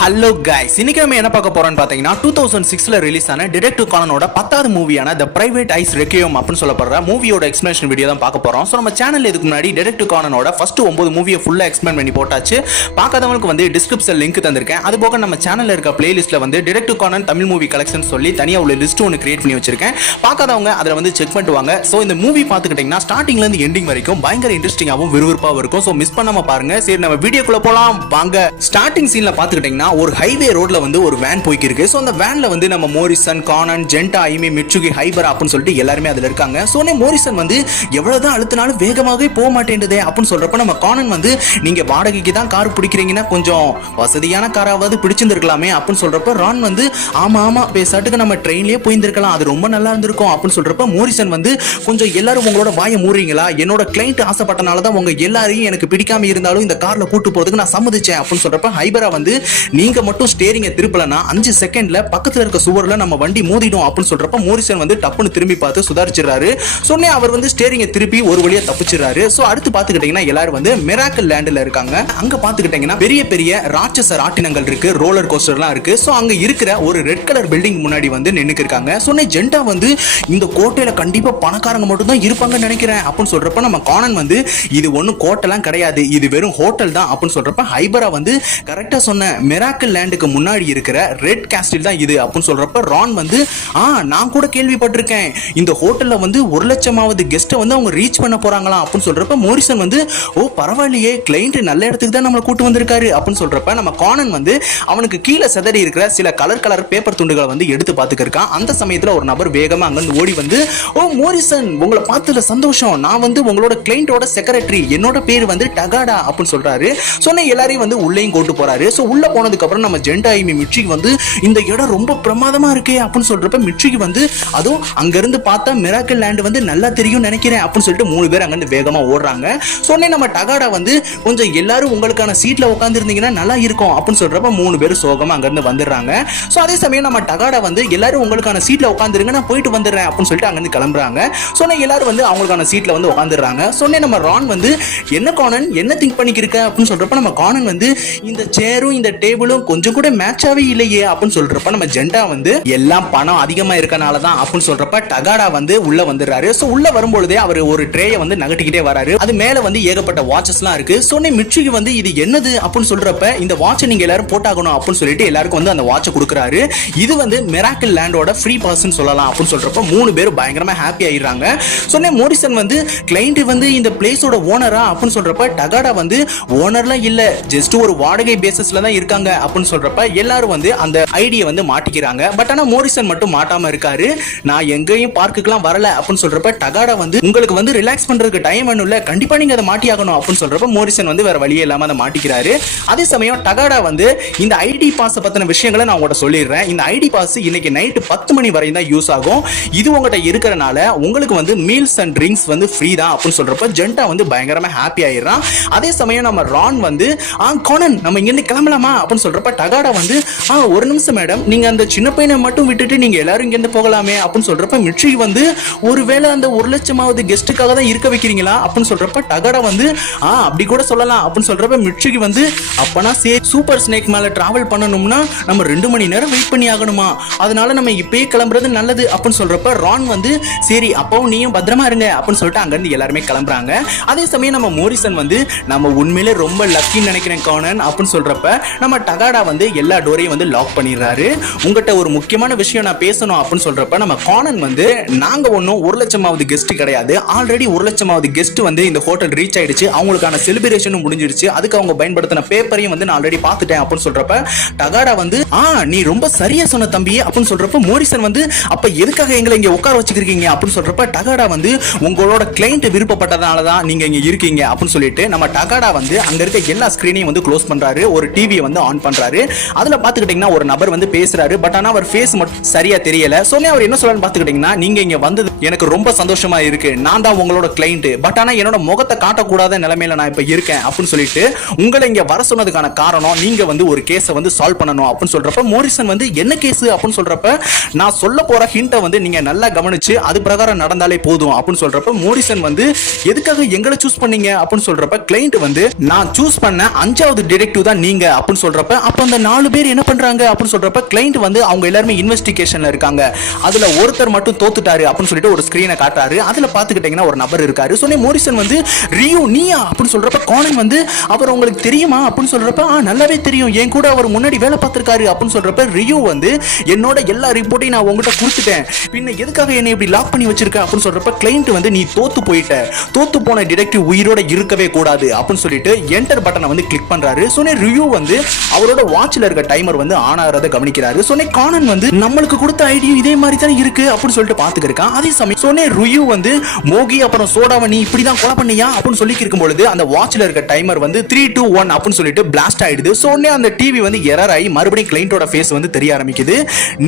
Hello guys, இன்னைக்கு நம்ம என்ன பார்க்க போறோம்னு பாத்தீங்கன்னா 2006ல ரிலீஸ் ஆன டிடெக்டிவ் கானனோட 10வது மூவியான தி பிரைவேட் ஐஸ் ரெக்வியம் அப்படின்னு சொல்லப்படுற மூவியோட எக்ஸ்பிளனேஷன் வீடியோ தான் பார்க்க போறோம். ஸோ நம்ம சேனல் இதுக்கு முன்னாடி டிடெக்டிவ் கானனோட ஃபர்ஸ்ட் 9 மூவியை ஃபுல்லா எக்ஸ்பிளைன் பண்ணி போட்டாச்சு. பார்க்காதவங்களுக்கு வந்து டிஸ்கிரிப்ஷன் லிங்க் தந்திருக்கேன். அது போக நம்ம சேனல்ல இருக்க பிளேலிஸ்ட்ல வந்து detective Conan Tamil movie collection சொல்லி தனியா உள்ள லிஸ்ட் ஒன்று கிரியேட் பண்ணி வச்சிருக்கேன். பார்க்காதவங்க அதில் வந்து செக் பண்ணிட்டு வாங்க. ஸோ இந்த மூவி பார்த்துக்கிட்டீங்கன்னா ஸ்டார்டிங்ல இருந்து எண்டிங் வரைக்கும் பயங்கர இன்ட்ரெஸ்டிங்காகவும் விறுவிறுப்பாகவும் இருக்கும். ஸோ மிஸ் பண்ணாம பாருங்க. சரி, நம்ம வீடியோக்குள்ள போலாம் வாங்க. ஸ்டார்டிங் சீன்ல பார்த்துக்கிட்டீங்கன்னா ஒரு ஹைவே ரோட்ல வந்து ஒரு வேன் போய்க்கு இருக்கு. சோ அந்த வேன்ல வந்து நம்ம மோரிசன், கானன், ஜென்டா, ஐமி, மிட்சுகி, ஹைபரா அப்படின்னு சொல்லிட்டு எல்லாருமே அதுல இருக்காங்க. சோ மோரிசன் வந்து எவ்வளவுதான் அழுத்தினாலும் வேகமாகவே போக மாட்டேங்குதே அப்படின்னு சொல்றப்ப நம்ம கானன் வந்து நீங்க வாடகைக்கு தான் கார் பிடிக்கிறீங்கன்னா கொஞ்சம் வசதியான காராவது பிடிச்சிருந்திருக்கலாமே அப்படின்னு சொல்றப்ப ரான் வந்து ஆமா பேசாட்டுக்கு நம்ம ட்ரெயின்லயே போயிருந்திருக்கலாம், அது ரொம்ப நல்லா இருந்திருக்கும் அப்படின்னு சொல்றப்ப மோரிசன் வந்து கொஞ்சம் எல்லாரும் உங்களோட வாயை மூடுறீங்களா, என்னோட கிளைண்ட் ஆசைப்பட்டனால தான் உங்க எல்லாரையும் எனக்கு பிடிக்காம இருந்தாலும் இந்த கார்ல கூட்டு போறதுக்கு நான் சம்மதிச்சேன் அப்படின்னு சொல்றப்ப ஹைபரா வந்து நீங்க மட்டும் ஸ்டேரிங்க திருப்பலனா 5 செகண்ட்ல பக்கத்துல இருக்க சுவர்ல நம்ம வண்டி மோதிடும் அப்படின்னு சொல்றப்ப மோரிசன் வந்து டப்புன்னு திரும்பி பார்த்து சுதாரிச்சிடுறாரு. சொன்னே அவர் வந்து ஸ்டேரிங்க திருப்பி ஒரு வழியா தப்பிச்சிடுறாரு. சோ அடுத்து பாத்துக்கிட்டீங்கன்னா எல்லாரும் வந்து மிராக்கிள் லேண்ட்ல இருக்காங்க. அங்க பாத்துக்கிட்டீங்கன்னா பெரிய பெரிய ராட்சச ராட்டினங்கள் இருக்கு, ரோலர் கோஸ்டர்லாம் இருக்கு. சோ அங்க இருக்கிற ஒரு ரெட் கலர் பில்டிங் முன்னாடி வந்து நின்னுக்கு இருக்காங்க. சொன்னே ஜென்டா வந்து இந்த கோட்டையில கண்டிப்பா பணக்காரங்க மட்டும் தான் இருப்பாங்கன்னு நினைக்கிறேன் அப்படின்னு சொல்றப்ப நம்ம கானன் வந்து இது ஒன்னும் கோட்டைலாம் கிடையாது, இது வெறும் ஹோட்டல் தான் அப்படின்னு சொல்றப்ப ஹைபரா வந்து கரெக்டா சொன்ன மிராக்கிள் லேண்டுக்கு முன்னாடி இருக்கிற ரெட் கேஸ்டில் தான் இது அப்படின்னு சொல்றப்ப ரான் வந்து நான் கூட கேள்விப்பட்டிருக்கேன் இந்த ஹோட்டல்ல வந்து 1,00,000வது கெஸ்ட்டை வந்து அவங்க ரீச் பண்ண போறாங்களாம் அப்படின்னு சொல்றப்ப மோரிசன் வந்து ஓ பரவாயில்லையே, கிளைண்ட் நல்ல இடத்துக்கு தான் நம்மளை கூட்டு வந்திருக்காரு அப்படின்னு சொல்றப்ப நம்ம கானன் வந்து அவனுக்கு கீழே சிதறி இருக்கிற சில கலர் பேப்பர் துண்டுகளை வந்து எடுத்து பார்த்துக்கிருக்கான். அந்த சமயத்துல ஒரு நபர் வேகமா அங்கிருந்து ஓடி வந்து ஓ மோரிசன், உங்களை பார்த்ததுல சந்தோஷம், நான் வந்து உங்களோட கிளைண்டோட செக்ரட்டரி, என்னோட பேர் வந்து டகாடா அப்படின்னு சொல்றாரு. சொன்ன எல்லாரையும் வந்து உள்ளேயும் கூட்டு போறாரு. சோ உள்ள போனதுக்கு அப்புறம் நம்ம ஜென்டா, ஐமி, மிட்சுகி வந்து இந்த இடம் ரொம்ப பிரமாதமா இருக்கே அப்படின்னு சொல்றப்ப மிட்சுகி வந்து அதுவும் அங்க இருந்து பார்த்தா மிராக்கிள் லேண்ட் வந்து நல்லா தெரியும் நினைக்கிறேன் அப்படின்னு சொல்லிட்டு 3 பேர் அங்கிருந்து வேகமா ஓடுறாங்க. சொன்னே நம்ம டகாடா வந்து கொஞ்சம் எல்லாரும் உங்களுக்கான சீட்ல உட்கார்ந்து இருந்தீங்கன்னா நல்லா இருக்கும் அப்படின்னு சொல்றப்ப 3 பேர் சோகமா அங்க இருந்து வந்துடுறாங்க. சோ அதே சமயம் நம்ம டகாடா வந்து எல்லாரும் உங்களுக்கான சீட்ல உட்காந்துருங்க, நான் போயிட்டு வந்துடுறேன் அப்படின்னு சொல்லிட்டு அங்கிருந்து கிளம்புறாங்க. சொன்ன எல்லாரும் வந்து அவங்களுக்கான சீட்ல வந்து உட்காந்துடுறாங்க. சொன்னே நம்ம ரான் வந்து என்ன கானன் என்ன திங்க் பண்ணிக்கிருக்க அப்படின்னு சொல்றப்ப நம்ம கானன் வந்து இந்த சேரும் இந்த டேபிளும் கொஞ்சம் கூட மேட்சாவே இல்லையே அப்படின்னு சொல்றப்ப நம்ம ஜென்டா வந்து எல்லாம் பணம் அதிகமா இருக்கனால தான் அப்படின்னு சொல்றப்ப டகாடா வந்து உள்ள வந்துடுறாரு. சோ உள்ள வரும்பொழுதே அவர் ஒரு ட்ரேயை வந்து நகட்டிக்கிட்டே வராரு. அது மேல வந்து ஏகப்பட்ட வாட்சஸ்லாம் இருக்கு. சொன்ன மிட்சுகி வந்து இது என்னது அப்படின்னு சொல்றப்ப இந்த வாட்சை நீங்க எல்லாரும் போட்டாகணும் அப்படின்னு சொல்லிட்டு எல்லாருக்கும் வந்து அந்த வாட்சை கொடுக்குறாரு. இது வந்து மிராக்கிள் லேண்டோட ஃப்ரீ பாஸ்ன்னு சொல்லலாம் அப்படின்னு சொல்றப்ப 3 பேர் பயங்கரமா ஹாப்பி ஆயிடுறாங்க. சொன்ன மோரிசன் வந்து கிளைண்ட் வந்து இந்த பிளேஸோட ஓனரா அப்படின்னு சொல்றப்ப டகாடா வந்து ஓனர்லாம் இல்ல, ஜஸ்ட் ஒரு வாடகை பேசிஸ்ல தான் இருக்காங்க அப்படின்னு சொல்றப்ப எல்லாரும் வந்து அந்த ஐடியா வந்து மாட்டிக்கிறாங்க. பட் ஆனா மோரிசன் மட்டும் மாட்டாம இருக்காரு. நான் எங்கேயும் பார்க்குக்கெல்லாம் வரல அப்படின்னு சொல்றப்ப டகாடா வந்து உங்களுக்கு வந்து ரிலாக்ஸ் பண்றதுக்கு டைம் வேணும் இல்ல, கண்டிப்பா நீங்க அதை மாட்டியாகணும் அப்படின்னு சொல்றப்ப மோரிசன் வந்து வேற வழியே இல்லாம அதை மாட்டிக்கிறாரு. அதே சமயம் டகாடா வந்து இந்த ஐடி பாஸ் பத்தின விஷயங்களை நான் உங்கள்கிட்ட சொல்லிடுறேன். இந்த ஐடி பாஸ் இன்னைக்கு நைட் 10 மணி வரையும் தான் யூஸ் ஆகும். இது உங்கள்கிட்ட இருக்கிறனால உங்களுக்கு வந்து மீல்ஸ் அண்ட் ட்ரிங்க்ஸ் வந்து ஃப்ரீ தான் அப்படின்னு சொல்றப்ப ஜென்டா வந்து பயங்கரமா ஹாப்பி ஆயிடுறான். அதே சமயம் நம்ம ரான் வந்து கானன் நம்ம இங்க இருந்து கிளம்பலாமா அப்படின்னு சொல்றப்ப டகாடா வந்து ஒரு நிமிஷம் மேடம், நீங்க அந்த சின்ன பையனை மட்டும் விட்டுட்டு நீங்க எல்லாரும் இங்க இருந்து போகலாமே அப்படின்னு சொல்றப்ப மிட்சுகி வந்து ஒருவேளை அந்த 1,00,000வது கெஸ்ட்டுக்காக தான் இருக்க வைக்கிறீங்களா அப்படின்னு சொல்றப்ப டகாடா வந்து அப்படி கூட சொல்லலாம் அப்படின்னு சொல்றப்ப மிட்சுகி வந்து அப்பனா சரி, சூப்பர் ஸ்னேக் மேல டிராவல் பண்ணணும்னா நம்ம 2 மணி நேரம் வெயிட் பண்ணி ஆகணுமா, அதனால நம்ம இப்பயே கிளம்புறது நல்லது அப்படின்னு சொல்றப்ப ரான் வந்து சரி அப்பவும் நீயும் பத்திரமா இருங்க அப்படின்னு சொல்லிட்டு அங்க இருந்து எல்லாருமே கிளம்புறாங்க. அதே சமயம் நம்ம மோரிசன் வந்து நம்ம உண்மையிலே ரொம்ப லக்கின்னு நினைக்கிறேன் கானன் அப்படின்னு சொல்றப்ப நம்ம டகாடா வந்து எல்லா டோரையும் வந்து லாக் பண்ணிடுறாரு. உங்ககிட்ட ஒரு முக்கியமான விஷயம் நான் பேசணும் அப்படின்னு சொல்றப்ப நம்ம கானன் வந்து நாங்க ஒன்னும் 1,00,000வது கெஸ்ட் கிடையாது, ஆல்ரெடி 1,00,000வது கெஸ்ட் வந்து இந்த ஹோட்டல் ரீச் ஆயிடுச்சு, அவங்களுக்கான செலிப்ரேஷனும் முடிஞ்சிடுச்சு, அதுக்கு அவங்க பயன்படுத்தின பேப்பரையும் வந்து நான் ஆல்ரெடி பார்த்துட்டேன் அப்படின்னு சொல்றப்ப டகாடா வந்து நீ ரொம்ப சரியா சொன்ன தம்பி அப்படின்னு சொல்றப்ப மோரிசன் வந்து அப்ப எதுக்காக எங்களை இங்க உட்கார வச்சுக்கிறீங்க அப்படின்னு சொல்றப்ப டகாடா வந்து உங்களோட கிளைண்ட் விருப்பப்பட்டதால தான் நீங்க இங்க இருக்கீங்க அப்படின்னு சொல்லிட்டு நம்ம டகாடா வந்து அங்க இருக்க எல்லா ஸ்கிரீனையும் வந்து க்ளோஸ் பண்றாரு, ஒரு டிவியை வந்து ஆன் பண்றாரு. அதுல பாத்துக்கிட்டீங்கன்னா ஒரு நபர் வந்து பேசுறாரு. பட் ஆனா அவர் ஃபேஸ் மட்டும் சரியா தெரியல. சொன்னே அவர் என்ன சொல்றான்னு பாத்துக்கிட்டீங்கன்னா நீங்க இங்க வந்தது எனக்கு ரொம்ப சந்தோஷமா இருக்கு, நான் தான் உங்களோட கிளைண்ட், பட் ஆனா என்னோட முகத்தை காட்டக்கூடாத நிலைமையில நான் இப்ப இருக்கேன் அப்படின்னு சொல்லிட்டு உங்களை இங்க வர சொன்னதுக்கான காரணம் நீங்க வந்து ஒரு கேஸை வந்து சால்வ் பண்ணணும் அப்படின்னு சொல்றப்ப மோரிசன் வந்து என்ன கேஸ் அப்படின்னு சொல்றப்ப நான் சொல்ல போற ஹிண்ட்டை வந்து நீங்க நல்லா கவனிச்சு அது பிரகாரம் நடந்தாலே போதும் அப்படின்னு சொல்றப்ப மோரிசன் வந்து எதுக்காக எங்களை சூஸ் பண்ணீங்க அப்படின்னு சொல்றப்ப கிளைண்ட் வந்து நான் சூஸ் பண்ண 5வது டிடெக்டிவ் தான் நீங்க அப்படின்னு சொல்றப்ப சொல்றப்ப அப்ப அந்த 4 பேர் என்ன பண்றாங்க அப்படின்னு சொல்றப்ப கிளைண்ட் வந்து அவங்க எல்லாரும் இன்வெஸ்டிகேஷன்ல இருக்காங்க. அதுல ஒருத்தர் மட்டும் தோத்துட்டாரு அப்படின்னு சொல்லிட்டு ஒரு ஸ்கிரீனை காட்டுறாரு. அதுல பாத்துக்கிட்டீங்கன்னா ஒரு நபர் இருக்காரு. சொன்னே மோரிசன் வந்து ரியோ நீயா அப்படின்னு சொல்றப்ப கானன் வந்து அவர் உங்களுக்கு தெரியுமா அப்படின்னு சொல்றப்ப நல்லாவே தெரியும், என் கூட அவர் முன்னாடி வேலை பார்த்திருக்காரு அப்படின்னு சொல்றப்ப ரியோ வந்து என்னோட எல்லா ரிப்போர்ட்டையும் நான் உங்ககிட்ட கொடுத்துட்டேன், பின்ன எதுக்காக என்னை இப்படி லாக் பண்ணி வச்சிருக்க அப்படின்னு சொல்றப்ப கிளைண்ட் வந்து நீ தோத்து போயிட்ட, தோத்து போன டிடெக்டிவ் உயிரோட இருக்கவே கூடாது அப்படின்னு சொல்லிட்டு என்டர் பட்டனை வந்து கிளிக் பண்றாரு. சொன்னே ரியோ வந்து அவரோட வாட்ச்ல இருக்க டைமர் வந்து ஆன் ஆகிறத கவனிக்கிறாரு. சொன்னே கானன் வந்து நம்மளுக்கு கொடுத்த ஐடியும் இதே மாதிரி தான் இருக்கு அப்படின்னு சொல்லிட்டு பாத்துக்கிருக்கான். அதே சமயம் சொன்னே ரியோ வந்து மோகி அப்புறம் சோடாவை நீ இப்படிதான் கொலை பண்ணியா அப்படின்னு சொல்லி இருக்கும் பொழுது அந்த வாட்ச்ல இருக்க டைமர் வந்து 3 2 1 அப்படின்னு சொல்லிட்டு பிளாஸ்ட் ஆயிடுது. சொன்னே அந்த டிவி வந்து எரர் ஆகி மறுபடியும் கிளைண்டோட ஃபேஸ் வந்து தெரிய ஆரம்பிக்குது.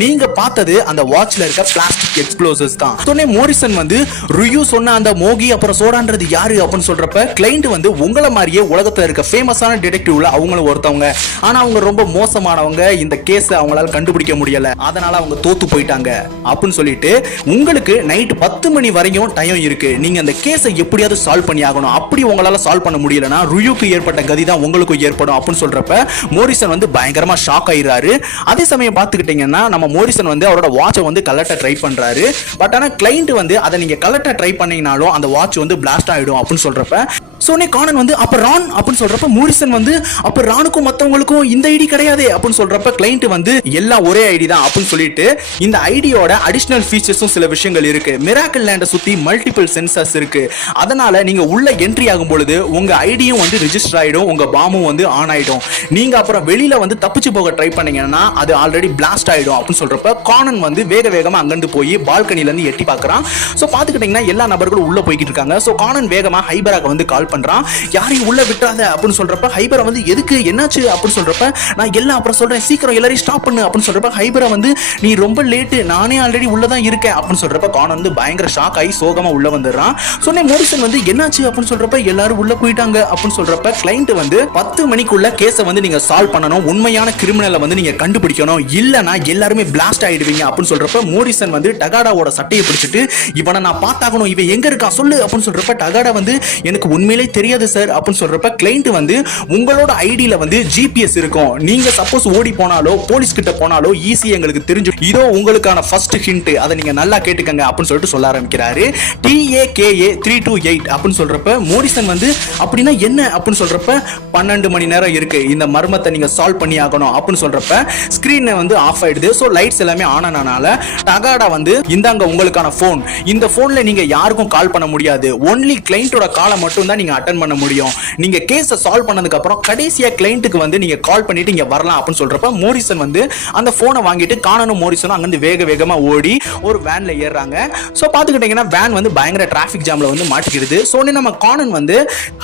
நீங்க பார்த்தது அந்த வாட்ச்ல இருக்க பிளாஸ்டிக் எக்ஸ்ப்ளோசிவ்ஸ் தான். சொன்னே மோரிசன் வந்து ரியோ சொன்ன அந்த மோகி அப்புறம் சோடான்றது யாரு அப்படின்னு சொல்றப்ப கிளைண்ட் வந்து உங்களை மாதிரியே உலகத்துல இருக்க ஃபேமஸான டிடெக்டிவ்ல அவங்களும் ஒருத்தவங்க, ஆனா அவங்க ரொம்ப மோசமானவங்க, இந்த கேஸ் அவங்களால கண்டுபிடிக்க முடியல, அதனால அவங்க தோத்து போயிட்டாங்க அப்படின்னு சொல்லிட்டு உங்களுக்கு நைட் 10 மணி வரையும் டைம் இருக்கு, நீங்க அந்த கேஸை எப்படியாவது சால்வ் பண்ணி ஆகணும், அப்படி உங்களால சால்வ் பண்ண முடியலனா ரியூக்கு ஏற்பட்ட கதி தான் உங்களுக்கும் ஏற்படும் அப்படின்னு சொல்றப்ப மோரிசன் வந்து பயங்கரமா ஷாக் ஆயிடுறாரு. அதே சமயம் பார்த்துக்கிட்டீங்கன்னா நம்ம மோரிசன் வந்து அவரோட வாட்சை வந்து கலட்ட ட்ரை பண்றாரு. பட் ஆனா கிளைண்ட் வந்து அதை நீங்க கலட்ட ட்ரை பண்ணீங்கனாலும் அந்த வாட்ச் வந்து பிளாஸ்ட் ஆயிடும் அப்படின்னு சொல்றப்ப சோனே கானன் வந்து அப்ப ரான் அப்படின்னு சொல்றப்ப மோரிசன் வந்து அப்ப ரானுக்கும் மத்தவங்களுக்கும் இந்த ஐடி கிடையாது அப்படின்னு சொல்றப்ப கிளைண்ட் வந்து எல்லாம் ஒரே ஐடி தான் அப்படின்னு சொல்லிட்டு இந்த ஐடியோட அடிஷனல் ஃபீச்சர்ஸும் சில விஷயங்கள் இருக்கு. மிராக்கிள் லேண்டை சுத்தி மல்டிபிள் சென்சார்ஸ் இருக்கு, அதனால நீங்க உள்ள என்ட்ரி ஆகும் பொழுது உங்க ஐடியும் வந்து ரெஜிஸ்டர் ஆயிடும், உங்க பாமும் வந்து ஆன் ஆயிடும். நீங்க அப்புறம் வெளியில வந்து தப்பிச்சு போக ட்ரை பண்ணீங்கன்னா அது ஆல்ரெடி பிளாஸ்ட் ஆயிடும் அப்படின்னு சொல்றப்ப கானன் வந்து வேக வேகமா அங்கிருந்து போய் பால்கனில இருந்து எட்டி பார்க்கறான். சோ பாத்துக்கிட்டீங்கன்னா எல்லா நபர்களும் உள்ள போய்கிட்டு இருக்காங்க. சோ கானன் வேகமா ஹைபராக்கு வந்து கால் பண்றான், யாரையும் உள்ள விட்டுறாத அப்படின்னு சொல்றப்ப ஹைபரா வந்து எதுக்கு என்னாச்சு அப்படின்னு சொல்றப்ப நான் எல்லாம் அப்புறம் சொல்றேன், சீக்கிரம் எல்லாரையும் ஸ்டாப் பண்ணு அப்படின்னு சொல்றப்ப ஹைபரா வந்து நீ ரொம்ப லேட்டு, நானே ஆல்ரெடி உள்ளதான் இருக்கேன் அப்படின்னு சொல்றப்ப கானன் வந்து பயங்கர ஷாக் ஆகி சோகமா உள்ள வந்துடுறான். சொன்னே மோரிசன் வந்து என்னாச்சு அப்படின்னு சொல்றப்ப எல்லாரும் உள்ள போயிட்டாங்க அப்படின்னு சொல்றப்ப கிளைண்ட் வந்து 10 மணிக்குள்ள கேஸை வந்து நீங்க சால்வ் பண்ணணும், உண்மையான கிரிமினலை வந்து நீங்க கண்டுபிடிக்கணும், இல்லனா எல்லாருமே பிளாஸ்ட் ஆயிடுவீங்க அப்படின்னு சொல்றப்ப மோரிசன் வந்து டகாடாவோட சட்டையை பிடிச்சிட்டு இவனை நான் பார்த்தாகணும், இவன் எங்க இருக்கா சொல்லு அப்படின்னு சொல்றப்ப டகாடா வந்து எனக்கு உண்மையிலே தெரியாது சார் அப்படின்னு சொல்றப்ப கிளைண்ட் வந்து உங்களோட ஐடியில வந்து ஜிபிஎஸ் இருக்கும், நீங்க சப்போஸ் ஓடி போனாலோ போலீஸ் கிட்ட போனாலோ ஈஸி எங்களுக்கு தெரிஞ்சு, இதோ உங்களுக்கான ஃபர்ஸ்ட் ஹிண்ட், அதை நீங்க நல்லா கேட்டுக்கங்க அப்படின்னு சொல்லிட்டு சொல்ல ஆரம்பிக்கிறாரு. TAKA 328 அப்படின்னு சொல்றப்ப மோரிசன் வந்து அப்படின்னா என்ன அப்படின்னு சொல்றப்ப 12 மணி நேரம் இருக்கு, இந்த மர்மத்தை நீங்க சால்வ் பண்ணி ஆகணும் அப்படின்னு சொல்றப்ப ஸ்கிரீன் வந்து ஆஃப் ஆயிடுது. சோ லைட்ஸ் எல்லாமே ஆன் ஆனனால டகாடா வந்து இந்தாங்க உங்களுக்கான போன், இந்த போன்ல நீங்க யாருக்கும் கால் பண்ண முடியாது, ஒன்லி கிளைண்டோட காலை மட்டும் தான் நீங்க அட்டெண்ட் பண்ண முடியும், நீங்க கேஸை சால்வ் பண்ணதுக்கு அப்புறம் கடைசியா கிளைண்ட்டுக்கு வந்து நீங்க கால் பண்ணிட்டு இங்க வரலாம் அப்படின்னு சொல்றப்ப மோரிசன் வந்து அந்த போனை வாங்கிட்டு கானனும் மோரிசனும் அங்கிருந்து வேக வேகமா ஓடி ஒரு வேன்ல ஏறாங்க. சோ பாத்துக்கிட்டீங்கன்னா வேன் வந்து பயங்கர டிராபிக் ஜாம்ல வந்து மாட்டிக்கிறது. சோ நம்ம கானன் வந்து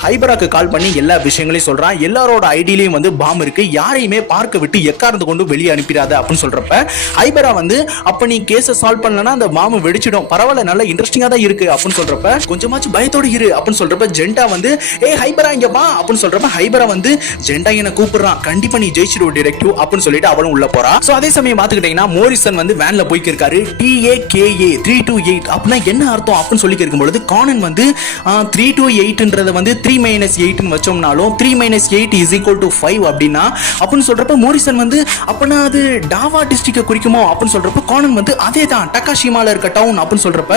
ஹைபராக்கு கால் பண்ணி எல்லா விஷயங்களையும் சொல்றான், எல்லாரோட ஐடியிலையும் வந்து பாம் இருக்கு, யாரையுமே பார்க்க விட்டு எக்காரந்து கொண்டு வெளியே அனுப்பிடாத அப்படின்னு சொல்றப்ப ஹைபரா வந்து அப்ப நீ கேஸை சால்வ் பண்ணலன்னா அந்த பாம் வெடிச்சிடும், பரவாயில்ல நல்ல இன்ட்ரெஸ்டிங்கா தான் இருக்கு அப்படின்னு சொல்றப்ப கொஞ்சமாச்சும் பயத்தோடு இரு அப்படின்னு சொல்றப்ப ஜெண்டா வந்து ஹைபரா இங்க வா அப்படின்னு சொல்றப்ப ஹைபரா வந்து ஜெண்டா என்ன கூப்பிடுறான், கண்டிப்பா நீ ஜெயிச்சிரு டிடெக்டிவ் அப்படின்னு சொல்லிட்டு அவளும் உள்ள போறா. சோ அதே சமயம் பாத்துக்கிட்டீங்கன்னா மோரிசன் வந்து வேன்ல போய்க்கு இருக்காரு. TAKA 328 அப்படின்னா என்ன அர்த்தம் அப்படின்னு சொல்லி இருக்கும்பொழுது கானன் வந்து 328ன்றத வந்து 3 - 8 வச்சோம்னாலும் 3 - 8 = 5 அப்படின்னா அப்படின்னு சொல்றப்ப மோரிசன் வந்து அப்படின்னா அது டாவா டிஸ்ட்ரிக்ட குறிக்குமோ அப்படின்னு சொல்றப்ப கானன் வந்து அதே தான் டகாஷிமால இருக்க டவுன் அப்படின்னு சொல்றப்ப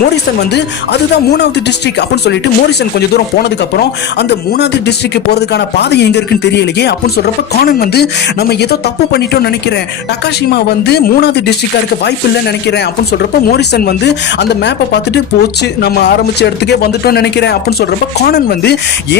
மோரிசன் வந்து அதுதான் 3வது டிஸ்ட்ரிக்ட் அப்படின்னு சொல்லிட்டு மோரிசன் கொஞ்சம் தூரம் போனதுக்கு அப்புறம் அந்த 3வது டிஸ்ட்ரிக்ட் போறதுக்கான பாதை எங்க இருக்குன்னு தெரியலையே அப்படின்னு சொல்றப்ப கானன் வந்து நம்ம ஏதோ தப்பு பண்ணிட்டோம் நினைக்கிறேன், டகாஷிமா வந்து 3வது டிஸ்ட்ரிக்டா இருக்க வாய்ப்பு இல்லைன்னு நினைக்கிறேன் அப்படின்னு சொல்றப்ப மோரிசன் வந்து அந்த மேப்பை பார்த்துட்டு போச்சு நம்ம ஆரம்பிச்ச இடத்துக்கே வந்துட்டோம் நினைக்கிறேன் அப்படின்னு சொல்றப்ப கானன் வந்து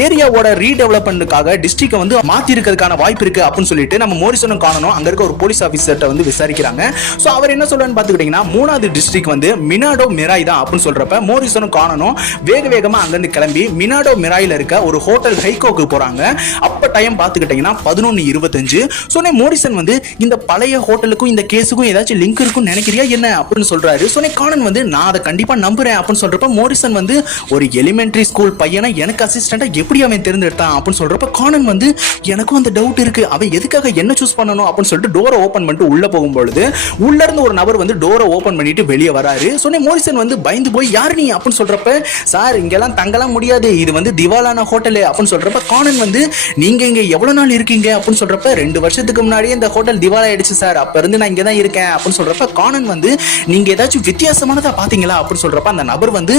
ஏரியாவோட ரீடெவலப்மெண்ட்டுக்காக டிஸ்ட்ரிக்ட் வந்து மாத்தி இருக்கிறதுக்கான வாய்ப்பு இருக்கு அப்படின்னு சொல்லிட்டு நம்ம மோரிசனும் கானனும் அங்க இருக்க ஒரு போலீஸ் ஆபீசர்ட்ட வந்து விசாரிக்கிறாங்க. சோ அவர் என்ன சொல்றான்னு பாத்துக்கிட்டீங்கன்னா 3வது டிஸ்ட்ரிக்ட் வந்து மினாடோ மிராய் தான் அப்படின்னு சொல்றப்ப மோரிசனும் கானனும் வேக வேகமா அங்கிருந்து கிளம்பி மினாடோ மிராயில இருக்க ஒரு ஹோட்டல் ஹைகோக்கு போறாங்க. அப்ப டைம் பாத்துக்கிட்டீங்கன்னா 11:25. சோ மோரிசன் வந்து இந்த பழைய ஹோட்டலுக்கும் இந்த கேஸுக்கும் ஏதாச்சும் லிங்க் இருக்குன்னு நினைக்கிறியா என்ன அப்படின்னு சொல்றாரு. சோ கானன் வந்து நான் அதை கண்டிப்பா நம்புறேன் அப்படின்னு சொல்றப்ப மோரிசன் வந்து ஒரு எலிமெண்டரி ஸ்கூல் பையனை எனக்கு அசிஸ்டண்டா எப்படி அவன் தேர்ந்தெடுத்தான் அப்படின்னு சொல்றப்ப கானன் வந்து எனக்கும் அந்த டவுட் இருக்கு, அவன் எதுக்காக என்ன சூஸ் பண்ணணும் அப்படின்னு சொல்லிட்டு டோரை ஓபன் பண்ணிட்டு உள்ள போகும்பொழுது உள்ள இருந்து ஒரு நபர் வந்து டோரை ஓபன் பண்ணிட்டு வெளியே வராரு. சோ மோரிசன் வந்து பயந்து போய் யார் நீ அப்படின்னு சொல்றப்ப சார் இங்கெல்லாம் தங்கலாம் முடியாது, இது வந்து திவாலான ஹோட்டல் அப்படின்னு சொல்றப்ப கானன் வந்து நீங்க இங்க எவ்வளவு நாள் இருக்கீங்க அப்படின்னு சொல்றப்ப 2 வருஷத்துக்கு முன்னாடியே இந்த ஹோட்டல் திவாலா ஆயிடுச்சு சார், அப்ப இருந்து நான் இங்க தான் இருக்கேன் அப்படின்னு சொல்றப்ப கானன் வந்து நீங்க ஏதாச்சும் வித்தியாசமானதா பாத்தீங்களா அப்படின்னு சொல்றப்ப அந்த நபர் வந்து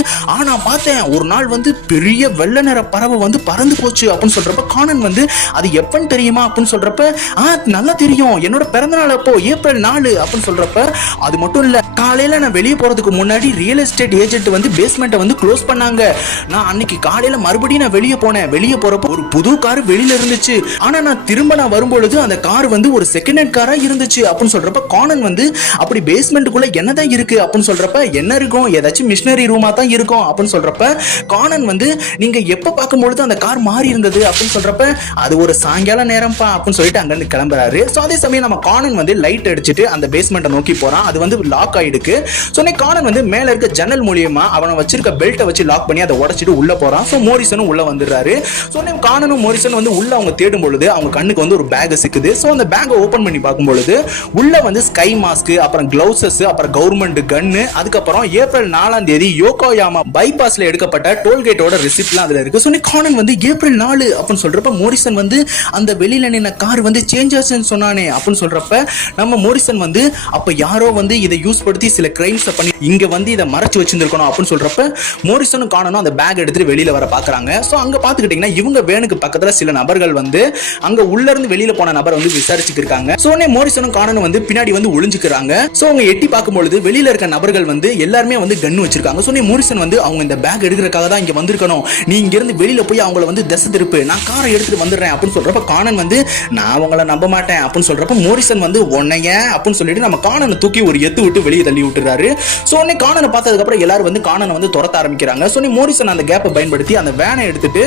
நான் பார்த்தேன், ஒரு நாள் வந்து பெரிய வெள்ளை நிற பறவை வந்து பறந்து போச்சு அப்படின்னு சொல்றப்ப கானன் வந்து அது எப்பன்னு தெரியுமா அப்படின்னு சொல்றப்ப நல்லா தெரியும், என்னோட பிறந்த நாள் அப்போ ஏப்ரல் 4 அப்படின்னு சொல்றப்ப அது மட்டும் இல்ல, காலையில நான் வெளியே போறதுக்கு முன்னாடி ரியல் எஸ்டேட் ஏஜென்ட் வந்து பேஸ்மெண்ட்டை வந்து க்ளோஸ் பண்ணாங்க, நான் அன்னைக்கு காலையில மறுபடியும் நான் வெளியே போனேன், வெளியே போறப்ப ஒரு புது கார் வெளியில இருந்துச்சு, ஆனா நான் திரும்ப நான் வரும்பொழுது அந்த கார் வந்து ஒரு செகண்ட் ஹேண்ட் காரா இருந்துச்சு அப்படின்னு சொல்றப்ப கானன் வந்து அப்படி பேஸ்மெண்ட்டுக்குள்ள என்னதான் இருக்கு அப்படின்னு சொல்றப்ப என்ன இருக்கும், ஏதாச்சும் மிஷினரி ரூமா தான் இருக்கும் அப்படின்னு சொல்றப்ப கானன் வந்து நீங்க எப்ப பார்க்கும்பொழுது அந்த கார் மாறி இருந்தது அப்படின்னு சொல்றப்ப அது ஒரு சாயங்கால நேரம்ப்பா அப்படின்னு சொல்லிட்டு அங்க இருந்து கிளம்புறாரு. சோ அதே சமயம் நம்ம கானன் வந்து லைட் அடிச்சிட்டு அந்த பேஸ்மெண்ட்டை நோக்கி போறான், அது வந்து லாக் ஆயிடுக்கு. சோ கானன் வந்து மேல இருக்க ஜன்னல் மூலியமா அவனை வச்சிருக்க பெல்ட்டை வச்சு லாக் பண்ணி அதை உடைச்சிட்டு உள்ள போறான். சோ மோரிசனும் உள்ள வந்துடுறாரு. சோ கானனும் மோரிசன் வந்து உள்ள அவங்க தேடும் பொழுது அவங்க கண்ணுக்கு வந்து ஒரு பேக் சிக்குது. சோ அந்த பேக்கை ஓபன் பண்ணி பார்க்கும் பொழுது உள்ள வந்து ஸ்கை மாஸ்க், அப்புறம் கிளவுசஸ், அப்புறம் கவர்மெண்ட் கன்னு, அதுக்கப்புறம் ஏப்ரல் 4ஆம் தேதி யோகோயாமா பைபாஸ்ல எடுக்கப்பட்ட டோல்கேட்டோட ரெசிப்ட்லாம் அதுல இருக்கு. சோ கானன் வந்து ஏப்ரல் 4 அப்படின்னு சொல்றப்ப மோரிசன் வந்து அந்த வெளியில நின்ன கார் வந்து சேஞ்ச் ஆச்சுன்னு சொன்னானே அப்படின்னு சொல்றப்ப நம்ம மோரிசன் வந்து அப்ப யாரோ வந்து இதை யூஸ் படுத்தி சில கிரைம்ஸ் பண்ணி இங்க வந்து இதை மறைச்சு வச்சிருந்திருக்கணும் அப்படின்னு சொல்றப்ப மோரிசனும் கானனும் அந்த பேக் எடுத்துட்டு வெளியில வர பாக்குறாங்க. சோ அங்க பாத்துக்கிட்டீங்கன்னா இவங்க வேனுக்கு பக்கத்துல சில நபர்கள் வந்து அங்க உள்ள இருந்து வெளியில போன நபர் வந்து விசாரிச்சுட்டு இருக்காங்க. சோ மோரிசனும் கானனும் வந்து பின்னாடி வந்து ஒளிஞ்சுக்கிறாங்க. சோ அவங்க எட்டி பார்க்கும்பொழுது வெளியில இருக்க நபர்கள் வந்து எல்லாருமே வந்து கன்னு வச்சிருக்காங்க. சோ மோரிசன் வந்து அவங்க இந்த பேக் எடுக்கிறதுக்காக தான் இங்க வந்திருக்கணும், நீ இங்க இருந்து வெளியில போய் அவங்கள வந்து திசை திருப்பு, நான் காரை எடுத்துட்டு வந்துடுறேன் அப்படின்னு சொல்றப்ப கானன் வந்து நான் உங்களை நம்ப மாட்டேன் அப்படின்னு சொல்றப்ப மோரிசன் வந்து உன்னைய அப்படின்னு சொல்லிட்டு நம்ம கானனை தூக்கி ஒரு எத்து விட்டு வெளியே தள்ளி விட்டுறாரு. சோ கானனை பார்த்ததுக்கு அப்புறம் எல்லாரும் வந்து கானனை வந்து துரத்த ஆரம்பிக்கிறாங்க. சோ மோரிசன் அந்த கேப்பை பயன்படுத்தி அந்த வேனை எடுத்துட்டு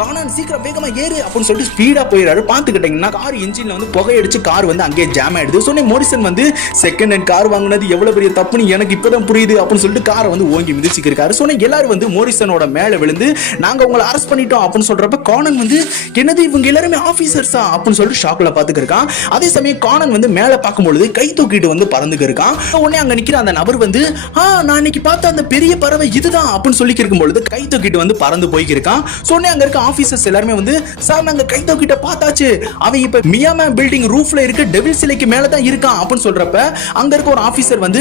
கானன் சீக்கிரம் வேகமா ஏறு அப்படின்னு சொல்லிட்டு ஸ்பீடா போயிடுறாரு. பாத்துக்கிட்டீங்கன்னா கார் இன்ஜின்ல வந்து புகையடிச்சு கார் வந்து அங்கேயே ஜாம் ஆயிடுது. சோ மோரிசன் வந்து செகண்ட் ஹேண்ட் கார் வாங்குனது எவ்வளவு பெரிய தப்புன்னு எனக்கு இப்பதான் புரியுது அப்படின்னு சொல்லிட்டு காரை வந்து ஓங்கி மிதிச்சிருக்காரு. சோ எல்லாரும் வந்து மோரிசனோட மேல விழுந்து நாங்க உங்களை அரெஸ்ட் பண்ணிட்டோம் அப்படின்னு சொல்றப்ப கானன் வந்து என்னது இவங்க எல்லாருமே ஆபீசர்ஸா அப்படின்னு சொல்லிட்டு ஷாக்ல பாத்துக்கிருக்கான். அதே சமயம் கானன் வந்து மேல பார்க்கும்பொழுது கை தூக்கிட்டு வந்து பறந்துக்கு இருக்கான். உடனே அங்க நிக்கிற அந்த நபர் வந்து நான் இன்னைக்கு பார்த்த அந்த பெரிய பறவை இதுதான் அப்படின்னு சொல்லி இருக்கும்பொழுது கை தூக்கிட்டு வந்து பறந்து போய்க்கிருக்கான். சோ அங்க இருக்க ஆபீசர்ஸ் எல்லாருமே வந்து சார் நாங்க கை தூக்கிட்ட பார்த்தாச்சு, அவன் இப்ப மியாமா பில்டிங் ரூஃப்ல இருக்க டெவில் சிலைக்கு மேல தான் இருக்கான் அப்படின்னு சொல்றப்ப அங்க இருக்க ஒரு ஆபீசர் வந்து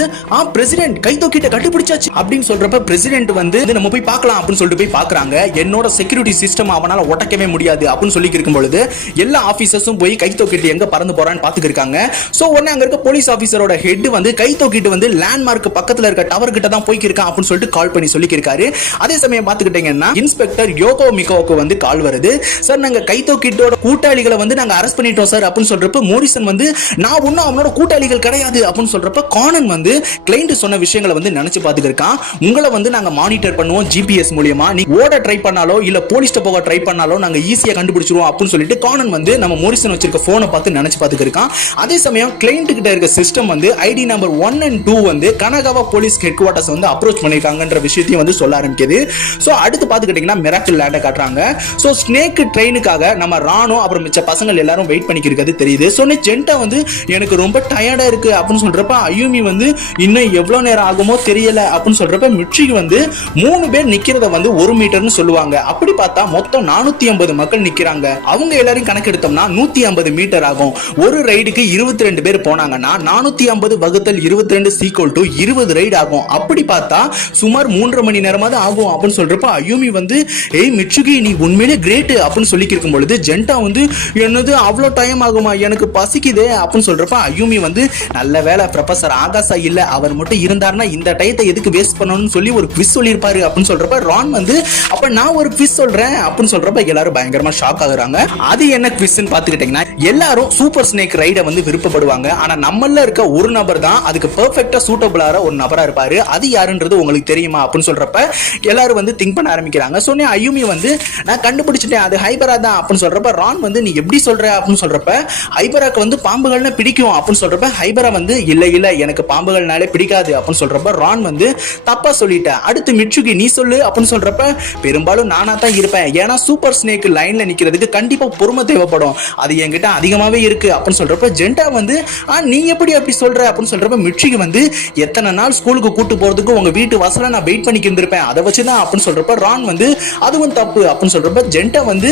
பிரசிடென்ட் கை தூக்கிட்ட கண்டுபிடிச்சாச்சு அப்படின்னு சொல்றப்ப பிரசிடென்ட் வந்து நம்ம போய் பார்க்கலாம் அப்படின்னு சொல்லிட்டு போய் பார்க்கறாங்க. என்னோட செக்யூரிட்டி சிஸ்டம் அவனால உடைக்கவே முடியாது அப்படின்னு சொல்லி இருக்கும் பொழுது எல்லா ஆபீசர்ஸும் போய் கை தூக்கிட்டு எங்க பறந்து போறான்னு பாத்துக்கிட்டு இருக்காங்க. சோ உடனே அங்க இருக்க போலீஸ் ஆபீசரோட ஹெட் வந்து கை தூக்கிட்டு வந்து லேண்ட்மார்க் பக்கத்துல இருக்க டவர் கிட்ட தான் போய்க்கிருக்கான் அப்படின்னு சொல்லிட்டு கால் பண்ணி சொல்லியிருக்காரு. அதே சமயம் பாத்துக்கிட்டீங்கன்னா இன்ஸ்பெக்டர் யோகோ மிகோவுக்கு வந்து கால் வருது. சார் நாங்க கை தூக்கிட்டோட கூட்டாளிகளை வந்து நாங்க அரெஸ்ட் பண்ணிட்டோம் சார் அப்படின்னு சொல்றப்ப மோரிசன் வந்து நான் ஒன்னும் அவனோட கூட்டாளிகள் கிடையாது அப்படின்னு சொல்றப்ப கானன் வந்து கிளைண்ட் சொன்ன விஷயங்களை வந்து நினைச்சு பாத்துக்கிட்டு இருக்கான். உங்களை வந்து நாங்க மானிட்டர் பண்ணுவோம் ஜிபிஎஸ் மூலமா, நீ ஓட ட்ரை பண்ணாலோ இல்ல போலீஸ்ட போக ட்ரை பண்ணாலோ நாங்க ஈஸியா கண்டுபிடிச்சிருவோம் அப்படின்னு சொல்லிட்டு கானன் வந்து நம்ம மோரிசன் வச்சிருக்க போனை பார்த்து நினைச்சு பாத்துக்கிட்டு இருக்கான். அதே சமயம் கிளைண்ட் கிட்ட இருக்க சிஸ்டம் வந்து ஐடி நம்பர் 1 and 2 வந்து கனகாவா போலீஸ் ஹெட் குவார்ட்டர்ஸ் வந்து அப்ரோச் பண்ணிருக்காங்கன்ற விஷயத்தையும் வந்து சொல்ல ஆரம்பிக்குது. சோ அடுத்து பாத்துக்கிட்டீங்கன்னா மிராக்கிள் லேண்ட காட்டுறாங்க. சோ ஸ்னேக் ட்ரெயினுக்காக நம்ம ராணோ அப்புறம் மிச்ச பசங்க எல்லாரும் வெயிட் பண்ணிக்கிறது தெரியுது. சோ ஜென்டா வந்து எனக்கு ரொம்ப டயர்டா இருக்கு அப்படின்னு சொல்றப்ப அயூமி வந்து இன்னும் எவ்வளவு நேரம் ஆகுமோ தெரியல அப்படின்னு சொல்றப்ப மிட்சிக்கு வந்து 3 பேர் நிக்கிறத வந்து 1 மீட்டர்னு சொல்லுவாங்க. அப்படி பார்த்தா மொத்தம் 450 மக்கள் நிக்கிறாங்க. அவங்க எல்லாரும் கணக்கு எடுத்தோம்னா 150 மீட்டர் ஆகும். ஒரு ரைடுக்கு 22 பேர் போனாங்கன்னா 450 வகுத்தல் 22 சீக்வல் டு 20 ரைடு ஆகும். அப்படி பார்த்தா சுமார் 3.5 மணி நேரமா தான் ஆகும் அப்படின்னு சொல்றப்ப அயூமி வந்து ஏய் மிட்சுகி நீ உண்மையிலே கிரேட் அப்படின்னு சொல்லி இருக்கும் பொழுது ஜென்டா வந்து என்னது அவ்வளோ டைம் ஆகுமா எனக்கு பசிக்குதே அப்படின்னு சொல்றப்ப அயூமி வந்து நல்ல வேலை ப்ரொஃபசர் ஆகாசா இல்ல, அவர் மட்டும் இருந்தாருன்னா இந்த டயத்தை எதுக்கு வேஸ்ட் பண்ணணும்னு சொல்லி ஒரு குவிஸ் சொல்லியிருப்பாரு அப்படின்னு சொல்றப்ப ரான் வந்து அப்ப நான் ஒரு குவிஸ் சொல்றேன் அப்படின்னு சொல்றப்ப எல்லாரும் பயங்கரமா ஷாக் ஆகுறாங்க. அது என்ன குவிஸ்ன்னு பாத்துக்கிட்டீங்கன்னா எல்லாரும் சூப்பர் ஸ்னேக் ரைடை வந்து விருப்பப்படுவாங்க. ஆனா நம்மள இருக்க ஒரு நபர் தான் அதுக்கு பெர்ஃபெக்ட்டா சூட்டபிளான ஒரு நபரா இருப்பாரு. அது யாருன்றது உங்களுக்கு தெரியுமா அப்படின்னு சொல்றப்ப எல்லாரும் வந்து திங்க் பண்ண ஆரம்பிக்கிறாங்க. சொன்னே அயூமி வந்து நான் கண்டுபிடிச்சிட்டேன் அது ஹைபரா தான் அப்படின்னு சொல்றப்ப ரான் வந்து நீ எப்படி சொல்ற அப்படின்னு சொல்றப்ப ஹைபராக்கு வந்து பாம்புகள்னா பிடிக்கும் அப்படின்னு சொல்றப்ப ஹைபரா வந்து இல்ல இல்ல எனக்கு பாம்புகள்னாலே பிடிக்காது அப்படின்னு சொல்றப்ப ரான் வந்து தப்பா சொல்லிட்டேன். அடுத்து மிட்சுகி நீ சொல்லு அப்படின்னு சொல்றப்ப பெரும்பாலும் நானா தான் இருப்பேன், ஏன்னா சூப்பர் ஸ்னேக் லைன்ல நிக்கிறதுக்கு கண்டிப்பா பொறுமை தேவைப்படும், அது என்கிட்ட அதிகமாவே இருக்கு அப்படின்னு சொல்றப்ப ஜென்டா வந்து நீ எப்படி அப்படி சொல்ற அப்படின்னு சொல்றப்ப மிட்சுகி வந்து எத்தனை நாள் ஸ்கூலுக்கு கூட்டு போறதுக்கு உங்க வீட்டு வாசல்ல நான் வெயிட் பண்ணிட்டு இருந்திருப்பேன் அதை வச்சுதான் அப்படின்னு சொல்றப்ப ரான் வந்து அதுவும் தப்பு அப்படின்னு சொல்றப்ப ஜென்டா வந்து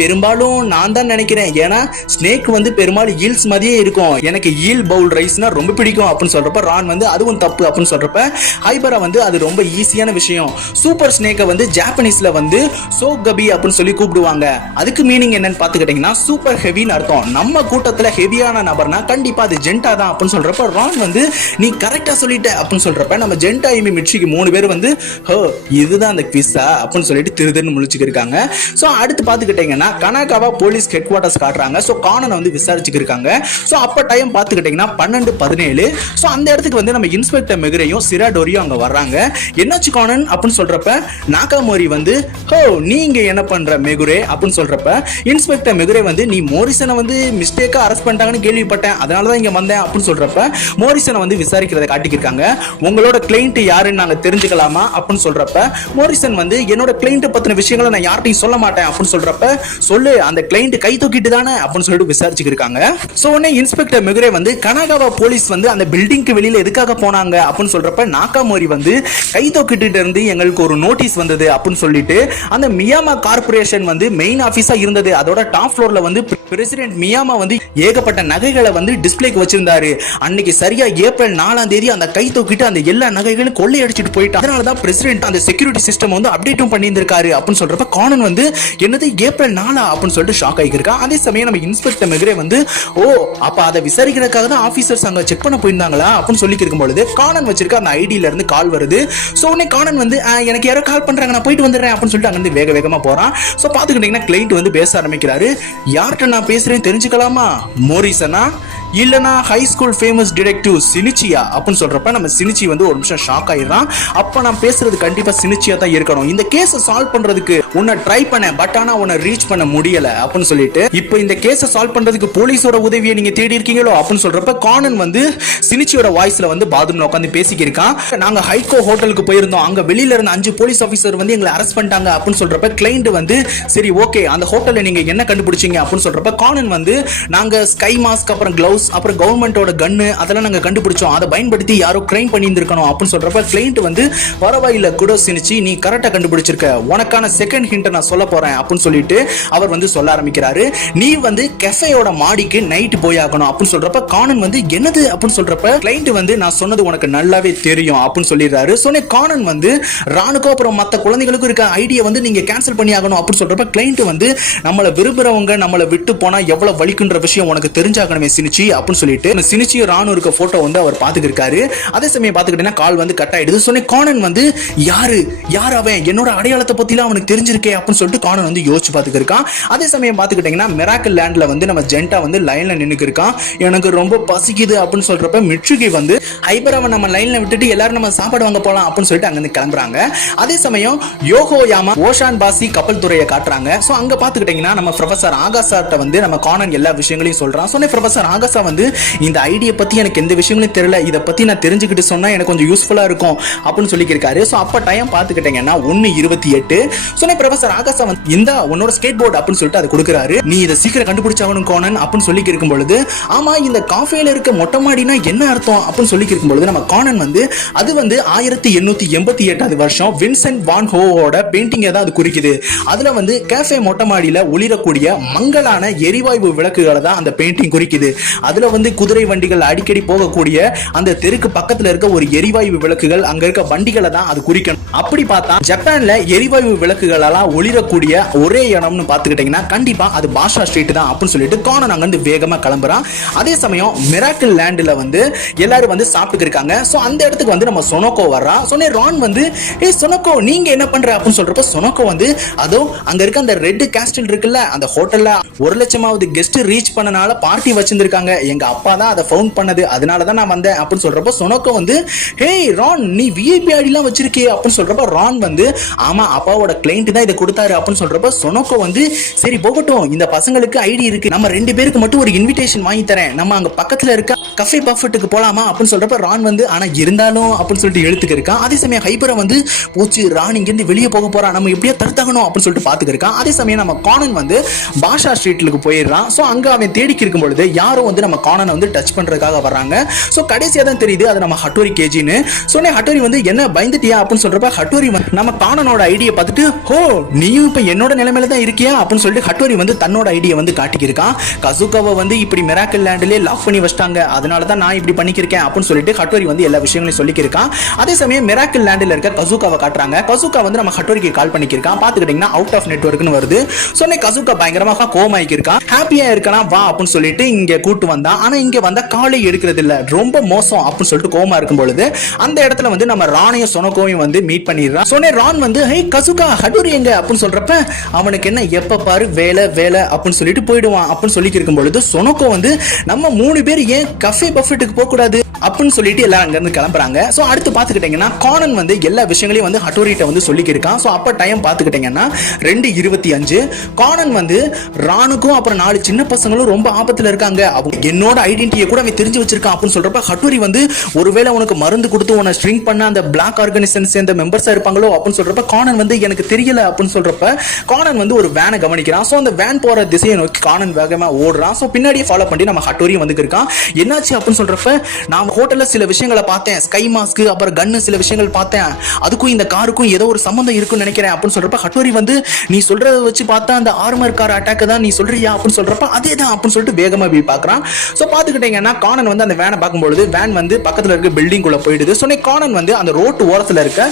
பெரும்பாலும் நான் தான் நினைக்கிறேன், இருக்கேன், ஏன்னா ஸ்னேக் வந்து பெரும்பாலும் ஈல்ஸ் மாதிரியே இருக்கும், எனக்கு ஈல் பவுல் ரைஸ்னா ரொம்ப பிடிக்கும் அப்படின்னு சொல்றப்ப ரான் வந்து அதுவும் தப்பு அப்படின்னு சொல்றப்ப ஹைபரா வந்து அது ரொம்ப ஈஸியான விஷயம். சூப்பர் ஸ்னேக்கை வந்து ஜாப்பனீஸ்ல வந்து சோகபி அப்படின்னு சொல்லி கூப்பிடுவாங்க. அதுக்கு மீனிங் என்னன்னு பாத்துக்கிட்டீங்கன்னா சூப்பர் ஹெவின்னு அர்த்தம். நம்ம கூட்டத்துல ஹெவியான நபர்னா கண்டிப்பா அது ஜென்டா தான் அப்படின்னு சொல்றப்ப ரான் வந்து நீ கரெக்டா சொல்லிட்ட அப்படின்னு சொல்றப்ப நம்ம ஜென்டா இமி மிட்சிக்கு 3 பேர் வந்து ஹோ இதுதான் அந்த குவிஸா அப்படின்னு சொல்லிட்டு திருதுன்னு முழிச்சுக்கு இருக்காங்க. சோ அடுத்து பாத்துக்கிட்டீங்கன்னா கனாகாவா போலீஸ் ஹெட் குவார்டர்ஸ் காட்டுறாங்க. சோ கானனை வந்து விசாரிச்சுக்கு இருக்காங்க. சோ அப்ப டைம் பாத்துக்கிட்டீங்கன்னா 12:17. சோ அந்த இடத்துக்கு வந்து நம்ம இன்ஸ்பெக்டர் மெகுரையும் சிராடோரியும் அங்க வர்றாங்க. என்னாச்சு கானன் அப்படின்னு சொல்றப்ப நாகாமோரி வந்து ஹோ நீங்க என்ன பண்ற மெகுரே அப்படின்னு சொல்றப்ப இன்ஸ்பெக்டர் மெகுரே வந்து நீ மோரிசனை வந்து மிஸ்டேக்கா அரெஸ்ட் பண்ணிட்டாங்கன்னு கேள்விப்பட்டேன், அதனாலதான் இங்க வந்தேன் அப்படின்னு சொல்றப்ப மோரிசனை வந்து விசாரிக்கிறத காட்டிக்கிருக்காங்க. உங்களோட கிளைண்ட் யாருன்னு நாங்க தெரிஞ்சுக்கலாமா அப்படின்னு சொல்றப்ப மோரிசன் வந்து என்னோட கிளைண்ட் பத்தின விஷயங்களை நான் யார்ட்டையும் சொல்ல மாட்டேன் அப்படின்னு சொல்றப்ப சொல்லு அந்த கிளைண்ட் கை தூக்கிட்டு தானே அப்படின்னு சொல்லிட்டு விசாரிச்சுக்கிருக்காங்க. சோ உடனே இன்ஸ்பெக்டர் மெகுரே வந்து கனாகாவா போலீஸ் வந்து அந்த பில்டிங்க்கு வெளியில எதுக்காக போனாங்க அப்படின்னு சொல்றப்ப நாகாமோரி வந்து கை தூக்கிட்டு இருந்து எங்களுக்கு ஒரு நோட்டீஸ் வந்தது அப்படின்னு சொல்லிட்டு அந்த மியாமா கார்பரேஷன் வந்து மெயின் ஆபீஸா இருந்தது, அதோட டாப் ஃப்ளோர்ல வந்து பிரசிடென்ட் மியாமா வந்து ஏகப்பட்ட நகைகளை வந்து டிஸ்ப்ளேக்கு வச்சிருந்தாரு. அன்னைக்கு சரியா ஏப்ரல் 4ஆம் தேதி அந்த கை தூக்கிட்டு அந்த எல்லா நகைகளும் கொள்ளையடிச்சிட்டு போயிட்டான். அதனாலதான் பிரசிடென்ட் அந்த செக்யூரிட்டி சிஸ்டம் வந்து அப்டேட்டும் பண்ணியிருக்காரு அப்படின்னு சொல்றப்ப கானன் வந்து என்னது ஏப்ரல் 4 அப்படின்னு சொல்லிட்டு ஷாக் ஆகிருக்கான். அதே சமயம் நம்ம இன்ஸ்பெக்டர் மெகுரே வந்து ஓ அப்ப அதை விசாரிக்கிறதுக்காக தான் ஆபீசர்ஸ் அங்க செக் பண்ண போயிருந்தாங்களா அப்படின்னு சொல்லி இருக்கும் பொழுது கானன் வச்சிருக்க அந்த ஐடியில இருந்து கால் வருது. சோ உடனே கானன் வந்து எனக்கு யாரோ கால் பண்றாங்க நான் போயிட்டு வந்துடுறேன் அப்படின்னு சொல்லிட்டு அங்கிருந்து வேக வேகமா போறான். சோ பாத்துக்கிட்டீங்கன்னா கிளைண்ட் வந்து பேச ஆரம்பிக்கிறாரு. யார்கிட்ட நான் பேசுறேன் தெரிஞ்சுக்கலாமா, மோரிசனா இல்லனா ஹை ஸ்கூல் ஃபேமஸ் டிடெக்டிவ் சினிச்சியா அப்படின்னு சொல்றப்ப நம்ம சினிச்சி வந்து ஒரு நிமிஷம் ஷாக் ஆயிடுறான். அப்ப நான் பேசுறது கண்டிப்பா சினிச்சியா தான் இருக்கணும், இந்த கேஸை சால்வ் பண்றதுக்கு உன்னை ட்ரை பண்ணேன் பட் ஆனா உன்னை ரீச் பண்ண முடியல அப்படின்னு சொல்லிட்டு இப்போ இந்த கேஸை சால்வ் பண்றதுக்கு போலீஸோட உதவியை நீங்க தேடி இருக்கீங்களோ அப்படின்னு சொல்றப்ப கானன் வந்து சினிச்சியோட வாய்ஸ்ல வந்து பாத்ரூம்ல உட்காந்து பேசிக்கி இருக்கான். நாங்க ஹைகோ ஹோட்டலுக்கு போயிருந்தோம், அங்க வெளியில இருந்த 5 போலீஸ் ஆபீசர் வந்து எங்களை அரெஸ்ட் பண்ணிட்டாங்க அப்படின்னு சொல்றப்ப கிளைண்ட் வந்து சரி ஓகே அந்த ஹோட்டல்ல நீங்க என்ன கண்டுபிடிச்சீங்க அப்படின்னு சொல்றப்ப கானன் வந்து நாங்க ஸ்கை மாஸ்க் அப்புறம் கிளவுஸ் அப்புறம் கவர்மெண்டோட கன்னு அதெல்லாம் நாங்க கண்டுபிடிச்சோம், அதை பயன்படுத்தி யாரோ கிரைம் பண்ணியிருந்திருக்கணும் அப்படின்னு சொல்றப்ப கிளைண்ட் வந்து பரவாயில்ல கூட சினிச்சி நீ கரெக்டா கண்டுபிடிச்சிருக்க, உனக்கான செகண்ட் ஹிண்ட் நான் சொல்ல போறேன் அப்படின்னு சொல்லிட்டு அவர் வந்து சொல்ல ஆரம்பிக்கிறாரு. நீ வந்து கெஃபேயோட மாடிக்கு நைட் போய் ஆகணும் அப்படின்னு சொல்றப்ப கானன் வந்து என்னது அப்படின்னு சொல்றப்ப கிளைண்ட் வந்து நான் சொன்னது உனக்கு நல்லாவே தெரியும் அப்படின்னு சொல்லிடுறாரு. சொன்ன கானன் வந்து ராணுக்கும் அப்புறம் மற்ற குழந்தைகளுக்கும் இருக்க ஐடியா வந்து நீங்க கேன்சல் பண்ணி ஆகணும் அப்படின்னு சொல்றப்ப கிளைண்ட் வந்து நம்மளை விரும்புறவங்க நம்மளை விட்டு போனா எவ்வளவு வலிக்குன்ற விஷயம் உனக்கு தெரிஞ்சாகணுமே சினிச்சி அப்படின்னு சொல்லிட்டு சினிச்சி ராணு இருக்க போட்டோ வந்து அவர் பாத்துக்கிருக்காரு. அதே சமயம் பாத்துக்கிட்டீங்கன்னா கால் வந்து கட் ஆயிடுது. சொன்ன கானன் வந்து யார் அவன், என்னோட அடையாளத்தை பத்திலாம் அவனுக்கு தெரிஞ்சிருக்கே அப்படின்னு சொல்லிட்டு கானன் வந்து யோசிச்சு பாத்துக்கிருக்கான். அதே சமயம் பாத்துக்கிட்டீங்கன்னா மிராக்கிள் லேண்ட்ல வந்து நம்ம ஜென்டா வந்து லைன்ல நின்னுக்கு இருக்கான். எனக்கு ரொம்ப பசிக்குது அப்படின்னு சொல்றப்ப மிட்சுகி வந்து ஹைபராவை நம்ம லைன்ல விட்டுட்டு எல்லாரும் நம்ம சாப்பாடு வாங்க போலாம் அப்படின்னு சொல்லிட்டு அங்க இருந்து கிளம்புறாங்க. அதே சமயம் யோகோயாமா ஓஷான் பாசி கப்பல் துறையை காட்டுறாங்க. சோ அங்க பாத்துக்கிட்டீங்கன்னா நம்ம ப்ரொஃபசர் ஆகாசாட்ட வந்து நம்ம கானன் எல்லா விஷயங்களையும் சொல்றான். சொன்ன ப்ரொஃபசர் ஆகாசா வந்து இந்த ஐடியா பத்தி எனக்கு எந்த விஷயங்களும் தெரியல, இதை பத்தி நான் தெரிஞ்சுக்கிட்டு சொன்னா எனக்கு கொஞ்சம் யூஸ்ஃபுல்லா இருக்கும் அப்படின்னு சொல்லியிருக்காரு. சோ அப்ப டைம் பாத்துக்கிட்டீங்கன்னா 1:28. சொன்ன ப்ரொஃபசர் ஆகாசா வந்து இந்த உன்னோட ஸ்கேட் போர்டு அப்படின்னு சொல்லிட்டு அதை கொடுக்குறாரு. நீ இதை சீக்கிரம் கண்டுபிடிச்சாகணும் கானன் அப்படின்னு சொல்லி இருக்கும் பொழுது ஆமா இந்த காஃபேல இருக்க மொட்டை மாடினா என்ன அர்த்தம் அப்படின்னு சொல்லி இருக்கும் பொழுது நம்ம கானன் வந்து அது வந்து 1888 வருஷம் வின்சென்ட் வான் ஹோவோட பெயிண்டிங்கை தான் அது குறிக்குது. அதுல வந்து கேஃபே மொட்டை மாடியில ஒளிரக்கூடிய மங்கலான எரிவாயு விளக்குகளை தான் அந்த பெயிண்டிங் குறிக்குது. அதுல வந்து குதிரை வண்டிகள் அடிக்கடி போகக்கூடிய அந்த தெருக்கு பக்கத்துல இருக்க ஒரு எரிவாயு விளக்குகள் அங்க இருக்க வண்டிகளை தான் அது குறிக்கணும். அப்படி பார்த்தா ஜப்பான்ல எரிவாயு விளக்குகளெல்லாம் ஒளிரக்கூடிய ஒரே இடம்னு பாத்துக்கிட்டீங்கன்னா கண்டிப்பா அது பாஷா ஸ்ட்ரீட் தான் அப்படின்னு சொல்லிட்டு கானன் அங்க இருந்து வேகமா கிளம்புறான். அதே சமயம் மிராக்கிள் லேண்ட்ல வந்து எல்லாரும் வந்து சாப்பிட்டு இருக்காங்க. சோ அந்த இடத்துக்கு வந்து நம்ம சொனோக்கோ வர்றா. சொன்னே ரான் வந்து ஏய் சொனோக்கோ நீங்க என்ன பண்ற அப்படின்னு சொல்றப்ப சொனோக்கோ வந்து அதோ அங்க இருக்க அந்த ரெட் கேஸ்டில் இருக்குல்ல அந்த ஹோட்டல்ல 1,00,000வது கெஸ்ட் ரீச் பண்ணனால பார்ட்டி வச்சிருக்காங்க, எங்க அப்பா தான் அதை ஃபவுண்ட் பண்ணது, அதனால தான் நான் வந்தேன் அப்படின்னு சொல்றப்ப சொனோக்கோ வந்து ஹேய் ரான் நீ விஐபி ஐடிலாம் வச்சிருக்கே அப்படின்னு சொல்றப்ப ரான் வந்து ஆமா அப்பாவோட கிளைண்ட் தான் இதை கொடுத்தாரு அப்படின்னு சொல்றப்ப சொனோக்கோ வந்து சரி போகட்டும் இந்த பசங்களுக்கு ஐடி இருக்கு, நம்ம 2 பேருக்கு மட்டும் ஒரு இன்விடேஷன் வாங்கி தரேன், நம்ம அங்க பக்கத்துல இருக்க கஃபே பஃபெட்டுக்கு போலாமா அப்படின்னு சொல்றப்ப ரான் வந்து ஆனா இருந்தாலும் அப்படின்னு சொல்லிட்டு எழுத்துக்கு இருக்கான். அதே சமயம் ஹைபரா வந்து போச்சு ரான் இங்க இருந்து வெளியே போக போறான், நம்ம எப்படியா தடுத்தாகணும் அப்படின்னு சொல்லிட்டு பாத்துக்கு இருக்கான். அதே சமயம் நம்ம கானன் வந்து பாஷா ஸ்ட்ரீட்லுக்கு போயிடுறான். சோ அங்க அவன் தேடிக்கு இருக்கும் பொழுது யாரும் வந்து வந்து நம்ம கானனை வந்து டச் பண்றதுக்காக வர்றாங்க. சோ கடைசியா தான் தெரியுது அது நம்ம ஹட்டோரி கேஜின்னு. சோ ஹட்டோரி வந்து என்ன பயந்துட்டியா அப்படின்னு சொல்றப்ப ஹட்டோரி நம்ம கானனோட ஐடியை பார்த்துட்டு ஹோ நீயும் இப்ப என்னோட நிலைமையில தான் இருக்கியா அப்படின்னு சொல்லிட்டு ஹட்டோரி வந்து தன்னோட ஐடியை வந்து காட்டிக்கிருக்கான். கசுகாவை வந்து இப்படி மிராக்கிள் லேண்ட்லயே லாக் பண்ணி வச்சிட்டாங்க, அதனால தான் நான் இப்படி பண்ணிக்கிருக்கேன் அப்படின்னு சொல்லிட்டு ஹட்டோரி வந்து எல்லா விஷயங்களையும் சொல்லிக்கிருக்கான். அதே சமயம் மிராக்கிள் லேண்ட்ல இருக்க கசுகாவை காட்டுறாங்க. கசுகா வந்து நம்ம ஹட்டோரிக்கு கால் பண்ணிக்கிருக்கான். பாத்துக்கிட்டீங்கன்னா அவுட் ஆஃப் நெட்வொர்க்னு வருது. சொன்ன கசுகா பயங்கரமாக கோமாயிக்கிருக்கான். ஹாப்பியா இருக்கலாம் வா அப்படின்னு சொல்லிட்டு இங்க கூட்டு வந்தான். ஆனா இங்க வந்தா காலை எடுக்கிறது இல்ல, ரொம்ப மோசம் அப்படின்னு சொல்லிட்டு கோமா இருக்கும் பொழுது அந்த இடத்துல வந்து நம்ம ராணையும் சொனோகோவையும் வந்து மீட் பண்ணிடுறான். சொன்னே ரான் வந்து ஹே கசுகா ஹட்டோரி எங்க அப்படின்னு சொல்றப்ப அவனுக்கு என்ன எப்ப பாரு வேலை வேலை அப்படின்னு சொல்லிட்டு போயிடுவான் அப்படின்னு சொல்லி இருக்கும் பொழுது சொனோகோ வந்து நம்ம 3 பேர் ஏன் கஃபே பஃபெட்டுக்கு போக கூடாது அப்படின்னு சொல்லிட்டு எல்லாரும் அங்க இருந்து கிளம்புறாங்க. சோ அடுத்து பாத்துக்கிட்டீங்கன்னா கானன் வந்து எல்லா விஷயங்களையும் வந்து ஹட்டோரிட்ட வந்து சொல்லிக்கிருக்கான். சோ அப்ப டைம் பாத்துக்கிட்டீங்கன்னா 2:25. கானன் வந்து ராணுக்கும் அப்புறம் 4 சின்ன பசங்களும் ரொம்ப ஆபத்துல இருக்காங்க, அவங்க என்னோட ஐடென்டிட்டியை கூட அவன் தெரிஞ்சு வச்சிருக்கான் அப்படின்னு சொல்றப்ப ஹட்டோரி வந்து ஒருவேளை உனக்கு மருந்து கொடுத்து உன்னை ஸ்ட்ரிங் பண்ண அந்த பிளாக் ஆர்கனைசேஷன் சேர்ந்த மெம்பர்ஸா இருப்பாங்களோ அப்படின்னு சொல்றப்ப கானன் வந்து எனக்கு தெரியல அப்படின்னு சொல்றப்ப கானன் வந்து ஒரு வேனை கவனிக்கிறான். சோ அந்த வேன் போற திசையை நோக்கி கானன் வேகமா ஓடுறான். சோ பின்னாடியே ஃபாலோ பண்ணி நம்ம ஹட்டோரியும் வந்து இருக்கான். என்னாச்சு அப்படின்னு சொல்றப்ப நான் ஹோட்டல்ல சில விஷயங்களை பார்த்தேன், ஸ்கை மாஸ்க் அப்புறம் கன்னு சில விஷயங்கள் பார்த்தேன், அதுக்கும் இந்த காருக்கும் ஏதோ ஒரு சம்பந்தம் இருக்குன்னு நினைக்கிறேன் அப்படின்னு சொல்றப்ப ஹட்டோரி வந்து நீ சொல்றத வச்சு பார்த்தா அந்த ஆர்மர் கார் அட்டாக் தான் நீ சொல்றியா அப்படின்னு சொல்றப்ப அதேதான் அப்படின்னு சொல்லிட்டு வேகமா போய் பார்க்கறான். சோ பாத்துக்கிட்டீங்கன்னா கானன் வந்து அந்த வேனை பார்க்கும்போது வேன் வந்து பக்கத்துல இருக்க பில்டிங் குள்ள போயிடுது. சோ கானன் வந்து அந்த ரோட்டு ஓரத்துல இருக்க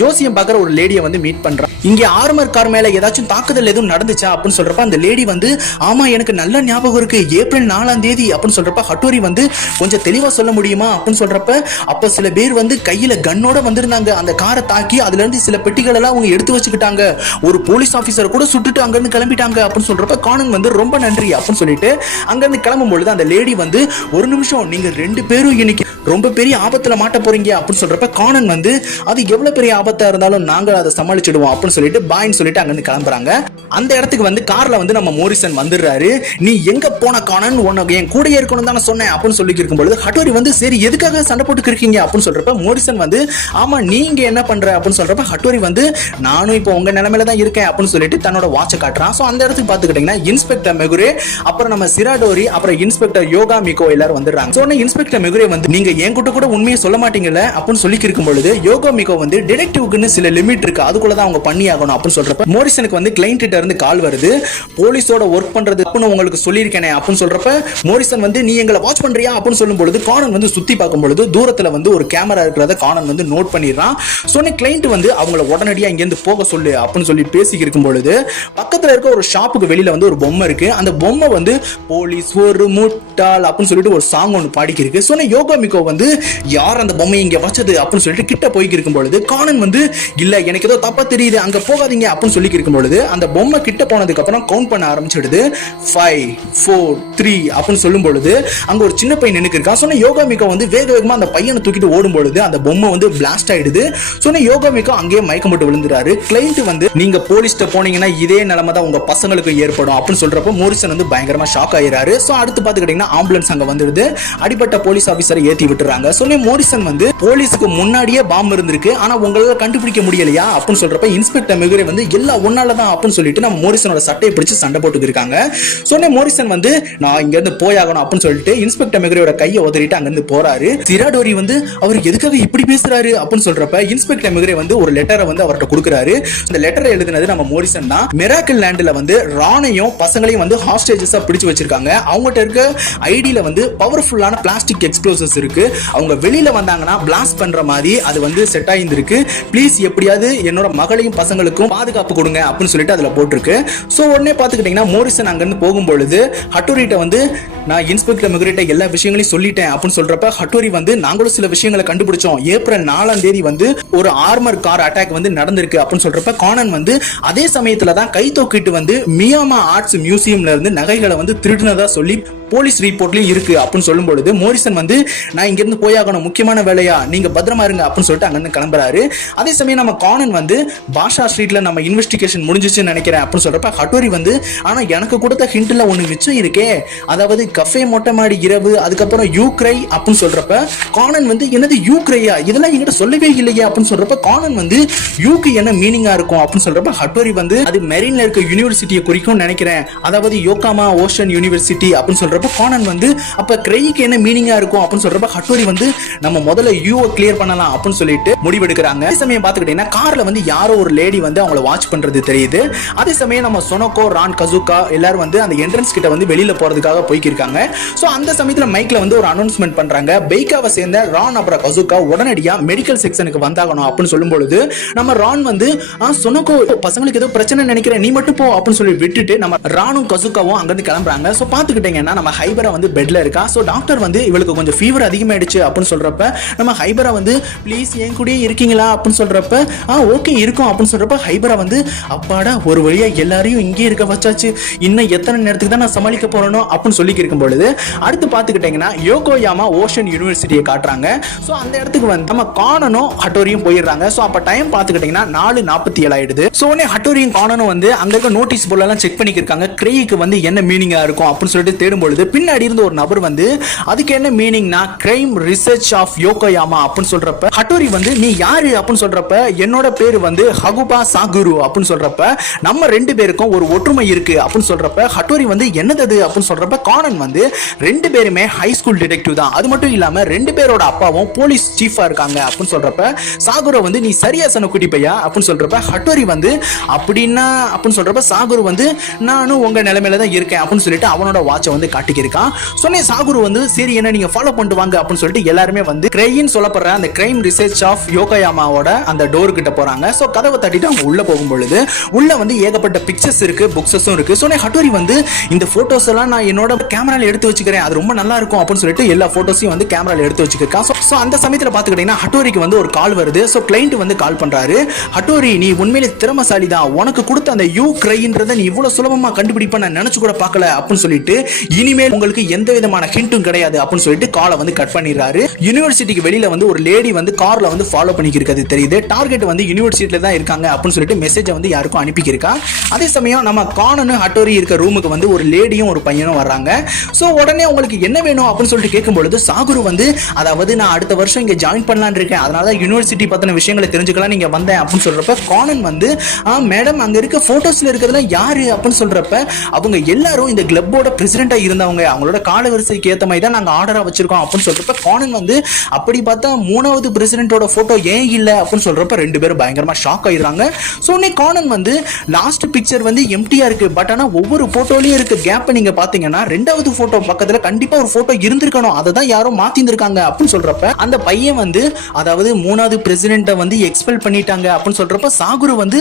ஜோசியம் பார்க்குற ஒரு லேடியை வந்து மீட் பண்றான். இங்க ஆர்மர் கார் மேல ஏதாச்சும் தாக்குதல் எதுவும் நடந்துச்சா அப்படின்னு சொல்றப்ப அந்த லேடி வந்து ஆமா எனக்கு நல்ல ஞாபகம் இருக்கு, ஏப்ரல் 4ஆம் தேதி அப்படின்னு சொல்றப்ப ஹட்டோரி வந்து கொஞ்சம் தெளிவா சொல்ல முடியுமா அப்படின்னு சொல்றப்ப அப்ப சில பேர் வந்து கையில கன்னோட வந்திருந்தாங்க, அந்த காரை தாக்கி அதுல இருந்து சில பெட்டிகள் எல்லாம் அவங்க எடுத்து வச்சுக்கிட்டாங்க, ஒரு போலீஸ் ஆபீசர் கூட சுட்டுட்டு அங்க இருந்து கிளம்பிட்டாங்க அப்படின்னு சொல்றப்ப கானன் வந்து ரொம்ப நன்றி அப்படின்னு சொல்லிட்டு அங்க இருந்து கிளம்பும் பொழுது அந்த லேடி வந்து ஒரு நிமிஷம் நீங்க 2 பேரும் இன்னைக்கு ரொம்ப பெரிய ஆபத்துல மாட்ட போறீங்க அப்படின்னு சொல்றப்ப கானன் வந்து அது எவ்வளவு பெரிய ஆபத்தா இருந்தாலும் நாங்கள் அதை சமாளிச்சிடுவோம் அப்படின்னு சொல்லிட்டு பாய்ன்னு சொல்லிட்டு அங்க இருந்து கிளம்புறாங்க. அந்த இடத்துக்கு வந்து கார்ல வந்து நம்ம மோரிசன் வந்துடுறாரு. நீ எங்க போன கானன், உனக்கு என் கூட இருக்கணும் தானே சொன்னேன் அப்படின்னு சொல்லி இருக்கும்போது ஹட்டோரி வந்து சரி எதுக்காக சண்டை போட்டு இருக்கீங்க அப்படின்னு சொல்றப்ப மோரிசன் வந்து ஆமா நீங்க என்ன பண்ற அப்படின்னு சொல்றப்ப ஹட்டோரி வந்து நானும் இப்போ உங்க நிலைமையில தான் இருக்கேன் அப்படின்னு சொல்லிட்டு தன்னோட வாட்சை காட்டுறான். சோ அந்த இடத்துக்கு பாத்துக்கிட்டீங்கன்னா இன்ஸ்பெக்டர் மெகுரே அப்புறம் நம்ம சிராடோரி அப்புறம் இன்ஸ்பெக்டர் யோகா மிகோ எல்லாரும் வந்துடுறாங்க. சோ இன்ஸ்பெக்டர் மெகுரே வந்து நீங்க என் கிட்ட கூட உண்மையை சொல்ல மாட்டீங்கல்ல அப்படின்னு சொல்லி இருக்கும் பொழுது யோகா மிகோ வந்து டிடெக்டிவ்க்குன்னு சில லிமிட் இருக்கு, அதுக்குள்ளதான் அவங்க பண்ணி ஆகணும் அப்படின்னு சொல்றப்ப மோரிசனுக்கு வந்து கிளைண்ட் கிட்ட இருந்து கால் வருது, போலீஸோட ஒர்க் பண்றது உங்களுக்கு சொல்லியிருக்கேனே அப்படின்னு சொல்றப்ப மோரிசன் வந்து நீ எங்களை வாட்ச் பண்றியா அப்படின்னு சொல்லும் பொழுது கானன் வந்து சுத்தி பார்க்கும் பொழுது தூரத்துல வந்து ஒரு கேமரா இருக்கிறத கானன் வந்து நோட் பண்ணிடுறான். சொன்ன கிளைண்ட் வந்து அவங்கள உடனடியா இங்க இருந்து போக சொல்லு அப்படின்னு சொல்லி பேசி இருக்கும் பொழுது பக்கத்துல இருக்க ஒரு ஷாப்புக்கு வெளியில வந்து ஒரு பொம்மை இருக்கு. அந்த பொம்மை வந்து போலீஸ் ஒரு முட்டாள் அப்படின்னு சொல்லிட்டு ஒரு சாங் ஒன்று பாடிக்கிருக்கு. சொன்ன யோகா மிகோ வந்து யார் அந்த பொம்மை இங்க வச்சது அப்படின்னு சொல்லிட்டு கிட்ட போய்க்கு இருக்கும் பொழுது கானன் வந்து இல்ல எனக்கு ஏதோ தப்பா தெரியுது அங்க போகாதீங்க அப்படின்னு சொல்லி இருக்கும் பொழுது அந்த பொம்மை கிட்ட போனதுக்கு அப்புறம் கவுண்ட் பண்ண ஆரம்பிச்சிடுது. 5 4 3 அப்படின்னு சொல்லும் பொழுது அங்க ஒரு சின்ன பையன் நினைக்கு இருக்கான். சொன்ன யோகா மிகோ வந்து வேக வேகமா அந்த பையனை தூக்கிட்டு ஓடும் பொழுது அந்த பொம்மை வந்து பிளாஸ்ட் ஆயிடுது. சொன்ன யோகா மிகோ அங்கேயே மயக்கம் போட்டு விழுந்துறாரு. கிளைண்ட் வந்து நீங்க போலீஸ்ட்ட போனீங்கன்னா இதே நிலைமை தான் உங்க பசங்களுக்கு ஏற்படும் அப்படின்னு சொல்றப்ப மோரிசன் வந்து பயங்கரமா ஷாக் ஆயிராரு. சோ அடுத்து பாத்துக்கிட்டீங்கன்னா ஆம்புலன்ஸ் அங்க வந்துடுது, அடிப்பட்ட போலீஸ் ஆபீசரை ஏத்தி விட்டுறாங்க. சொன்ன மோரிசன் வந்து போலீஸுக்கு முன்னாடியே பாம்பு இருந்திருக்கு ஆனா உங்களால கண்டுபிடிக்க முடியலையா அப்படின்னு சொல்றப்ப இன்ஸ்பெக்டர் மெகுரே வந்து எல்லாம் ஒன்னால தான் அப்படின்னு சொல்லிட்டு நம்ம மோரிசனோட சட்டையை பிடிச்சு சண்டை போட்டு இருக்காங்க. சொன்ன மோரிசன் வந்து நான் இங்க இருந்து போயாகணும் அப்படின்னு சொல்லிட்டு இன்ஸ்பெக்டர் மெகுரேயோட கையை உதறிட்டு அங்க இருந்து போறாரு. சிராடோரி வந்து அவர் எதுக்காக இப்படி பேசுறாரு அப்படின்னு சொல்றப்ப இன்ஸ்பெக்டர் மெகுரே வந்து ஒரு லெட்டரை வந்து அவர்கிட்ட கொடுக்குறாரு. இந்த லெட்டரை எழுதினது நம்ம மோரிசன் தான். மிராக்கிள் லேண்ட்ல வந்து ராணையும் பசங்களையும் வந்து ஹாஸ்டேஜஸா பிடிச்சு வச்சிருக்காங்க. அவங்ககிட்ட இருக்க ஐடியில வந்து பவர்ஃபுல்லான பிளாஸ்டிக் எக்ஸ்ப்ளோசிவ்ஸ் இருக்கு, அவங்க வெளியில வந்தாங்கன்னா பிளாஸ்ட் பண்ற மாதிரி அது வந்து செட் ஆயிருக்கு. ப்ளீஸ் எப்படியாவது என்னோட மகளையும் பசங்களுக்கும் பாதுகாப்பு கொடுங்க அப்படின்னு சொல்லிட்டு அதுல போட்டிருக்கு. சோ உடனே பாத்துக்கிட்டீங்கன்னா மோரிசன் அங்க இருந்து போகும்பொழுது ஹட்டோரிட்ட வந்து நான் இன்ஸ்பெக்டர் மெகுரேட்ட எல்லா விஷயங்களையும் சொல்லிட்டேன் அப்படின்னு சொல்றப்ப ஹட்டோரி வந்து நாங்களும் சில விஷயங்களை கண்டுபிடிச்சோம், ஏப்ரல் 4ஆம் தேதி வந்து ஒரு ஆர்மர் கார் அட்டாக் வந்து நடந்திருக்கு அப்படின்னு சொல்றப்ப கானன் வந்து அதே சமயத்துல தான் கை தூக்கிட்டு வந்து மியாமா ஆர்ட்ஸ் மியூசியம்ல இருந்து நகைகளை வந்து திருடினதா சொல்லி போலீஸ் ரிப்போர்ட்லயும் இருக்கு அப்படின்னு சொல்லும் பொழுது மோரிசன் வந்து நான் இங்க இருந்து போயாகணும், முக்கியமான வேலையா, நீங்க பத்திரமா இருங்க அப்படின்னு சொல்லிட்டு அங்க இருந்து கிளம்புறாரு. அதே சமயம் நம்ம கானன் வந்து பாஷா ஸ்ட்ரீட்ல நம்ம இன்வெஸ்டிகேஷன் முடிஞ்சிச்சுன்னு நினைக்கிறேன் அப்படின்னு சொல்றப்ப ஹட்டோரி வந்து ஆனா எனக்கு கொடுத்த ஹிண்ட்ல ஒண்ணு மிச்சம் இருக்கே, அதாவது கஃபே மொட்டை மாடி இரவு அதுக்கப்புறம் யூக்ரை அப்படின்னு சொல்றப்ப கானன் வந்து என்னது யூக்ரையா, இதெல்லாம் என்கிட்ட சொல்லவே இல்லையா அப்படின்னு சொல்றப்ப கானன் வந்து யூக்கு என்ன மீனிங்கா இருக்கும் அப்படின்னு சொல்றப்ப ஹட்டோரி வந்து அது மெரின்ல இருக்க யூனிவர்சிட்டியை குறிக்கும் நினைக்கிறேன், அதாவது யோகாமா ஓஷன் யூனிவர்சிட்டி அப்படின்னு சொல்றப்ப சொல்றப்ப கானன் வந்து அப்ப கிரெய்க்கு என்ன மீனிங்கா இருக்கும் அப்படின்னு சொல்றப்ப ஹட்டோரி வந்து நம்ம முதல்ல யூவை கிளியர் பண்ணலாம் அப்படின்னு சொல்லிட்டு முடிவெடுக்கிறாங்க. அதே சமயம் பாத்துக்கிட்டீங்கன்னா கார்ல வந்து யாரோ ஒரு லேடி வந்து அவங்கள வாட்ச் பண்றது தெரியுது. அதே சமயம் நம்ம சொனோகோ, ரான், கசுகா எல்லாரும் வந்து அந்த என்ட்ரன்ஸ் கிட்ட வந்து வெளியில போறதுக்காக போய்க்கிருக்காங்க. சோ அந்த சமயத்துல மைக்ல வந்து ஒரு அனௌன்ஸ்மெண்ட் பண்றாங்க. பெய்காவை சேர்ந்த ரான் அப்புறம் கசுகா உடனடியா மெடிக்கல் செக்ஷனுக்கு வந்தாகணும் அப்படின்னு சொல்லும் பொழுது நம்ம ரான் வந்து சொனோகோ பசங்களுக்கு ஏதோ பிரச்சனை நினைக்கிறேன், நீ மட்டும் போ அப்படின்னு சொல்லி விட்டுட்டு நம்ம ரானும் கசுகாவும் அங்கிருந்து கிளம்புறாங்க. சோ பாத்துக்கிட்டீங்கன்னா நம்ம ஹைபரா வந்து பெட்ல இருக்கா. சோ டாக்டர் வந்து இவளுக்கு கொஞ்சம் ஃபீவர் அதிகமாயிடுச்சு அப்படின்னு சொல்றப்ப நம்ம ஹைபரா வந்து ப்ளீஸ் என் கூடயே இருக்கீங்களா அப்படின்னு சொல்றப்ப ஓகே இருக்கும் அப்படின்னு சொல்றப்ப ஹைபரா வந்து அப்பாடா ஒரு வழியா எல்லாரையும் இங்கே இருக்க வச்சாச்சு, இன்னும் எத்தனை நேரத்துக்கு தான் நான் சமாளிக்க போறேனோ அப்படின்னு சொல்லி இருக்கும் பொழுது அடுத்து பாத்துக்கிட்டீங்கன்னா யோகோயாமா ஓஷன் யூனிவர்சிட்டியை காட்டுறாங்க. சோ அந்த இடத்துக்கு வந்து நம்ம கானனும் ஹட்டோரியும் போயிடுறாங்க. சோ அப்ப டைம் பாத்துக்கிட்டீங்கன்னா 4:47 ஆயிடுது. சோ உடனே ஹட்டோரியும் கானனும் வந்து அங்க இருக்க நோட்டீஸ் போர்ட் எல்லாம் செக் பண்ணிக்கிருக்காங்க. கிரெய்க்கு வந்து என்ன மீனிங்கா இருக்கும் அப்படின்னு சொல்லிட்டு தேடும் பொழுது பின்னாடி இருந்து ஒரு நபர் வந்து அதுக்கு என்ன மீனிங்னா கிரைம் ரிசர்ச் ஆஃப் யோகோயாமா அப்படின்னு சொல்றப்ப ஹட்டோரி வந்து நீ யாரு அப்படின்னு சொல்றப்ப என்னோட பேரு வந்து ஹகுபா சாகுரு அப்படின்னு சொல்றப்ப நம்ம ரெண்டு பேருக்கும் ஒரு ஒற்றுமை இருக்கு அப்படின்னு சொல்றப்ப ஹட்டோரி வந்து என்னது அப்படின்னு சொல்றப்ப கானன் வந்து ரெண்டு பேருமே ஹை ஸ்கூல் டிடெக்டிவ் தான், அது மட்டும் இல்லாம ரெண்டு பேரோட அப்பாவும் போலீஸ் சீஃபா இருக்காங்க அப்படின்னு சொல்றப்ப சாகுரு வந்து நீ சரியா சொன்ன குட்டி பையா அப்படின்னு சொல்றப்ப ஹட்டோரி வந்து அப்படின்னா அப்படின்னு சொல்றப்ப சாகுரு வந்து நானும் உங்க நிலைமையில தான் இருக்கேன் அப்படின்னு சொல்லிட்டு அவனோட வாட்சை வந்து காட்டிக்கிருக்கான். சொன்னே சாகுரு வந்து சரி என்ன நீங்க ஃபாலோ பண்ணிட்டு வாங்க அப்படின்னு சொல்லிட்டு எல்லாருமே வந்து கிரைன்னு சொல்லப்படுற அந்த கிரைம் ரிசர்ச் ஆஃப் யோகோயாமாவோட அந்த டோர் கிட்ட போறாங்க. சோ கதவை தட்டிட்டு அவங்க உள்ள போகும் பொழுது உள்ள வந்து ஏகப்பட்ட பிக்சர்ஸ் இருக்கு, புக்ஸஸும் இருக்கு. சொன்னே ஹட்டோரி வந்து இந்த போட்டோஸ் எல்லாம் நான் என்னோட கேமரால எடுத்து வச்சுக்கிறேன், அது ரொம்ப நல்லா இருக்கும் அப்படின்னு சொல்லிட்டு எல்லா போட்டோஸையும் வந்து கேமரால எடுத்து வச்சுக்கிருக்கான். சோ அந்த சமயத்துல பாத்துக்கிட்டீங்கன்னா ஹட்டோரிக்கு வந்து ஒரு கால் வருது. சோ கிளையண்ட் வந்து கால் பண்றாரு. ஹட்டோரி நீ உண்மையிலே திறமைசாலி தான், உனக்கு கொடுத்த அந்த யூ கிரைன்றதை நீ இவ்வளவு சுலபமா கண்டுபிடிப்ப நான் நினைச்சு கூட பார்க்கல அப்படின்னு சொல்லிட்டு இனிமேல் உங்களுக்கு எந்த விதமான ஹிண்ட்டும் கிடையாது அப்படின்னு சொல்லிட்டு காலை வந்து கட் பண்ணிடுறாரு. யூனிவர்சிட்டிக்கு வெளியில வந்து ஒரு லேடி வந்து கார்ல வந்து ஃபாலோ பண்ணிக்கிறது தெரியுது. டார்கெட் வந்து யூனிவர்சிட்டியில தான் இருக்காங்க அப்படின்னு சொல்லிட்டு மெசேஜை வந்து யாருக்கும் அனுப்பிக்கிருக்கா. அதே சமயம் நம்ம கானனும் ஹட்டோரி இருக்க ரூமுக்கு வந்து ஒரு லேடியும் ஒரு பையனும் வர்றாங்க. சோ உடனே உங்களுக்கு என்ன வேணும் அப்படின்னு சொல்லிட்டு கேட்கும் பொழுது சாகுரு வந்து அதாவது நான் அடுத்த வருஷம் இங்க ஜாயின் பண்ணலாம்னு இருக்கேன், அதனால யூனிவர்சிட்டி பத்தின விஷயங்களை தெரிஞ்சுக்கலாம் நீங்க வந்தேன் அப்படின்னு சொல்றப்ப கானன் வந்து மேடம் அங்க இருக்க போட்டோஸ்ல இருக்கிறதுல யாரு அப்படின்னு சொல்றப்ப அவங்க எல்லாரும் இந்த கிளப்போட பிரசிடென்டா இருந்தவங்க, அவங்களோட காலவரிசைக்கு ஏத்த மாதிரி தான் நாங்க ஆர்டரா வச்சிருக்கோம் அப்படின்னு சொல்றப்ப கானன் வந்து அப்படி பார்த்தா மூணாவது பிரசிடென்ட்டோட போட்டோ ஏன் இல்ல அப்படின்னு சொல்றப்ப ரெண்டு பேரும் பயங்கரமா ஷாக் ஆயிடுறாங்க. சோ உடனே கானன் வந்து லாஸ்ட் பிக்சர் வந்து எம்டியா இருக்கு, பட் ஆனா ஒவ்வொரு போட்டோலயும் இருக்க கேப் நீங்க பாத்தீங்கன்னா ரெண்டாவது போட்டோ பக்கத்துல கண்டிப்பா ஒரு போட்டோ இருந்திருக்கணும், அதை தான் யாரும் மாத்திருக்காங்க அப்படின்னு சொல்றப்ப அந்த பையன் வந்து அதாவது மூணாவது பிரசிடென்ட்டை வந்து எக்ஸ்பெல் பண்ணிட்டாங்க அப்படின்னு சொல்றப்ப சாகுரு வந்து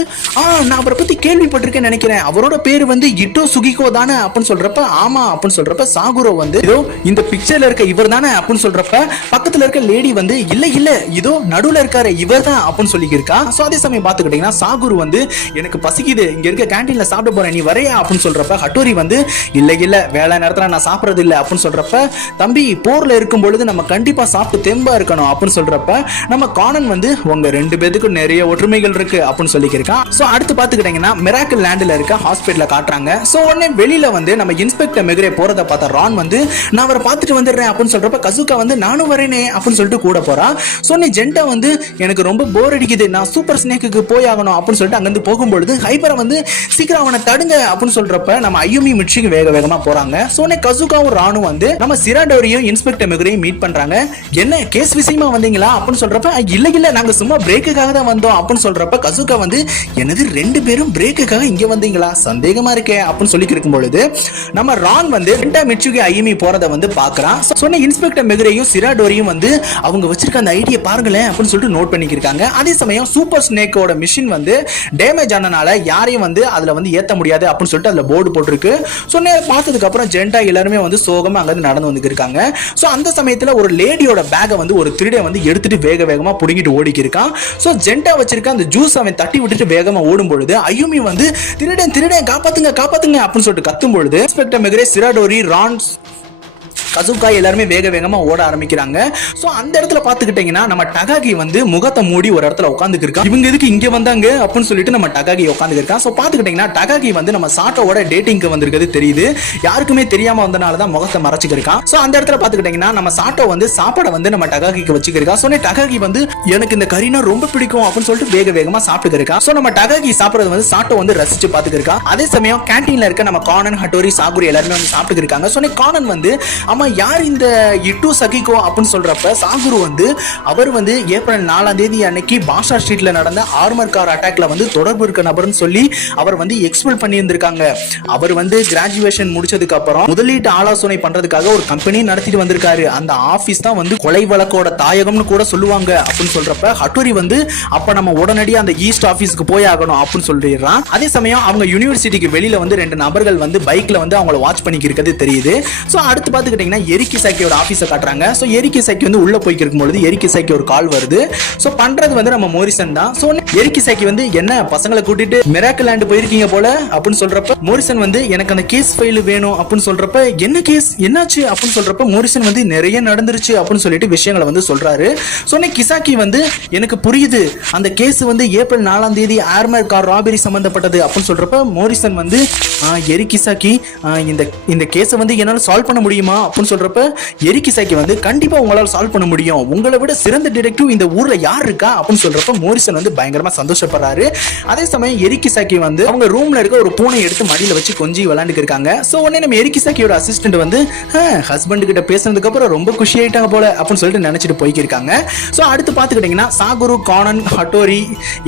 நான் அவரை பத்தி கேள்விப்பட்டிருக்கேன் நினைக்கிறேன், அவரோட பேரு வந்து இட்டோ சுகிகோ தானே அப்படின்னு சொல்றப்ப ஆமா அப்படின்னு சொல்றப்ப சாகுரு வந்து இதோ இந்த பிக்சர்ல இருக்க இவர் தானே அப்படின்னு சொல்றப்ப பக்கத்துல இருக்க லேடி வந்து இல்ல இல்ல இதோ நடுவுல இருக்காரு இவர் தான் அப்படின்னு சொல்லியிருக்கா. சோ அதே சமயம் பாத்துக்கிட்டீங்கன்னா சாகுரு வந்து எனக்கு பசிக்குது, இங்க இருக்க கேண்டீன்ல சாப்பிட போறேன், நீ வரையா அப்படின்னு சொல்றப்ப ஹட்டோரி வந்து இல்ல இல்ல வேலை நேரத்துல நான் சாப்பிடறது இல்ல அப்படின்னு சொல்றப்ப தம்பி போர்ல இருக்கும் பொழுது நம்ம கண்டிப்பா சாப்பிட்டு தெம்பா இருக்கணும் அப்படின்னு சொல்றப்ப நம்ம கானன் வந்து உங்க ரெண்டு பேத்துக்கும் நிறைய ஒற்றுமைகள் இருக்கு அப்படின்னு சொல்லியிருக்கான். சோ அடுத்து பாத்துக்கிட்டீங்கன்னா மிராக்கிள் லேண்ட்ல இருக்க ஹாஸ்பிட்டல காட்டுறாங்க. சோ உடனே வெளியில வந்து நம்ம இன்ஸ்பெக்டர் மெக்ரே போறத பார்த்தா ரான் வந்து நான் அவரை பார்த்துட்டு வந்துடுறேன் அப்படின்னு சொல்றப்ப கசுகா வந்து நானும் வரேனே அப்படின்னு சொல்லிட்டு கூட போறா. சோ நீ ஜென்டா வந்து எனக்கு ரொம்ப போர் அடிக்குது, நான் சூப்பர் ஸ்னேக்கு போய் ஆகணும் அப்படின்னு சொல்லிட்டு அங்கிருந்து போகும்பொழுது ஹைபரை வந்து சீக்கிரம் அவனை தடுங்க அப்படின்னு சொல்றப்ப நம்ம ஐயுமி மிட்சிக்கு வேக வேகமா போறாங்க. சோ உடனே கசுகாவும் ராணும் வந்து நம்ம சிராடோரியும் இன்ஸ்பெக்டர் மெக்ரையும் மீட் பண்றாங்க. என்ன கேஸ் விஷயமா வந்தீங்களா அப்படின்னு சொல்றப்ப இல்ல இல்ல நாங்க சும்மா பிரேக்குக்காக தான் வந்தோம் அப்படின்னு சொல்றப்ப கசுகா வந்து எனது ரெண்டு பேரும் பிரேக்குக்காக இங்க வந்தீங்களா சந்தேகமா இருக்கே அப்படின்னு சொல்லி இருக்கும் பொழுது நம்ம ரான் வந்து ரெண்டா மிட்சுகி ஐயுமி போறத வந்து பாக்குறான். சொன்ன இன்ஸ்பெக்டர் மெக்ரையும் சிராடோரியும் வந்து அவங்க வச்சிருக்க அந்த ஐடியா பாருங்களேன் அப்படின்னு சொல்லிட்டு நோட் பண்ணிக்கிருக்காங்க. அதே சமயம் சூப்பர் ஸ்னேக்கோட மிஷின் வந்து டேமேஜ் ஆனனால யாரையும் வந்து அதுல வந்து ஏத்த முடியாது அப்படின்னு சொல்லிட்டு அதுல போர்டு போட்டிருக்கு. சொன்ன பார்த்ததுக்கு அப்புறம் ஜென்டா எல்லாருமே வந்து சோகமா அங்க நடந்து வந்து இருக்காங்க. சோ அந்த சமயத்துல ஒரு லேடியோட பேக்கை வந்து ஒரு திருடன் வந்து எடுத்துட்டு வேக வேகமா புடுங்கிட்டு ஓடிக்கி இருக்கான். சோ ஜென்டா வச்சிருக்க அந்த ஜூஸ் அவன் தட்டி விட்டுட்டு வேகமா ஓடும் பொழுது ஐயுமி வந்து திருடன் திருடன் காப்பாத்துங்க காப்பாத்துங்க அப்படின்னு சொல்லிட்டு கத்தும் பொழுது இன்ஸ்பெக்டர் மெக்ரே சிராடோரி ரான் கசுகா எல்லாருமே வேக வேகமா ஓட ஆரம்பிக்கிறாங்க. சோ அந்த இடத்துல பாத்துக்கிட்டீங்கன்னா நம்ம டகாகி வந்து முகத்தை மூடி ஒரு இடத்துல உட்கார்ந்துட்டு இருக்கான். இவங்க எதுக்கு இங்க வந்தாங்க அப்படின்னு சொல்லிட்டு நம்ம டகாகி உட்கார்ந்துட்டு இருக்கான். சோ பாத்துக்கிட்டீங்கன்னா டகாகி வந்து நம்ம சாட்டோவோட டேட்டிங்க்கு வந்திருக்கிறது தெரியுது. யாருக்குமே தெரியாம வந்தனால தான் முகத்தை மறைச்சிருக்கான். சோ அந்த இடத்துல பாத்துக்கிட்டீங்கன்னா நம்ம சாட்டோ வந்து சாப்பாடை வந்து நம்ம டகாகிக்கு வச்சுக்கிருக்கான். சோ டகாகி வந்து எனக்கு இந்த கறினா ரொம்ப பிடிக்கும் அப்படின்னு சொல்லிட்டு வேக வேகமா சாப்பிட்டு இருக்கான். சோ நம்ம டகாகி சாப்பிடுறது வந்து சாட்டோ வந்து ரசிச்சு பாத்துட்டு இருக்கான். அதே சமயம் கேண்டீன்ல இருக்க நம்ம கானன், ஹட்டோரி, சாகுரு எல்லாருமே வந்து சாப்பிட்டு இருக்காங்க. சோ கானன் வந்து ஆமா யார் இந்த இட்டு சகிகோ அப்படின்னு சொல்றப்ப சாகுரு வந்து அவர் வந்து ஏப்ரல் 4ஆம் தேதி அன்னைக்கு பாஷா ஸ்ட்ரீட்ல நடந்த ஆர்மர் கார் அட்டாக்ல வந்து தொடர்பு இருக்க நபர்னு சொல்லி அவர் வந்து எக்ஸ்பெல் பண்ணி இருந்திருக்காங்க. அவர் வந்து கிராஜுவேஷன் முடிச்சதுக்கு அப்புறம் முதலீட்டு ஆலோசனை பண்றதுக்காக ஒரு கம்பெனி நடத்திட்டு வந்திருக்காரு. அந்த ஆபீஸ் தான் வந்து கொலை வழக்கோட தாயகம்னு கூட சொல்லுவாங்க அப்படின்னு சொல்றப்ப ஹட்டோரி வந்து அப்ப நம்ம உடனடியாக அந்த ஈஸ்ட் ஆபீஸ்க்கு போய் ஆகணும் அப்படின்னு சொல்லிடுறான். அதே சமயம் அவங்க யூனிவர்சிட்டிக்கு வெளியில வந்து 2 நபர்கள் வந்து பைக்ல வந்து அவங்கள வாட்ச் பண்ணிக்கிறது தெரியுது. சோ அடுத்து பாத்துக்கிட்டீங்கன்னா எரிகிசாக்கியோட ஆபீஸை காட்டுறாங்க. சோ எரிகிசாக்கி வந்து உள்ள போய்க்கு இருக்கும்போது எரிகிசாக்கி ஒரு கால் வருது. சோ பண்றது வந்து நம்ம மோரிசன் தான். சோ எரிகிசாக்கி வந்து என்ன பசங்களை கூட்டிட்டு மிராக்கிள் லேண்ட் போயிருக்கீங்க போல அப்படின்னு சொல்றப்ப மோரிசன் வந்து எனக்கு அந்த கேஸ் ஃபைல் வேணும் அப்படின்னு சொல்றப்ப என்ன கேஸ் என்னாச்சு அப்படின்னு சொல்றப்ப மோரிசன் வந்து நிறைய நடந்துருச்சு அப்படின்னு சொல்லிட்டு விஷயங்களை வந்து சொல்றாரு. சொன்ன கிசாக்கி வந்து எனக்கு புரியுது அந்த கேஸ் வந்து ஏப்ரல் 4ஆம் தேதி ஆர்மர் கார் ராபரி சம்பந்தப்பட்டது அப்படின்னு சொல்றப்ப மோரிசன் வந்து எரிகிசாக்கி இந்த கேஸை வந்து என்னால சால்வ் பண்ண முடியுமா அப்படின்னு சொல்றப்ப எரிகிசாக்கி வந்து கண்டிப்பா உங்களால சால்வ் பண்ண முடியும், உங்களை விட சிறந்த டிடெக்டிவ் இந்த ஊர்ல யார் இருக்கா அப்படின்னு சொல்றப்ப மோரிசன் வந்து பயங்கரமா சந்தோஷப்படுறாரு. அதே சமயம் எரிகிசாக்கி வந்து அவங்க ரூம்ல இருக்க ஒரு பூனை எடுத்து மடியில வச்சு கொஞ்சி விளையாண்டுக்கு இருக்காங்க. சோ உடனே நம்ம எரிகிசாக்கியோட அசிஸ்டன்ட் வந்து ஹஸ்பண்ட் கிட்ட பேசுனதுக்கு அப்புறம் ரொம்ப குஷி ஆயிட்டாங்க போல அப்படின்னு சொல்லிட்டு நினைச்சிட்டு போய்க்கிருக்காங்க. சோ அடுத்து பாத்துக்கிட்டீங்கன்னா சாகுரு, கானன், ஹட்டோரி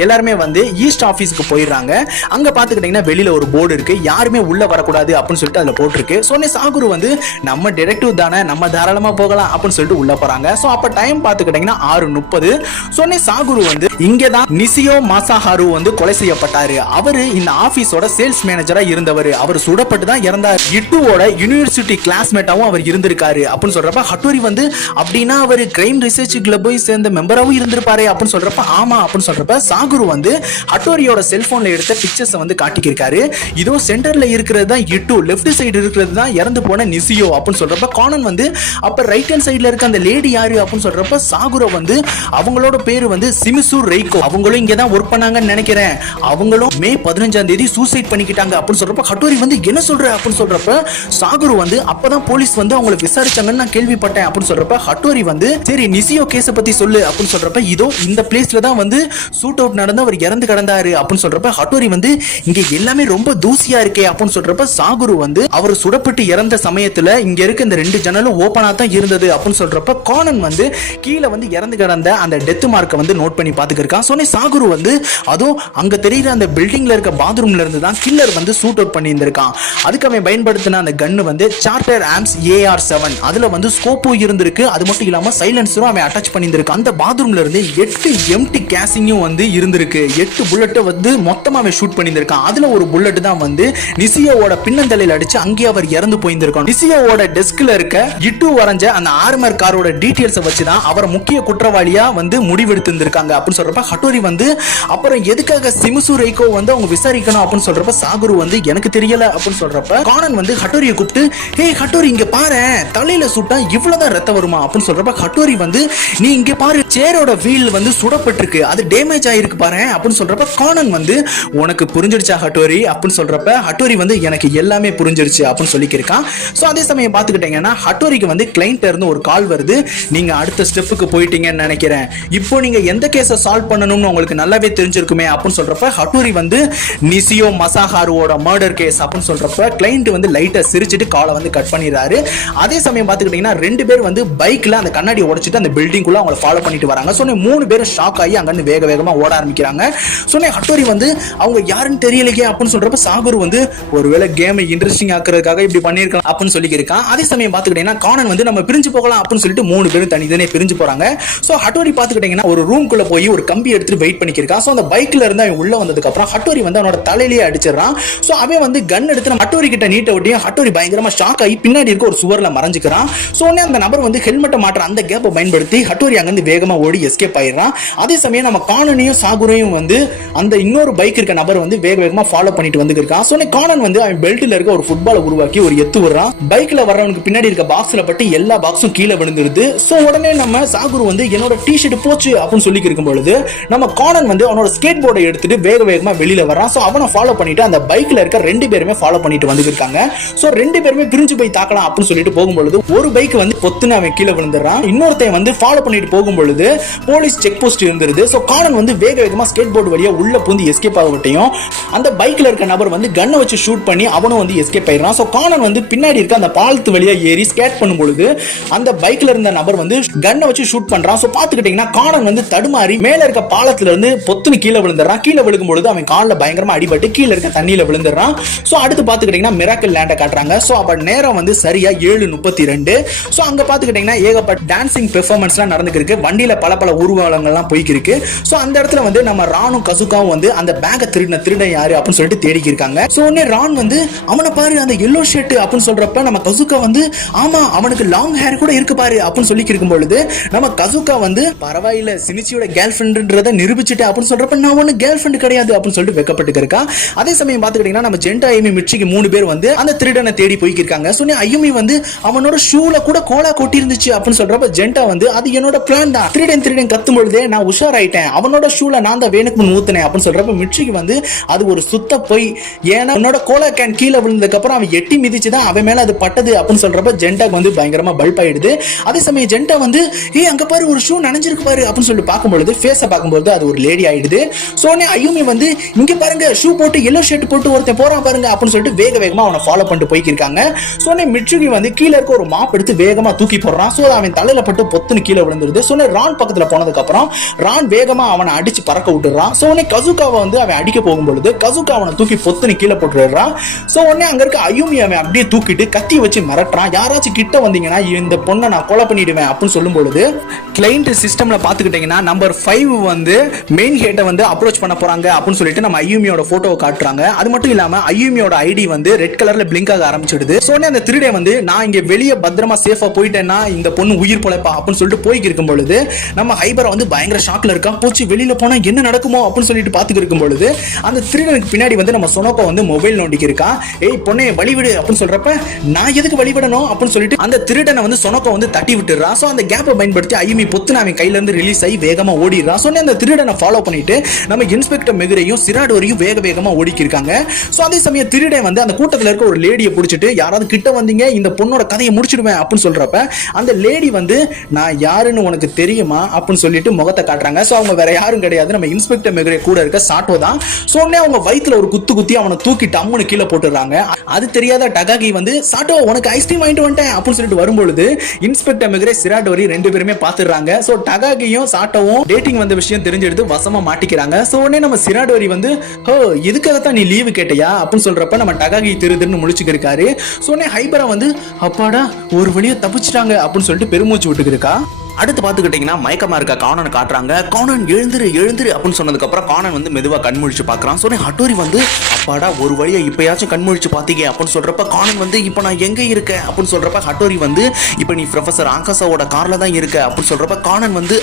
எல்லாருமே வந்து ஈஸ்ட் ஆபீஸ்க்கு போயிடுறாங்க. அங்க பாத்துக்கிட்டீங்கன்னா வெளியில ஒரு போர்டு இருக்கு, யாருமே உள்ள வரக்கூடாது அப்படின்னு சொல்லிட்டு அதுல போட்டிருக்கு. சோ சாகுரு வந்து நம்ம டிடெக்டிவ் தானே, நம்ம தாராளமா போகலாம் அப்படின்னு சொல்லிட்டு உள்ள போறாங்க. சோ அப்ப டைம் பாத்துக்கிட்டீங்கன்னா 6:30. சொன்னே சாகுரு வந்து இங்கதான் நிசியோ மாசாஹாரு வந்து கொலை செய்யப்பட்டாரு. அவரு இந்த ஆபீஸோட சேல்ஸ் மேனேஜரா இருந்தவர். அவர் சுடப்பட்டு தான் இறந்தார். இட்டுவோட யூனிவர்சிட்டி கிளாஸ்மேட்டாவும் அவர் இருந்திருக்காரு அப்படின்னு சொல்றப்ப ஹட்டோரி வந்து அப்படின்னா அவர் கிரைம் ரிசர்ச் கிளப்பை சேர்ந்த மெம்பராவும் இருந்திருப்பாரு அப்படின்னு சொல்றப்ப ஆமா அப்படின்னு சொல்றப்ப சாகுரு வந்து ஹட்டோரியோட செல்போன்ல எடுத்த பிக்சர்ஸ் வந்து காட்டிக்கிருக்காரு. இதோ சென்டர்ல இருக்கிறது தான் இட்டு, லெஃப்ட் சைடு இருக்கிறது தான் இறந்து போன நிசியோ அப்படின்னு சொல்றப்ப கானன் வந்து அப்ப ரைட் ஹேண்ட் சைடுல இருக்க அந்த லேடி யாரு அப்படின்னு சொல்றப்ப சாகுரோ வந்து அவங்களோட பேரு வந்து சிமிசு ரெய்கோ, அவங்களும் இங்க தான் ஒர்க் பண்ணாங்கன்னு நினைக்கிறேன், அவங்களும் மே 15ஆம் தேதி சூசைட் பண்ணிக்கிட்டாங்க அப்படின்னு சொல்றப்ப ஹட்டோரி வந்து என்ன சொல்ற அப்படின்னு சொல்றப்ப சாகுரு வந்து அப்பதான் போலீஸ் வந்து அவங்களை விசாரிச்சாங்கன்னு நான் கேள்விப்பட்டேன் அப்படின்னு சொல்றப்ப ஹட்டோரி வந்து சரி நிசியோ கேஸ பத்தி சொல்லு அப்படின்னு சொல்றப்ப இதோ இந்த பிளேஸ்ல தான் வந்து ஷூட் அவுட் நடந்து அவர் இறந்து கிடந்தாரு அப்படின்னு சொல்றப்ப ஹட்டோரி வந்து இங்க எல்லாமே ரொம்ப தூசியா இருக்கே அப்படின்னு சொல்றப்ப சாகுரு வந்து அவர் சுடப்பட்டு இறந்த சமயத்துல இங்க இருக்க இந்த 2 ஜன்னலும் ஓபனா தான் இருந்தது அப்படின்னு சொல்றப்ப கானன் வந்து கீழே வந்து இறந்து கிடந்த அந்த டெத் மார்க்கை வந்து நோட் பண்ணி பாத்துக்கிருக்கான். சொன்னே சாகுரு வந்து அதுவும் அங்க தெரியுற அந்த பில்டிங்ல இருக்க பாத்ரூம்ல இருந்து தான் கில்லர் வந்து ஷூட் அவுட் பண்ணி இருந்திருக்கான். அதுக்கு அவன் பயன்படுத்தின அந்த கன்னு வந்து சார்ட்டர் ஆம்ஸ் AR-7, அதுல வந்து ஸ்கோப்பும் இருந்திருக்கு. அது மட்டும் இல்லாம சைலன்சரும் அவன் அட்டாச் பண்ணியிருந்திருக்கான். அந்த பாத்ரூம்ல இருந்து 8 எம்டி கேசிங்கும் வந்து இருந்திருக்கு. 8 புல்லட்டை வந்து மொத்தமா அவன் ஷூட் பண்ணியிருந்திருக்கான். அதுல ஒரு புல்லட் தான் வந்து நிசியோவோட பின்னந்தலையில் அடிச்சு அங்கே அவர் இறந்து போயிருந்திருக்கான். நிசியோவோட டெஸ்க்ல இருக்க இட்டு வரைஞ்ச அந்த ஆர்மர் காரோட டீடைல்ஸை வச்சு தான் அவரை முக்கிய குற்றவாளியா வந்து முடிவெடுத்து இருந்திருக்காங்க அப்படின்னு சொல்றப்ப ஹட்டோரி வந்து அப்புறம் எதுக்காக சிமிசு ரெய்கோ வந்து அவங்க விசாரிக்கணும் அப்படின்னு சொல்றப்ப சாகுரு வந்து எனக்கு தெரியல அப்படின்னு சொல்றப்ப கானன் வந்து ஹட்டோரியை கூப்பிட்டு ஹே ஹட்டோரி இங்க பாரு, தலையில சுட்டா இவ்வளவுதான் ரத்தம் வருமா அப்படின்னு சொல்றப்ப ஹட்டோரி வந்து நீ இங்க பாரு சேரோட வீல் வந்து சுடப்பட்டிருக்கு, அது டேமேஜ் ஆயிருக்கு பாரு அப்படின்னு சொல்றப்ப கானன் வந்து உனக்கு புரிஞ்சிடுச்சா ஹட்டோரி அப்படின்னு சொல்றப்ப ஹட்டோரி வந்து எனக்கு எல்லாமே புரிஞ்சிருச்சு அப்படின்னு சொல்லிக்கிருக்கான். சோ அதே சமயம் பாத்துக்கிட்டீங்கன்னா ஹட்டோரிக்கு வந்து கிளைண்ட் இருந்து ஒரு கால் வருது, நீங்க அடுத்த ஸ்டெப்புக்கு போயிட்டீங்கன்னு நினைக்கிறேன், இப்போ நீங்க எந்த கேஸை சால்வ் பண்ணணும்னு உங்களுக்கு நல்லாவே தெரிஞ்சிருக்குமே அப்படின்னு சொல்றப்ப ஹட்டோரி வந்து நிசியோ மசாஹாருவோட மர்டர் கேஸ் அப்படின்னு சொல்றப்ப கிளைண்ட் வந்து லைட்டா சிரிச்சிட்டு காலை வந்து கட் பண்ணிடுறாரு. அதே சமயம் பாத்துக்கிட்டீங்கன்னா 2 பேர் வந்து பைக்ல அந்த கண்ணாடியை உடைச்சிட்டு அந்த பில்டிங்குள்ள அவங்களை ஃபாலோ பண்ணிட்டு வராங்க. சொன்ன 3 பேரும் ஷாக் ஆகி அங்கிருந்து வேக வேகமா ஓட ஆரம்பிக்கிறாங்க. சொன்ன ஹட்டோரி வந்து அவங்க யாருன்னு தெரியலையே அப்படின்னு சொல்றப்ப சாகுரு வந்து ஒருவேளை கேமை இன்ட்ரெஸ்டிங் ஆக்குறதுக்காக இப்படி பண்ணிருக்கலாம் அப்படின்னு சொல்லியிருக்கான். அதே சமயம் பாத்துக்கிட்டீங்கன்னா கானன் வந்து நம்ம பிரிஞ்சு போகலாம் அப்படின்னு சொல்லிட்டு 3 பேரும் தனித்தனியே பிரிஞ்சு போறாங்க. சோ ஹட்டோரி பாத்துக்கிட்டீங்கன்னா ஒரு ரூம்குள்ள போய் ஒரு கம்பி எடுத்துட்டு வெயிட் பண்ணிருக்கான். சோ அந்த பைக்ல இருந்து அவன் உள்ள வந்ததுக்கு அப்புறம் ஹட்டோரி வந்து அவனோட தலையிலேயே அடிச்சிடறான். சோ அவன் வந்து கன் எடுத்து ஹட்டோரி கிட்ட நீட்ட ஒட்டியும் ஹட்டோரி பயங்கரமா ஷாக் ஆகி பின்னாடி இருக்க ஒரு சுவர்ல மறைஞ்சுக்கிறான். சோ அந்த நபர் வந்து ஹெல்மெட்டை மாற்ற அந்த கேப்பை பயன்படுத்தி ஹட்டோரி அங்கிருந்து வேகமா ஓடி எஸ்கேப் ஆயிடுறான். அதே சமயம் நம்ம கானனையும் சாகுரையும் வந்து அந்த இன்னொரு பைக் இருக்க நபர் வந்து வேக வேகமா ஃபாலோ பண்ணிட்டு வந்துருக்கான். சோ கானன் வந்து அவன் பெல்ட்ல இருக்க ஒரு ஃபுட்பாலை உருவாக்கி ஒரு எத்து விடுறான். பைக்ல வர்றவனுக்கு பின்னாடி இருக்க பாக்ஸ்ல பட்டு எல்லா பாக்ஸும் கீழே விழுந்துருது. சோ உடனே நம்ம சாகுரு வந்து என்னோட டி-ஷர்ட் போச்சு அப்படின்னு சொல்லி இருக்கும் பொழுது நம்ம கானன் வந்து அவனோட ஸ்கேட் போர்டை எடுத்துட்டு வேகமா வெளியில வரான். சோ அவனை ஃபாலோ பண்ணிட்டு அந்த பைக்ல இருக்க ரெண்டு பேருமே ஃபாலோ பண்ணிட்டு வந்துருக்காங்க. சோ ரெண்டு பேருமே பிரிஞ்சு போய் தாக்கலாம் அப்படின்னு சொல்லிட்டு போகும்பொழுது ஒரு பைக் வந்து பொத்துன்னு அவன் கீழே விழுந்துறான். இன்னொருத்தையும் வந்து ஃபாலோ பண்ணிட்டு போகும்பொழுது போலீஸ் செக் போஸ்ட் இருந்துருது. சோ கானன் வந்து வேகமா ஸ்கேட் போர்டு வழியா உள்ள பூந்து எஸ்கேப் ஆகட்டையும் அந்த பைக்ல இருக்க நபர் வந்து கன்னை வச்சு ஷூட் பண்ணி அவனும் வந்து எஸ்கேப் ஆயிடுறான். சோ கானன் வந்து பின்னாடி இருக்க அந்த பாலத்து வழியா ஏறி ஸ்கேட் பண்ணும்பொழுது அந்த பைக்ல இருந்த நபர் வந்து கன்னை வச்சு ஷூட் பண்றான். சோ பாத்துக்கிட்டீங்கன்னா கானன் வந்து தடுமாறி மேல இருக்க பாலத்துல இருந்து பொத்துன்னு கீழே விழுந்துறான். கீழே விழுகும்பொழுது அவன் கால்ல பயங்கரமா அடிபட்டு கீழே இருக்க தண்ணியில விழுந்துறான். சோ அடுத்து பாத்துக்கிட்டீங்கன்னா மிராக்கிள் லேண்ட காட்டுறாங்க. சோ அப்ப நேரம் வந்து சரியா 7:32. சோ அங்க பாத்துக்கிட்டீங்கன்னா ஏகப்பட்ட டான்சிங் பெர்ஃபார்மன்ஸ்லாம் நடந்துருக்கு. வண்டியில பல ஊர்வலங்கள்லாம் போய்க்கு இருக்கு. சோ அந்த இடத்துல வந்து நம்ம ராணும் கசுகாவும் வந்து அந்த பேக்கை திருட யாரு அப்படின்னு சொல்லிட்டு தேடிக்கி இருக்காங்க. சோ உடனே ரான் வந்து அவனை பாரு அந்த எல்லோ ஷர்ட் அப்படின்னு சொல்றப்ப நம்ம கசுகா வந்து ஆமா அவனுக்கு லாங் ஹேர் கூட இருக்கு பாரு அப்படின்னு சொல்லி இருக்கும் பொழுது நம்ம கசுகா வந்து பரவாயில்ல சினிச்சியோட கேர்ள் ஃப்ரெண்ட்ன்றத நிரூபிச்சுட்டு அப்படின்னு சொல்றப்ப நான் ஒண்ணு கேர்ள் ஃப்ரெண்ட் கிடையாது அப்படின்னு சொல்லிட்டு வெக்கப்பட்டு இருக்கா. அதே சமயம் பாத்துக்கிட்டீங்கன்னா நம்ம ஜென்டா ஐமி மிச்சிக்கு 3 பேர் வந்து அந்த திருடனை தேடி போய்க்கு இருக்காங்க. சோ ஐயுமி வந்து அவனோட ஷூல கூட கோலா கொட்டி இருந்துச்சு அப்படின்னு சொல்றப்ப ஜென்டா வந்து அது என்னோட பிளான் தான், திருடன் கத்தும் பொழுதே நான் உஷாராயிட்டேன், அவனோட ஷூல நான் தான் வேணுக்கு முன் ஊத்துனேன் அப்படின்னு சொல்றப்ப மிச்சிக்கு வந்து அது ஒரு சுத்த போய், ஏன்னா உன்னோட கோலா கேன் கீழே விழுந்ததுக்கு அப்புறம் அவன் எட்டி மிதிச்சுதான் அவன் மேல அது பட்டது அப்படின்னு சொல்றப்ப ஜென்டாக்கு வந்து பயங்கரமா பல்ப் ஆயிடுது. அதே சமயம் ஜென்டா வந்து அங்க பாரு ஒரு ஷூ நனைஞ்சிருக்கு பாரு அப்படின்னு சொல்லி பார்க்கும்பொழுது ஃபேஸை பார்க்கும்போது அது ஒரு லேடி ஆயிடுது. சோ ஐயுமி வந்து இங்க பாருங்க ஷூ போட்டு எல்லோ ஷர்ட் போட்டு ஒருத்தன் போறான் பாருங்க அப்படின்னு சொல்லிட்டு வேகமா அவனை ஃபாலோ பண்ணிட்டு போய்க்கு இருக்காங்க. சோ மிட்சுகி வந்து கீழே இருக்க ஒரு மாப் எடுத்து வேகமா தூக்கி போடுறான். சோ அவன் தலையில பட்டு பொத்துன்னு கீழே விழுந்துருது. சோ ரான் பக்கத்துல போனதுக்கு அப்புறம் ரான் வேகமா அவனை அடிச்சு பறக்க விட்டுறான். சோ கசுகாவை வந்து அவன் அடிக்க போகும்பொழுது கசுகா அவனை தூக்கி பொத்துன்னு கீழே போட்டுறான். சோ அங்க இருக்க ஐயுமி அவன் அப்படியே தூக்கிட்டு கத்தி வச்சு மிரட்டுறான், யாராச்சும் கிட்ட வந்தீங்கன்னா இந்த பொண்ணை நான் கொலை பண்ணிடுவேன் அப்படின்னு சொல்லும் பொழுது கிளைண்ட் சிஸ்டம்ல பாத்துக்கிட்டீங்கன்னா நம்பர் 5 வந்து மெயின் ஹேட்டை வந்து அப்ரோச் பண்ண போறாங்க அப்படின்னு சொல்லிட்டு நம்ம ஐயுமியோட போட்டோவை காட்டுறாங்க. அது மட்டும் இல்லாம ஐயுமியோட ஐடி வந்து ரெட் கலர்ல பிளிங்க் ஆக ஆரம்பிச்சிடுது. சோ அந்த திருடே வந்து நான் இங்க வெளியே பத்திரமா சேஃபா போயிட்டேன்னா இந்த பொண்ணு உயிர் பொழைப்பா அப்படின்னு சொல்லிட்டு போய்க்கு இருக்கும் பொழுது நம்ம ஹைபரா வந்து பயங்கர ஷாக்ல இருக்கான். போச்சு வெளியில போனா என்ன நடக்குமோ அப்படின்னு சொல்லிட்டு பாத்துக்கு இருக்கும் பொழுது அந்த திருடனுக்கு பின்னாடி வந்து நம்ம சொனோக்கோ வந்து மொபைல் நோண்டிக்கு இருக்கான். ஏய் பொண்ணே வழிவிடு அப்படின்னு சொல்றப்ப நான் எதுக்கு வழிவிடணும் அப்படின்னு சொல்லிட்டு அந்த திருடனை வந்து சொனோக்கோ வந்து தட்டி விட்டுறான். சோ அந்த கேப்பை பயன்படுத்தி ஐயுமி பொத்துன்னு அவன் கையில இருந்து ரிலீஸ் ஆகி வேகமா ஓடிடுறான். சோ அந்த திருடனை ஃபாலோ பண்ணிட்டு நம்ம இன்ஸ்பெக்டர் மெகுரையும் சிராடோரையும் வேகமா ஓடிக்கி இருக்காங்க. சோ அதே சமயம் திருடன் வந்து அந்த கூட்டத்துல இருக்க ஒரு லேடியை பிடிச்சிட்டு யாராவது கிட்ட வந்தீங்க இந்த பொண்ணோட கதையை முடிச்சிடுவேன் அப்படின்னு சொல்றப்ப அந்த லேடி வந்து நான் யாருன்னு உனக்கு தெரியுமா அப்படின்னு சொல்லிட்டு முகத்தை காட்டுறாங்க. சோ அவங்க வேற யாரும் கிடையாது, நம்ம இன்ஸ்பெக்டர் மெகுரை கூட இருக்க சாட்டோ தான். சோ அவங்க வயித்துல ஒரு குத்தி அவனை தூக்கி டம்முன்னு கீழே போட்டுறாங்க. அது தெரியாத டகாகி வந்து சாட்டோ உனக்கு ஐஸ்கிரீம் வாங்கிட்டு வந்துட்டேன் அப்படின்னு சொல்லிட்டு வரும்பொழுது இன்ஸ்பெக்டர் மெகுரை சிராடோரி 2 பேருமே பாத்துறாங்க. சோ டகாகியும் சாட்டோவும் டேட்டிங் வந்த விஷயம் தெரிஞ்செடுத்து வசமா மாட்டிக்கிறாங்க. சோ நம்ம சிராடோரி வந்து இதுக்காகத்தான் நீ லீவு கேட்டியா அப்படின்னு சொல்றப்ப நம்ம டகாகி திருன்னு முழிச்சுக்கு இருக்காரு. சோ ஹைபரா வந்து அப்பாடா ஒரு வழியா தப்பிச்சிட்டாங்க அப்படின்னு சொல்லிட்டு பெருமூச்சு விட்டுக்கு இருக்கா. அடுத்து பாத்துக்கிட்டீங்கன்னா மயக்கமா இருக்க கானன் காட்டுறாங்க. கானன் எழுந்துரு அப்படின்னு சொன்னதுக்கு அப்புறம் கானன் வந்து மெதுவா கண்முழிச்சு பாக்குறான். சோ ஹட்டோரி வந்து அப்பாடா ஒரு வழியா இப்பயாச்சும் கண்முழிச்சு பாத்தீங்க அப்படின்னு சொல்றப்ப கானன் வந்து இப்ப நான் எங்க இருக்கேன் அப்படின்னு சொல்றப்ப ஹட்டோரி வந்து இப்ப நீ ப்ரொஃபசர் ஆகாசாவோட கார்ல தான் இருக்க அப்படின்னு சொல்றப்ப கானன் வந்து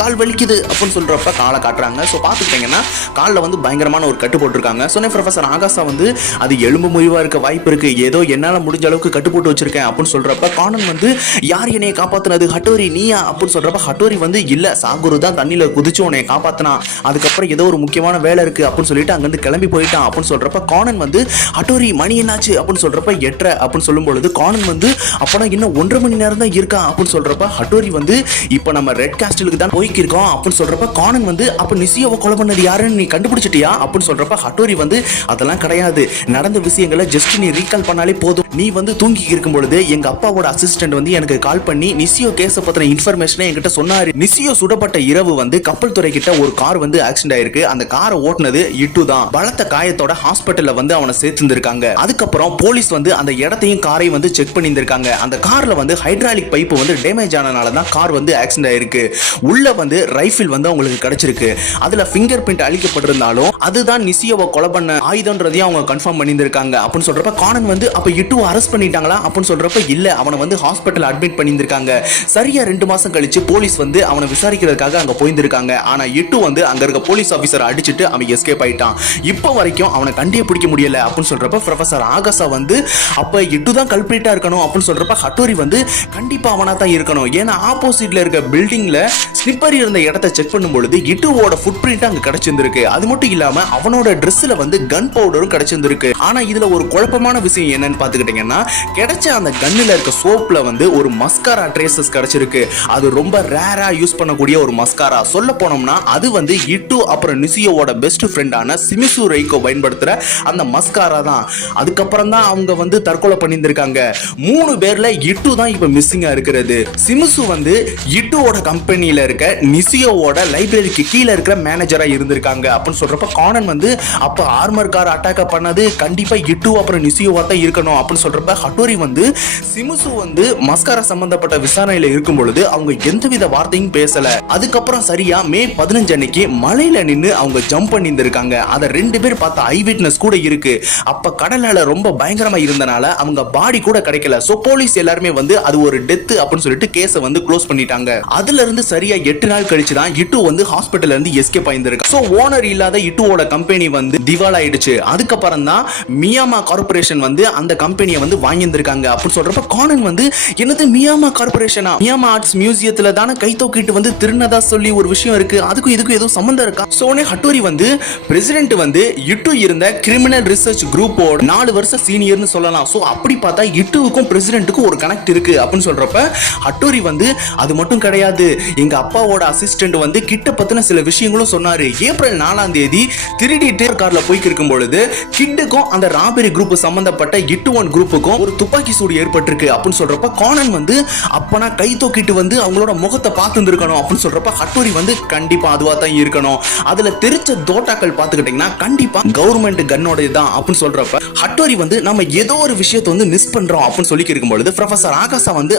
கால் வலிக்குது அப்படின்னு சொல்றப்ப காலை காட்டுறாங்க. சோ பாத்துக்கிட்டீங்கன்னா காலில் வந்து பயங்கரமான ஒரு கட்டு போட்டிருக்காங்க. சோ ப்ரொஃபசர் ஆகாசா வந்து அது எலும்பு முறிவா இருக்க வாய்ப்பு இருக்கு, ஏதோ என்னால முடிஞ்ச அளவுக்கு கட்டு போட்டு வச்சிருக்கேன் அப்படின்னு சொல்றப்ப கானன் வந்து யார் என்னைய காப்பாத்துனது ஹட்டோரி நீயா அப்படின்னு சொல்றப்ப ஹட்டோரி வந்து இல்ல சாகுரு தான் தண்ணியில குதிச்சு உன்னை காப்பாத்தினா, அதுக்கப்புறம் ஏதோ ஒரு முக்கியமான வேலை இருக்கு அப்படின்னு சொல்லிட்டு அங்கிருந்து கிளம்பி போயிட்டான் அப்படின்னு சொல்றப்ப கானன் வந்து ஹட்டோரி மணி என்னாச்சு அப்படின்னு சொல்றப்ப 8:30 அப்படின்னு சொல்லும் பொழுது கானன் வந்து அப்பனா இன்னும் 1.5 மணி நேரம் தான் இருக்கா அப்படின்னு சொல்றப்ப ஹட்டோரி வந்து இப்ப நம்ம ரெட் கேஸ்டலுக்கு தான் போய்க்கு இருக்கோம் அப்படின்னு சொல்றப்ப கானன் வந்து அப்ப நிசியோவை கொலை பண்ணது யாருன்னு நீ கண்டுபிடிச்சிட்டியா அப்படின்னு சொல்றப்ப ஹட்டோரி வந்து அதெல்லாம் கிடையாது, நடந்த விஷயங்களை ஜஸ்ட் நீ ரீகால் பண்ணாலே போதும், நீ வந்து தூங்கி இருக்கும் பொழுது எங்க அப்பாவோட அசிஸ்டன்ட் வந்து எனக்கு கால் பண்ணி நிசியோ கேஸ பத்தின இன்ஃபர்மேஷனை என்கிட்ட சொன்னாரு. நிசியோ சுடப்பட்ட இரவு வந்து கப்பல் துறை கிட்ட ஒரு கார் வந்து ஆக்சிடென்ட் ஆயிருக்கு, அந்த காரை ஓட்டுனது இட்டு தான், பலத்த காயத்தோட ஹாஸ்பிட்டல்ல வந்து அவனை சேர்த்திருக்காங்க. அதுக்கப்புறம் போலீஸ் வந்து அந்த இடத்தையும் காரையும் வந்து செக் பண்ணியிருக்காங்க. அந்த கார்ல வந்து ஹைட்ராலிக் பைப் வந்து டேமேஜ் ஆனனால தான் கார் வந்து ஆக்சிடென்ட் ஆயிருக்கு. உள்ள வந்து ரைஃபிள் வந்து அவங்களுக்கு கிடைச்சிருக்கு, அதுல ஃபிங்கர் பிரிண்ட் அளிக்கப்பட்டிருந்தாலும் அதுதான் நிசியோவை கொலை பண்ண ஆயுதம்ன்றதையும் அவங்க கன்ஃபார்ம் பண்ணியிருக்காங்க அப்படின்னு சொல்றப்ப கானன் வந்து அப்ப இட்டு அரெஸ்ட் பண்ணிட்டாங்களா அப்படின்னு சொல்றப்ப இல்ல, அவனை வந்து ஹாஸ்பிட்டல் அட்மிட் பண்ணியிருக்காங்க. சரியா 2 மாசம் மாசம் கழிச்சு போலீஸ் வந்து அவனை விசாரிக்கிறதுக்காக அங்க போயிருந்திருக்காங்க. ஆனா இட்டு வந்து அங்க இருக்க போலீஸ் ஆபீசர் அடிச்சிட்டு அவன் எஸ்கேப் ஆயிட்டான். இப்போ வரைக்கும் அவனை கண்டே பிடிக்க முடியல அப்படின்னு சொல்றப்ப ப்ரொஃபசர் ஆகாஷா வந்து அப்ப இட்டு தான் கல்பிரிட்டா இருக்கணும் அப்படின்னு சொல்றப்ப ஹட்டோரி வந்து கண்டிப்பா அவனா தான் இருக்கணும். ஏன்னா ஆப்போசிட்ல இருக்க பில்டிங்ல ஸ்லிப்பர் இருந்த இடத்தை செக் பண்ணும் பொழுது இட்டுவோட ஃபுட் பிரிண்ட் அங்க கிடைச்சிருந்திருக்கு. அது மட்டும் இல்லாம அவனோட ட்ரெஸ்ல வந்து கன் பவுடரும் கிடைச்சிருந்திருக்கு. ஆனா இதுல ஒரு குழப்பமான விஷயம் என்னன்னு பாத்துக்கிட்டீங்கன்னா கிடைச்ச அந்த கன்னுல இருக்க சோப்ல வந்து ஒரு மஸ்காரா ட்ரேசஸ் கிடைச்சிருக்கு. அது ரொம்ப ரேரா யூஸ் பண்ணக்கூடிய ஒரு மஸ்காரா. சொல்ல போனோம்னா அது வந்து இட்டு அப்புறம் நிசியோவோட பெஸ்ட் ஃப்ரெண்டான சிமிசு ரைக்கோ பயன்படுத்துற அந்த மஸ்காரா தான். அதுக்கப்புறம் தான் அவங்க வந்து தற்கொலை பண்ணியிருந்திருக்காங்க. 3 பேர்ல இட்டு தான் இப்ப மிஸ்ஸிங்கா இருக்கிறது. சிமிசு வந்து இட்டுவோட கம்பெனியில இருக்க நிசியோவோட லைப்ரரிக்கு கீழே இருக்கிற மேனேஜரா இருந்திருக்காங்க அப்படின்னு சொல்றப்ப கானன் வந்து அப்ப ஆர்மர் கார் அட்டாக் பண்ணது கண்டிப்பா இட்டு அப்புறம் நிசியோவா தான் இருக்கணும் அப்படின்னு சொல்றப்ப ஹட்டோரி வந்து சிமிசு வந்து மஸ்காரா சம்பந்தப்பட்ட விசாரணையில இருக்கும் பொழுது அவங்க எந்தவித வார்த்தையும் பேசல. அதுக்கப்புறம் சரியா மே 15 அன்னைக்கு மலையில நின்னு அவங்க ஜம்ப் பண்ணி இருந்திருக்காங்க. அத 2 பேர் பார்த்த ஐ விட்னஸ் கூட இருக்கு. அப்ப கடலால ரொம்ப பயங்கரமா இருந்தனால அவங்க பாடி கூட கிடைக்கல. சோ போலீஸ் எல்லாருமே வந்து அது ஒரு டெத் அப்படின்னு சொல்லிட்டு கேஸை வந்து க்ளோஸ் பண்ணிட்டாங்க. அதுல இருந்து சரியா 8 நாள் கழிச்சு தான் இட்டு வந்து ஹாஸ்பிட்டல்ல இருந்து எஸ்கேப் ஆயிருந்திருக்கு. சோ ஓனர் இல்லாத இட்டுவோட கம்பெனி வந்து திவால் ஆயிடுச்சு. அதுக்கப்புறம் தான் மியாமா கார்பரேஷன் வந்து அந்த கம்பெனியை வந்து வாங்கியிருந்திருக்காங்க அப்படின்னு சொல்றப்ப கானன் வந்து என்னது மியாமா கார்பரேஷனா, மியாமா ஆர்ட்ஸ் மியூசியத்துல தானே கை தூக்கிட்டு வந்து திருநதா சொல்லி ஒரு விஷயம் இருக்கு, அதுக்கும் இதுக்கும் ஏதோ சம்பந்தம் இருக்கா? சோனே ஹட்டோரி வந்து பிரசிடென்ட் வந்து இட்டு இருந்த கிரிமினல் ரிசர்ச் குரூப்போட 4 வருஷம் சீனியர்னு சொல்லலாம். சோ அப்படி பார்த்தா இட்டுவுக்கும் பிரசிடென்ட்டுக்கும் ஒரு கனெக்ட் இருக்கு அப்படின்னு சொல்றப்ப ஹட்டோரி வந்து அது மட்டும் கிடையாது, எங்க அப்பாவோட அசிஸ்டன்ட் வந்து கிட்ட பத்தின சில விஷயங்களும் சொன்னாரு. ஏப்ரல் 4ஆம் தேதி திருடிட்டு கார்ல போய்க்கு இருக்கும் பொழுது கிட்டுக்கும் அந்த ராபரி குரூப் சம்பந்தப்பட்ட இட்டு ஒன் குரூப்புக்கும் ஒரு துப்பாக்கி சூடு ஏற்பட்டிருக்கு அப்படின்னு சொல்றப்ப கானன் வந்து அப்பனா கை தூக்கிட்டு வந்து அவங்களோட முகத்தை பார்த்து இருந்திருக்கணும் அப்படின்னு சொல்றப்ப ஹட்டோரி வந்து கண்டிப்பா அதுவா தான் இருக்கணும். அதுல தெரிச்ச தோட்டாக்கள் பாத்துக்கிட்டீங்கன்னா கண்டிப்பா கவர்மெண்ட் கன்னோட தான் அப்படின்னு சொல்றப்ப ஹட்டோரி வந்து நம்ம ஏதோ ஒரு விஷயத்தை வந்து மிஸ் பண்றோம் அப்படின்னு சொல்லி இருக்கும் பொழுது ப்ரொஃபசர் ஆகாஷா வந்து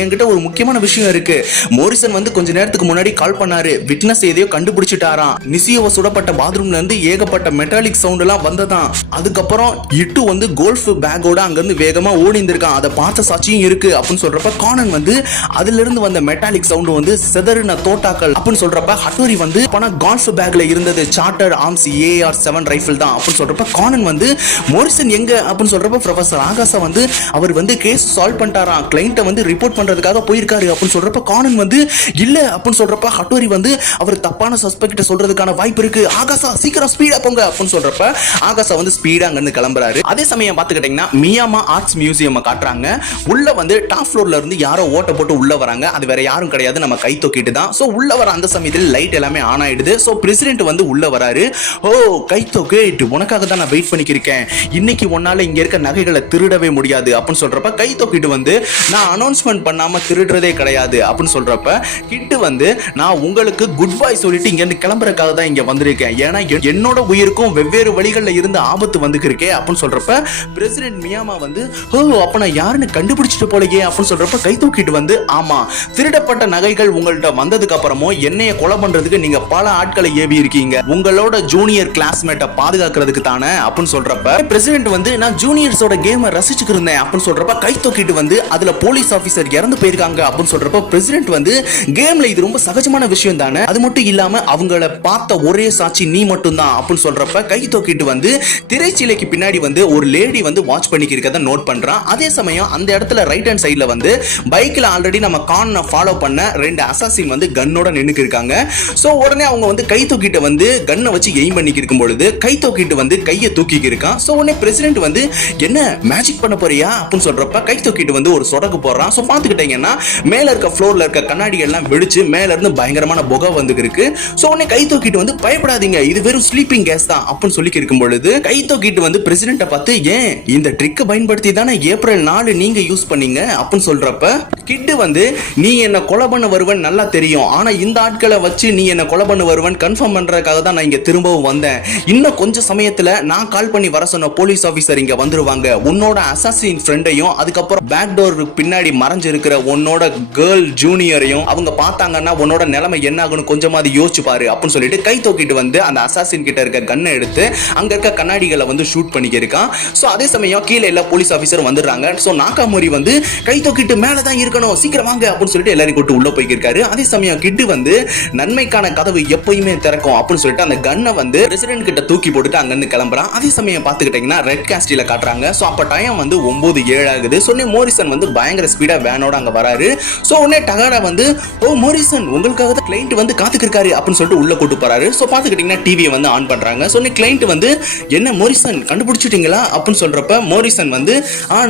என்கிட்ட ஒரு முக்கியமான விஷயம் இருக்கு. மோரிசன் வந்து கொஞ்ச நேரத்துக்கு முன்னாடி கால் பண்ணாரு, விட்னஸ் எதையோ கண்டுபிடிச்சிட்டாராம். நிசியோவ சுடப்பட்ட பாத்ரூம்ல இருந்து ஏகப்பட்ட மெட்டாலிக் சவுண்ட் எல்லாம் வந்ததான். அதுக்கப்புறம் இட்டு வந்து கோல்ஃப் பேக்கோட அங்க இருந்து வேகமா ஓடி இருந்திருக்கான். அதை பார்த்த சாட்சியும் இருக்கு அப்படின்னு சொல்றப்ப கானன் வந்து அதுல இருந்து வந்த மெட்டாலிக் சவுண்ட் வந்து செதறின தோட்டாக்கள் அப்படின்னு சொல்றப்ப ஹட்டோரி வந்து பண கால்ஃப் பேக்ல இருந்தது சார்ட்டர் ஆர்ம்ஸ் AR-7 ரைஃபிள் தான் அப்படின்னு சொல்றப்ப கானன் வந்து மோரிசன் எங்க அப்படின்னு சொல்றப்ப ப்ரொஃபசர் ஆகாஷா வந்து அவர் வந்து கேஸ் சால்வ் பண்ணிட்டாராம், கிளைண்ட்டை வந்து ரிப்போர்ட் பண்றதுக்காக போயிருக்காரு அப்படின்னு சொல்றப்ப கானன் வந்து இல்ல அப்படின்னு சொல்றப்ப ஹட்டோரி வந்து அவர் தப்பான சஸ்பெக்ட் சொல்றதுக்கான வாய்ப்பு இருக்கு, ஆகாஷா சீக்கிரம் ஸ்பீடா போங்க அப்படின்னு சொல்றப்ப ஆகாஷா வந்து ஸ்பீடா அங்க இருந்து கிளம்புறாரு. அதே சமயம் பாத்துக்கிட்டீங்கன்னா மியாமா ஆர்ட்ஸ் மியூசியம் காட்டுறாங்க. உள்ள வந்து டாப் ஃப்ளோர்ல இருந்து யாரோ ஓட்ட போட்டு உள்ள வராங்க. அது வேற யாரும் கிடையாது, நம்ம கை தூக்கிட்டு தான். சோ உள்ள வர அந்த சமயத்தில் லைட் எல்லாமே ஆன் ஆயிடுது. சோ பிரசிடென்ட் வந்து உள்ள வராரு. ஓ கை தூக்கிட்டு உனக்காக தான் நான் வெயிட் பண்ணிக்கிருக்கேன், இன்னைக்கு உன்னால இங்க இருக்க நகைகளை திருடவே முடியாது அப்படின்னு சொல்றப்ப கை தூக்கிட்டு வந்து நான் அனௌன்ஸ்மெண்ட் பண்ணாம திருடுறதே கிடையாது அப்படின்னு சொல்றப்ப கிட்டு வந்து நான் உங்களுக்கு குட் பை சொல்லிட்டு இங்க இருந்து கிளம்புறதுக்காக தான் இங்க வந்திருக்கேன், ஏன்னா என்னோட உயிருக்கும் வெவ்வேறு வழிகளில் இருந்து ஆபத்து வந்துருக்கே அப்படின்னு சொல்றப்ப பிரசிடென்ட் மியாமா வந்து ஓ அப்ப நான் யாருன்னு கண்டுபிடிச்சிட்டு போலயே அப்படின்னு சொல்றப்ப கை தூக்கிட்டு வந்து ஆமா திருடப்பட்ட நகைகள் உங்கள்ட்ட வந்ததுக்கு அப்புறமும் என்னைய கொலை பண்றதுக்கு நீங்க பல ஆட்களை ஏவி இருக்கீங்க, உங்களோட ஜூனியர் கிளாஸ்மேட்டை பாதுகாக்கிறதுக்கு தானே அப்படின்னு சொல்றப்ப பிரசிடென்ட் வந்து நான் ஜூனியர்ஸோட கேமை ரசிச்சுட்டு இருந்தேன் அப்படின்னு சொல்றப்ப கை தூக்கிட்டு வந்து அதுல போலீஸ் ஆபீசர் இறந்து போயிருக்காங்க அப்படின்னு சொல்றப்ப பிரசிடென்ட் வந்து கேம்ல இது ரொம்ப சகஜமான விஷயம் தானே, அது மட்டும் இல்லாம அவங்கள பார்த்த ஒரே சாட்சி நீ மட்டும் தான் அப்படின்னு சொல்றப்ப கை தூக்கிட்டு வந்து திரைச்சீலைக்கு பின்னாடி வந்து ஒரு லேடி வந்து வாட்ச் பண்ணிக்கிறத நோட் பண்றான். அதே சமயம் அந்த இடத்துல ரைட் ஹேண்ட் சைடுல வந்து பைக்ல ஆல்ரெடி நம்ம கானை ஃபாலோ பண்ண 2 அசாசின் வந்து கன்னோட நின்னுக்கு இருக்காங்க. சோ உடனே அவங்க வந்து கை தூக்கிட்டு வந்து கன்னை வச்சு எய்ம் பண்ணிக்கு இருக்கும் பொழுது கை தூக்கிட்டு வந்து கையை தூக்கி இருக்கான். சோ உடனே பிரசிடென்ட் வந்து என்ன மேஜிக் பண்ண போறியா அப்படின்னு சொல்றப்ப கை தூக்கிட்டு வந்து ஒரு சொடக்கு போடுறான். சோ பாத்துக்கிட்டீங்கன்னா மேல இருக்க ஃப்ளோர்ல இருக்க கண்ணாடி எல்லாம் வெடிச்சு மேல இருந்து பயங்கரமான புகை வந்து இருக்கு. சோ உடனே கை தூக்கிட்டு வந்து பயப்படாதீங்க இது வெறும் ஸ்லீப்பிங் கேஸ் தான் அப்படின்னு சொல்லி இருக்கும் பொழுது கை தூக்கிட்டு வந்து பிரசிடென்ட்ட பார்த்து ஏன் இந்த ட்ரிக் பயன்படுத்தி தானே ஏப்ரல் 4 நீங்க யூஸ் பண்ணீங்க அப்படின்னு சொல்றப்ப கிட்டு வந்து நீ என்ன கொலை பண்ண வருவன் நல்லா தெரியும், ஆனா இந்த ஆட்களை வச்சு நீ என்ன கொலை பண்ண வருவன் கன்ஃபார்ம் பண்றதுக்காக தான் நான் இங்க திரும்பவும் வந்தேன், இன்னும் கொஞ்சம் சமயத்துல நான் கால் பண்ணி வர சொன்ன போலீஸ் ஆபீசர் இங்க வந்துருவாங்க, உன்னோட அசாசின் ஃப்ரெண்டையும் அதுக்கப்புறம் பேக் டோர் பின்னாடி மறைஞ்சு இருக்கிற உன்னோட கேர்ள் ஜூனியரையும் அவங்க பார்த்தாங்கன்னா உன்னோட நிலைமை என்ன ஆகுன்னு கொஞ்சமாவது யோசிச்சு பாரு அப்படின்னு சொல்லிட்டு கை தூக்கிட்டு வந்து அந்த அசாசின் கிட்ட இருக்க கன்னை எடுத்து அங்க இருக்க கண்ணாடிகளை வந்து ஷூட் பண்ணிக்கிருக்கான். சோ அதே சமயம் கீழே எல்லா போலீஸ் ஆபீசர் வந்துடுறாங்க. சோ நாகாமோரி வந்து கை தூக்கிட்டு மேல தான் இருக்கணும் சீக்கிரம் வாங்க அப்படின்னு சொல்லிட்டு சொல்லிட்டு எல்லாரையும் கூட்டு உள்ள போய்க்கிருக்காரு. அதே சமயம் கிட்டு வந்து நன்மைக்கான கதவு எப்பயுமே திறக்கும் அப்படின்னு சொல்லிட்டு அந்த கன்னை வந்து பிரசிடென்ட் கிட்ட தூக்கி போட்டுட்டு அங்க இருந்து கிளம்புறான். அதே சமயம் பாத்துக்கிட்டீங்கன்னா ரெட் காஸ்டில காட்டுறாங்க. சோ அப்ப டைம் வந்து 9:07 ஆகுது. சொன்னே மோரிசன் வந்து பயங்கர ஸ்பீடா வேனோட அங்க வராரு. சோ உடனே டகாடா வந்து ஓ மோரிசன் உங்களுக்காக தான் கிளைண்ட் வந்து காத்துக்கிருக்காரு அப்படின்னு சொல்லிட்டு உள்ள கூட்டு போறாரு. சோ பாத்துக்கிட்டீங்கன்னா டிவியை வந்து ஆன் பண்றாங்க. சொன்னே கிளைண்ட் வந்து என்ன மோரிசன் கண்டுபிடிச்சிட்டீங்களா அப்படின்னு சொல்றப்ப மோரிசன் வந்து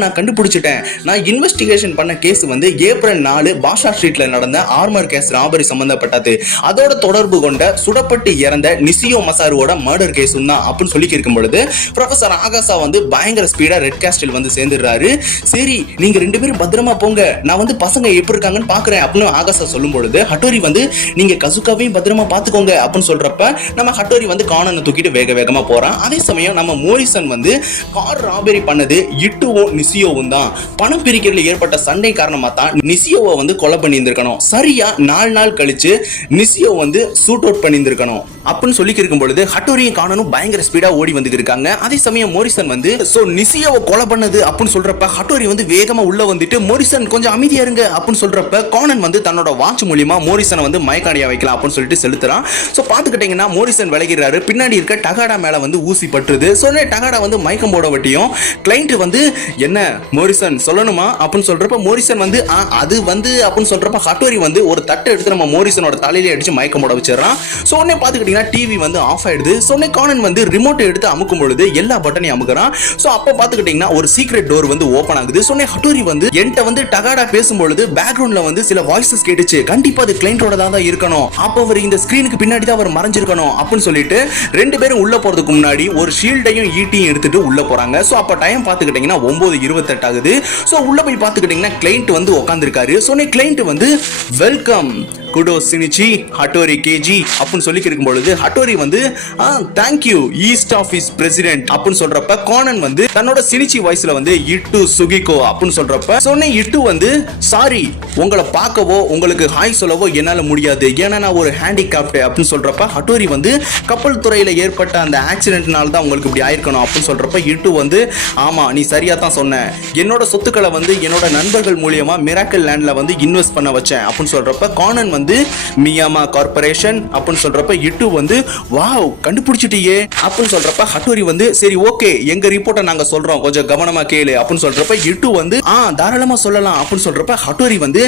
நான் கண்டுபிடிச்சிட்டேன். நான் இன்வெஸ்டிகேஷன் பண்ண கேஸ் வந்து ஏப்ரல் 4 பாஷா ஸ்ட்ரீட்ல நடந்த ஆர்மர் கேஸ் ராபரி சம்பந்தப்பட்டது. அதோட தொடர்பு கொண்ட சுடப்பட்டு இறந்த நிசியோ மசாருவோட மர்டர் கேஸும் தான் அப்படின்னு சொல்லி இருக்கும் பொழுது ப்ரொஃபசர் ஆகாசா வந்து பயங்கர ஸ்பீடா ரெட் காஸ்டில் வந்து சேர்ந்துடுறாரு. சரி நீங்க 2 பேரும் பத்திரமா போங்க, நான் வந்து பசங்க எப்படி இருக்காங்கன்னு பாக்குறேன் அப்படின்னு ஆகாசா சொல்லும் பொழுது ஹட்டோரி வந்து நீங்க கசுகாவையும் பத்திரமா பாத்துக்கோங்க அப்படின்னு சொல்றப்ப நம்ம ஹட்டோரி வந்து கானனை தூக்கிட்டு வேக வேகமா போறான். அதே சமயம் நம்ம மோரிசன் வந்து கார் ராபரி பண்ணது இட்டுவும் நிசியோவும் தான். பணம் பிரிக்கிறதுல ஏற்பட்ட சண்டை காரணமா தான் நிசியோவை வந்து கொலை பண்ணி இருந்திருக்கணும். சரியா 4 நாள் கழிச்சு நிசியோ வந்து சூட் அவுட் பண்ணி இருந்திருக்கணும் அப்படின்னு சொல்லி இருக்கும் பொழுது ஹட்டோரியும் கானனும் பயங்கர ஸ்பீடா ஓடி வந்து இருக்காங்க. அதே சமயம் மோரிசன் வந்து சோ நிசியோவை கொலை பண்ணது அப்படின்னு சொல்றப்ப ஹட்டோரி வந்து வேகமா உள்ள வந்துட்டு மோரிசன் கொஞ்சம் அமைதியா இருங்க அப்படின்னு சொல்றப்ப கானன் வந்து தன்னோட வாட்ச் மூலமா மோரிசனை வந்து மயக்காடியா வைக்கலாம் அப்படின்னு சொல்லிட்டு செலுத்துறான். சோ பாத்துக்கிட்டீங்கன்னா மோரிசன் விலகிறாரு. பின்னாடி இருக்க டகாடா மேல வந்து ஊசி பட்டுருது. சொன்ன டகாடா வந்து மயக்கம் போட வட்டியும் கிளைண்ட் வந்து என்ன மோரிசன் சொல்லணுமா அப்படின்னு சொல்றப்ப மோரிசன் வந்து அது வந்து அப்படின்னு சொல்றப்ப ஹட்டோரி வந்து ஒரு தட்டை எடுத்து நம்ம மோரிசனோட தலையில அடிச்சு மயக்கம் போட வச்சிடறான். சோ உடனே பாத்துக்கிட்டீங்கன்னா டிவி வந்து ஆஃப் ஆயிடுது. சோ உடனே கானன் வந்து ரிமோட் எடுத்து அமுக்கும் பொழுது எல்லா பட்டனையும் அமுக்குறான். சோ அப்ப பாத்துக்கிட்டீங்கன்னா ஒரு சீக்ரெட் டோர் வந்து ஓபன் ஆகுது. சோ உடனே ஹட்டோரி வந்து என்கிட்ட வந்து டகாடா பேசும்பொழுது பேக்ரவுண்ட்ல வந்து சில வாய்ஸஸ் கேட்டுச்சு. கண்டிப்பா அது கிளைண்டோட தான் இருக்கணும். அப்ப அவர் இந்த ஸ்கிரீனுக்கு பின்னாடி தான் அவர் மறைஞ்சிருக்கணும் அப்படின்னு சொல்லிட்டு 2 பேரும் உள்ள போறதுக்கு முன்னாடி ஒரு ஷீல்டையும் ஈட்டியும் எடுத்துட்டு உள்ள போறாங்க. சோ அப்ப டைம் பாத்துக்கிட்டீங்கன்னா 9:28 ஆகுது. சோ உள்ள போய் பாத்துக்கிட்டீங்கன்னா கிளைண்ட் வந்து உட்கார்ந்திருக்காரு. சோ கிளைண்ட் வந்து வெல்கம் குடோ சினிச்சி ஹட்டோரி கேஜி அப்படின்னு சொல்லி இருக்கும் பொழுது ஹட்டோரி வந்து தேங்க்யூ ஈஸ்ட் ஆஃபீஸ் பிரசிடென்ட் அப்படின்னு சொல்றப்ப கானன் வந்து தன்னோட சினிச்சி வாய்ஸ்ல வந்து இட்டு சுகிகோ அப்படின்னு சொல்றப்ப சொன்ன இட்டு வந்து சாரி உங்களை பார்க்கவோ உங்களுக்கு ஹாய் சொல்லவோ என்னால முடியாது, ஏன்னா நான் ஒரு ஹேண்டிகாப்ட் அப்படின்னு சொல்றப்ப ஹட்டோரி வந்து கப்பல் துறையில ஏற்பட்ட அந்த ஆக்சிடென்ட்னால தான் உங்களுக்கு இப்படி ஆயிருக்கணும் அப்படின்னு சொல்றப்ப இட்டு வந்து ஆமா நீ சரியா தான் சொன்ன, என்னோட சொத்துக்களை வந்து என்னோட நண்பர்கள் மூலியமா மிராக்கல் லேண்ட்ல வந்து இன்வெஸ்ட் பண்ண வச்சேன் அப்படின்னு சொல்றப்ப கானன் வந்து மியாமா கார்பரேஷன் அப்படின்னு சொல்றப்ப இட்டு வந்து வாவ் கண்டுபிடிச்சிட்டியே அப்படின்னு சொல்றப்ப ஹட்டோரி வந்து சரி ஓகே எங்க ரிப்போர்ட்டை நாங்க சொல்றோம் கொஞ்சம் கவனமா கேளு அப்படின்னு சொல்றப்ப இட்டு வந்து தாராளமா சொல்லலாம் அப்படின்னு சொல்றப்ப ஹட்டோரி வந்து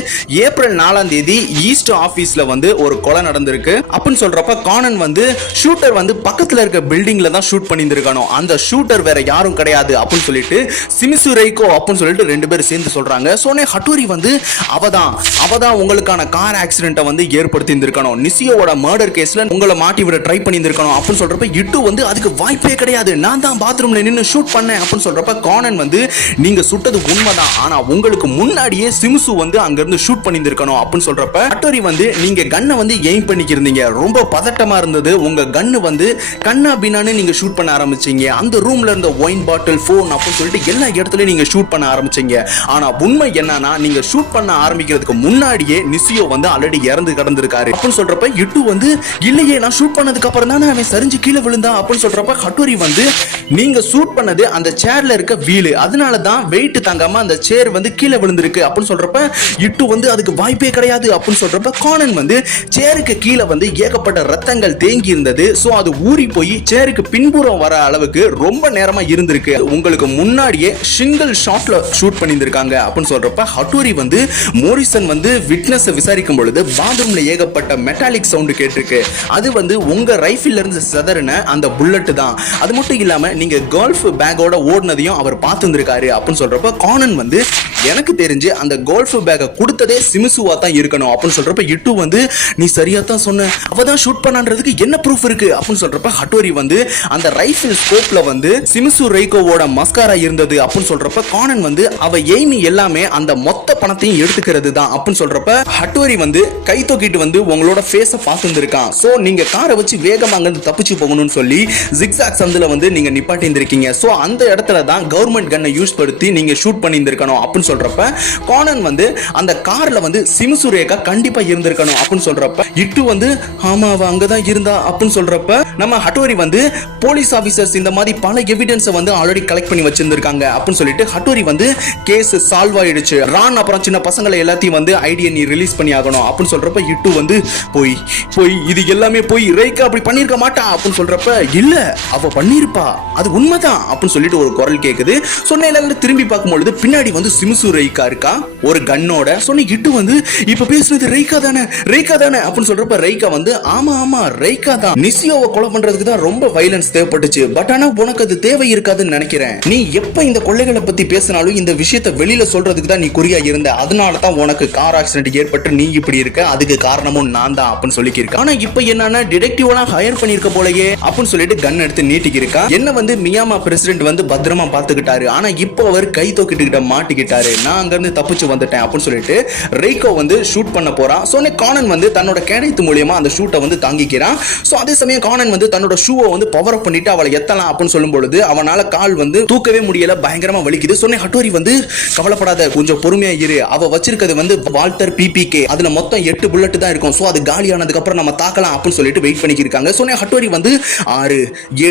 ஏப்ரல் 4ஆம் தேதி ஈஸ்ட் ஆபீஸ்ல வந்து ஒரு கொலை நடந்திருக்கு அப்படின்னு சொல்றப்ப கானன் வந்து ஷூட்டர் வந்து பக்கத்துல இருக்க பில்டிங்ல தான் ஷூட் பண்ணியிருந்திருக்கணும், அந்த ஷூட்டர் வேற யாரும் கிடையாது அப்படின்னு சொல்லிட்டு சிமிசு ரைகோ அப்படின்னு சொல்லிட்டு 2 பேரும் சேர்ந்து சொல்றாங்க. சோனே ஹட்டோரி வந்து அவதான் உங்களுக்கான கார் ஆக்சிடென்ட் வந்து ஏற்படுத்தி இருந்திருக்கணும், நிசியோவோட மர்டர் கேஸ்ல உங்களை மாட்டி விட ட்ரை பண்ணி இருந்திருக்கணும் அப்படின்னு சொல்றப்ப இட்டு வந்து அதுக்கு வாய்ப்பே கிடையாது, நான் தான் பாத்ரூம்ல நின்னு ஷூட் பண்ணேன் அப்படின்னு சொல்றப்ப கானன் வந்து நீங்க சுட்டது உண்மைதான், ஆனா உங்களுக்கு முன்னாடியே சிமிசு வந்து அங்க இருந்து ஷூட் பண்ணி இருந்திருக்கணும் அப்படின்னு சொல்றப்ப ஹட்டோரி வந்து நீங்க கன்னை வந்து எய்ம் பண்ணிக்கிறீங்க, ரொம்ப பதட்டமா இருந்தது, உங்க கன்னு வந்து கண்ணா பின்னான்னு நீங்க ஷூட் பண்ண ஆரம்பிச்சீங்க, அந்த ரூம்ல இருந்த ஒயின் பாட்டில் போன் அப்படின்னு சொல்லிட்டு எல்லா இடத்துலயும் நீங்க ஷூட் பண்ண ஆரம்பிச்சீங்க, ஆனா உண்மை என்னன்னா நீங்க ஷூட் பண்ண ஆரம்பிக்கிறதுக்கு முன்னாடியே நிசியோ வந்து ஆல்ரெடி இறந்து கிடந்திருக்காரு அப்படின்னு சொல்றப்ப இட்டு வந்து இல்லையே நான் ஷூட் பண்ணதுக்கு அப்புறம் தானே அவன் சரிஞ்சு கீழே விழுந்தான் அப்படின்னு சொல்றப்ப ஹட்டோரி வந்து நீங்க ஷூட் பண்ணது அந்த சேர்ல இருக்க வீல், அதனால தான் வெயிட் தாங்காம அந்த சேர் வந்து கீழே விழுந்திருக்கு அப்படின்னு சொல்றப்ப இட்டு வந்து அதுக்கு வாய்ப்பே கிடையாது அப்படின்னு சொல்றப்ப கானன் வந்து சேருக்கு கீழே வந்து ஏகப்பட்ட ரத்தங்கள் தேங்கி இருந்தது, சோ அது ஊறி போய் சேருக்கு பின்புறம் வர அளவுக்கு ரொம்ப நேரமா இருந்திருக்கு, உங்களுக்கு முன்னாடியே சிங்கிள் ஷாட்ல ஷூட் பண்ணியிருக்காங்க அப்படின்னு சொல்றப்ப ஹட்டோரி வந்து மோரிசன் வந்து விட்னஸ் விசாரிக்கும் பொழுது பாத்ரூம்ல ஏகப்பட்ட மெட்டாலிக் சவுண்ட் கேட்டிருக்கு, அது வந்து உங்க ரைஃபிள்ல இருந்து சிதறின அந்த புல்லட் தான், அது மட்டும் இல்லாம நீங்க கோல்ஃப் பேக்கோட ஓடுனதையும் அவர் பார்த்துருக்காரு அப்படின்னு சொல்றப்ப கானன் வந்து எனக்கு தெரிஞ்சு அந்த கோல்ஃப் பேக்கை கொடுத்ததே சிமிசுவா தான் இருக்கணும் அப்படின்னு சொல்றப்ப இட்டு வந்து நீ சரியா தான் சொன்ன, அவதான் ஷூட் பண்ணான்றதுக்கு என்ன ப்ரூஃப் இருக்கு அப்படின்னு சொல்றப்ப ஹட்டோரி வந்து அந்த ரைஃபிள் ஸ்கோப்ல வந்து சிமிசு ரைகோவோட மஸ்காரா இருந்தது அப்படின்னு சொல்றப்ப கானன் வந்து அவ எய்மி எல்லாமே அந்த மொத்த பணத்தையும் எடுத்துக்கிறது தான் அப்படின்னு சொல்றப்ப ஹட்டோரி வந்து கை தூக்கிட்டு வந்து உங்களோட ஃபேஸ பார்த்துருக்கான், சோ நீங்க காரை வச்சு வேகமா அங்கிருந்து தப்பிச்சு போகணும்னு சொல்லி ஜிக்ஸாக் சந்தில வந்து நீங்க நிப்பாட்டி இருந்திருக்கீங்க, சோ அந்த இடத்துல தான் கவர்மெண்ட் கன்னை யூஸ் படுத்தி நீங்க ஷூட் பண்ணி இருந்திருக்கணும் அப்படின்னு அப்படின்னு சொல்றப்ப கானன் வந்து அந்த கார்ல வந்து சிமுசுரேகா கண்டிப்பா இருந்திருக்கணும் அப்படின்னு சொல்றப்ப இட்டு வந்து ஆமா அவ அங்கதான் இருந்தா அப்படின்னு சொல்றப்ப நம்ம ஹட்டோரி வந்து போலீஸ் ஆபீசர்ஸ் இந்த மாதிரி பல எவிடன்ஸை வந்து ஆல்ரெடி கலெக்ட் பண்ணி வச்சிருந்திருக்காங்க அப்படின்னு சொல்லிட்டு ஹட்டோரி வந்து கேஸ் சால்வ் ஆயிடுச்சு, ரான் அப்புறம் சின்ன பசங்களை எல்லாத்தையும் வந்து ஐடியா நீ ரிலீஸ் பண்ணி ஆகணும் அப்படின்னு சொல்றப்ப இட்டு வந்து போய் போய் இது எல்லாமே போய் ரேகா அப்படி பண்ணிருக்க மாட்டா அப்படின்னு சொல்றப்ப இல்ல அவ பண்ணிருப்பா அது உண்மைதான் அப்படின்னு சொல்லிட்டு ஒரு குரல் கேக்குது. சொன்ன திரும்பி பார்க்கும்பொழுது பின்னாடி வந்து சிமுசு ரேகா இருக்கா ஒரு கண்ணோட. சொன்ன இட்டு வந்து இப்ப பேசுறது ரேகா தானே அப்படின்னு சொல்றப்ப ரேகா வந்து ஆமா ஆமா ரேகா தான், நிசியோவை கொலை பண்றதுக்கு தான் ரொம்ப வயலன்ஸ் தேவைப்பட்டுச்சு, பட் ஆனா உனக்கு அது தேவை இருக்காதுன்னு நினைக்கிறேன். நீ எப்ப இந்த கொள்ளைகளை பத்தி பேசினாலும் இந்த விஷயத்தை வெளியில சொல்றதுக்கு தான் நீ குறியா இருந்த, அதனால தான் உனக்கு கார் ஆக்சிடென்ட் ஏற்பட்டு நீ இப்படி இருக்க, அதுக்கு காரணமும் நான் தான் அப்படின்னு சொல்லிக்கிருக்க. ஆனா இப்ப என்னன்னா டிடெக்டிவ்லாம் ஹையர் பண்ணிருக்க போலயே அப்படின்னு சொல்லிட்டு கன் எடுத்து நீட்டிக்கு இருக்கா. என்ன வந்து மியாமா பிரசிடென்ட் வந்து பத்திரமா பாத்துக்கிட்டாரு, ஆனா இப்போ அவர் கை தூக்கிட்டு மாட்டிக்கிட்டாரு, நான் அங்க இருந்து தப்பிச்சு வந்துட்டேன் அப்படின்னு சொல்லிட்டு ரேகோ வந்து ஷூட் பண்ண போறான். சோ கானன் வந்து தன்னோட கேடயத்து மூலமா அந்த ஷூட்டை வந்து தாங்கிக்கிறான். சோ அதே சமயம் கானன் வந்து தன்னோட ஷூவை வந்து பவர் அப் பண்ணிட்டு அவளை எத்தலாம் அப்படின்னு சொல்லும் பொழுது அவனால கால் வந்து தூக்கவே முடியல, பயங்கரமா வலிக்குது. சொன்ன ஹட்டோரி வந்து கவலைப்படாத கொஞ்சம் பொறுமையா இரு, அவ வச்சிருக்கிறது வந்து வால்டர் பிபிகே, அதுல மொத்தம் 8 புல்லட் தான் இருக்கும், சோ அது காலியானதுக்கு அப்புறம் நம்ம தாக்கலாம் அப்படின்னு சொல்லிட்டு வெயிட் பண்ணிக்கிருக்காங்க. சொன்ன ஹட்டோரி வந்து 6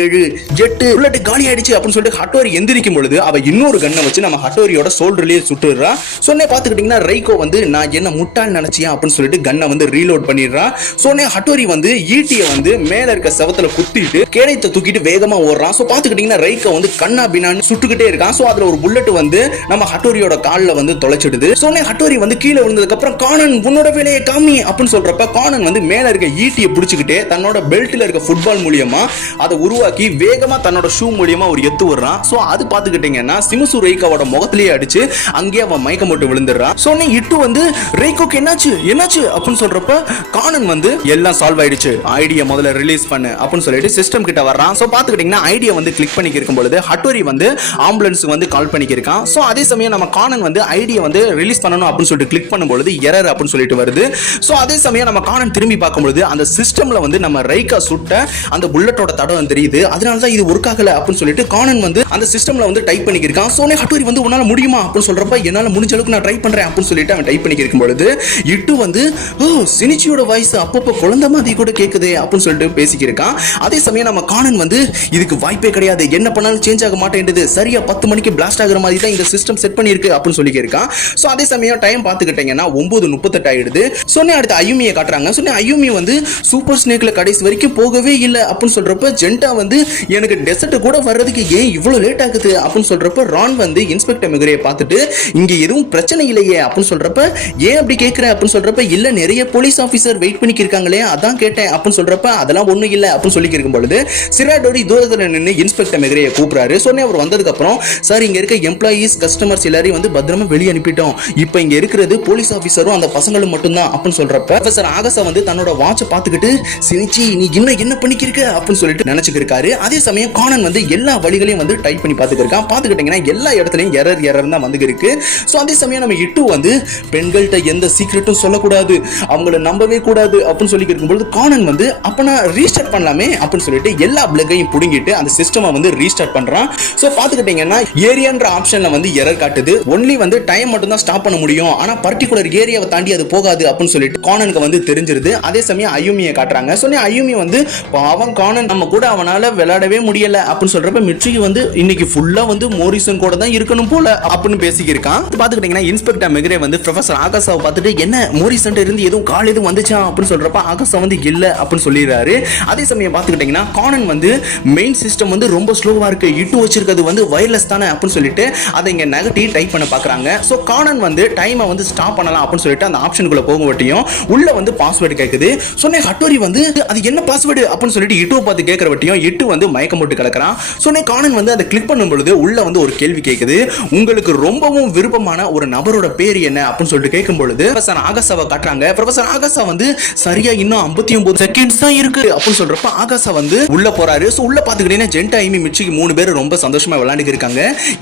7 8 புல்லட் காலி ஆயிடுச்சு அப்படின்னு சொல்லிட்டு ஹட்டோரி எந்திரிக்கும் பொழுது அவ இன்னொரு கண்ணை வச்சு நம்ம ஹட்டோரியோட ஷோல்டர்லயே சுட்டுறா. சொன்ன பாத்துக்கிட்டீங்கன்னா ரைகோ வந்து நான் என்ன முட்டாள் நினைச்சியா அப்படின்னு சொல்லிட்டு கண்ணை வந்து ரீலோட் பண்ணிடுறா. சொன்ன ஹட்டோரி வந்து ஈட்டியை வந்து மேல இருக்க செவத்துல குத்திட்டு கேடயத்தை தூக்கிட்டு வேகமா ஓடுறான். சோ பாத்துக்கிட்டீங்கன்னா ரைகோ வந்து கண்ணா பின்னான்னு சுட்டுக்கிட்டே இருக்கான். சோ அதுல ஒரு புல்லட் வந்து நம்ம ஹட்டோரியோட கால்ல வந்து தொலைச்சிடுது. சொன்ன ஹட்டோரி வந்து கீழே விழுந்ததுக்கு அப்புறம் கானன் உன்னோட வேலையை காமி அப்படின்னு சொல்றப்ப கானன் வந்து மேல இருக்க ஈட்டியை பிடிச்சிக்கிட்டு தன்னோட பெல்ட்ல இருக்க ஃபுட்பால் மூலியமா அதை உருவாக்கி வேகமா தன்னோட ஷூ மூலியமா ஒரு எத்து வர்றான். சோ அது பாத்துக்கிட்டீங்கன்னா சிமுசு ரேகாவோட முகத்திலேயே அடிச்சு அங்கேயே அவன் மயக்கம் போட்டு விழுந்துடுறான். சொன்ன இட்டு வந்து ரேகோக்கு என்னாச்சு என்னாச்சு அப்படின்னு சொல்றப்ப கானன் வந்து எல்லாம் சால்வ் ஆயிடுச்சு, ஐடியா முதல்ல ரிலீஸ் பண்ணு அப்படின்னு சொல்லிட்டு சிஸ்டம் கிட்ட வர்றான். சோ பாத்துக்கிட்டீங்கன்னா ஐடியா வந்து கிளிக் பண்ணி இருக்கும் பொழுது ஹட்டோரி வந்து ஆம்புலன்ஸ்க்கு வந்து கால் பண்ணிக்கிருக்கான். சோ அதே சமயம் நம்ம கானன் வந்து ஐடியா வந்து ரிலீஸ் பண்ணணும் அப்படின்னு சொல்லிட்டு கிளிக் பண்ணும்பொழுது எரர் அப்படின்னு சொல்லிட்டு வருது. சோ அதே சமயம் நம்ம கானன் திரும்பி பார்க்கும்பொழுது அந்த சிஸ்டம்ல வந்து நம்ம ரைகா சுட்ட அந்த புல்லட்டோட தடம் தெரியுது, அதனால தான் இது ஒர்க் ஆகல அப்படின்னு சொல்லிட்டு கானன் வந்து அந்த சிஸ்டம்ல வந்து டைப் பண்ணிக்கிருக்கான். சோனே ஹட்டோரி வந்து உன்னால முடியுமா அப்படின்னு சொல்றப்ப என்னால முடிஞ்ச அளவுக்கு நான் ட்ரை பண்றேன் அப்படின்னு சொல்லிட்டு அவன் டைப் பண்ணிக்கிருக்கும் பொழுது இட்டு வந்து ஓ சினிச்சியோட வாய்ஸ் அப்பப்போ குழந்தை மாதிரி கூட கேக்குதே அப்படின்னு சொல்லிட்டு பேசிக்கிருக்கான். அதே சமயம் நம்ம கானன் வந்து இதுக்கு வாய்ப்பே கிடையாது, என்ன பண்ணாலும் சேஞ்ச் ஆக மாட்டேங்குது, சரியா 10 மணிக்கு பிளாஸ்ட் ஆகுற மாதிரி தான் இந்த சிஸ்டம் செட் பண்ணிருக்கு அப்படின்னு சொல்லிக்கிருக்கான். சோ அதே சமயம் டைம் பாத்துக்கிட்டீங்கன்னா 9:38 ஆயிடுது. சொன்ன அடுத்து அயுமியை காட்டுறாங்க. சொன்ன அயுமி வந்து சூப்பர் ஸ்னேக்ல கடைசி வரைக்கும் போகவே இல்லை அப்படின்னு சொல்றப்ப ஜென்டா வந்து எனக்கு டெசர்ட் கூட வர்றதுக்கு ஏன் இவ்வளவு லேட் ஆகுது அப்படின்னு சொல்றப்ப ரான் வந்து இன்ஸ்பெக்டர் மெகுரையை பார்த்துட்டு இங்க எதுவும் பிரச்சனை இல்லையே அப்படின்னு சொல்றப்ப ஏன் அப்படி கேட்கிற அப்படின்னு சொல்றப்ப இல்ல நிறைய போலீஸ் ஆபீசர் வெயிட் பண்ணிக்கிருக்காங்களே அதான் கேட்டேன் அப்படின்னு சொல்றப்ப அதெல்லாம் ஒண்ணும் இல்ல அப்படின்னு சொல்லி இருக்கும் பொழுது சிராடோரி தூரத்துல நின்று இன்ஸ்பெக்டர் மெகுரையை கூப்பிடுறாரு. சொன்னே அவர் வந்ததுக்கு அப்புறம் சார் இங்க இருக்க எம்ப்ளாயீஸ் கஸ்டமர்ஸ் எல்லாரையும் வந்து பத்திரமா வெளியே அனுப்பிட்டோம், இப்போ இங்க இருக்கிறது போலீஸ் ஆபீசரும் அந்த பசங்களும் மட்டும்தான் அப்படின்னு சொல்றப்ப ப்ரொஃபசர் ஆகாசா வந்து தன்னோட வாட்சை பார்த்துக்கிட்டு சினிச்சி நீ என்ன பண்ணிக்கிருக்க அப்படின்னு சொல்லிட்டு நினைச்சுக்கிருக்காரு. அதே சமயம் கானன் வந்து எல்லா வழிகளையும் வந்து டைப் பண்ணி பார்த்துக்கிருக்கான். பார்த்துக்கிட்டீங்கன்னா எல்லா இடத்துலயும் எரர் தான் வந்து இருக்கு. ஸோ அதே சமயம் நம்ம இட்டு வந்து பெண்கள்கிட்ட எந்த சீக்ரெட்டும் சொல்லக்கூடாது, அவங்கள நம்பவே கூடாது அப்படின்னு சொல்லி இருக்கும்போது கானன் வந்து அப்ப நான் ரீஸ்டார்ட் பண்ணலாமே அப்படின்னு சொல்லிட்டு எல்லா பிளக்கையும் புடுங்கிட்டு அந்த சிஸ்டமை வந்து ரீஸ்டார்ட் பண்றான். ஸோ பார்த்துக்கிட்டீங்கன்னா ஏரியான்ற ஆப்ஷன்ல வந்து எரர் காட்டுது, ஒன்லி வந்து டைம் மட்டும் தான் ஸ்டாப் பண்ண முடியும், ஆனா பர்டிகுலர் ஏரியாவை தாண்டி அது போகாது அப்படின்னு சொல்லிட்டு கானனுக்கு வந்து தெரிஞ்சிருது. அதே சமயம் அயுமியை காட்டுறாங்க. சொன்ன அயுமி வந்து பாவம் கானன் நம்ம கூட அவனால விளையாடவே முடியல அப்படின்னு சொல்றப்ப மிட்ரிக்கு வந்து இன்னைக்கு ஃபுல்லா வந்து மோரிசன் கூட தான் இருக்கணும் போல அப்படின்னு பேசிக்கிருக்கான். பாத்துக்கிட்டீங்கன்னா இன்ஸ்பெக்டர் மெகுரே வந்து ப்ரொஃபசர் ஆகாசாவை பார்த்துட்டு என்ன மோரிசன் இருந்து எதுவும் கால் எதுவும் வந்துச்சா அப்படின்னு சொல்றப்ப ஆகாசா வந்து இல்ல அப்படின்னு சொல்லிடுறாரு. அதே சமயம் பாத்துக்கிட்டீங்கன்னா கானன் வந்து மெயின் சிஸ்டம் வந்து ரொம்ப ஸ்லோவா இருக்கு, இட்டு வச்சிருக்கிறது வந்து வயர்லெஸ் தானே அப்படின்னு சொல்லிட்டு அதை இங்க நெகட்டிவ் டைப் பண்ண பாக்குறாங்க. சோ கானன் வந்து டைமை வந்து ஸ்டாப் பண்ணலாம் அப்படின்னு சொல்லிட்டு அந்த ஆப்ஷனுக்குள்ள போகவட்டியும் உள்ள வந்து பாஸ்வேர்டு கேக்குது. சொன்ன ஹட்டோரி வந்து அது என்ன பாஸ்வேர்டு அப்படின்னு சொல்லிட்டு இட்டுவை பார்த்து கேட்கறவட்டியும் இட்டு வந்து மயக்கம் போட்டு கிடக்குறான். சொன்ன கானன் வந்து அதை கிளிக் பண்ணும் பொழுது உள்ள வந்து ஒரு கேள்வி கேக்குது, உங்களுக்கு ரொம்பவும் விருப்பமான ஒரு நபரோட பேர் என்ன அப்படின்னு சொல்லிட்டு கேட்கும் பொழுது ப்ரொஃபசர் ஆகாசாவை காட்டுறாங்க. ப்ரொஃபசர் ஆகாசா வந்து சரியா இன்னும் 59 செகண்ட்ஸ் தான் இருக்கு அப்படின்னு சொல்றப்ப ஆகாசா வந்து உள்ள போறாரு. சோ உள்ள பாத்துக்கிட்டீங்கன்னா ஜென்டா ஐமி மிச்சிக்கு 3 பேர் ரொம்ப சந்தோஷமா விளையாண்டுக்கு இருக்காங்க.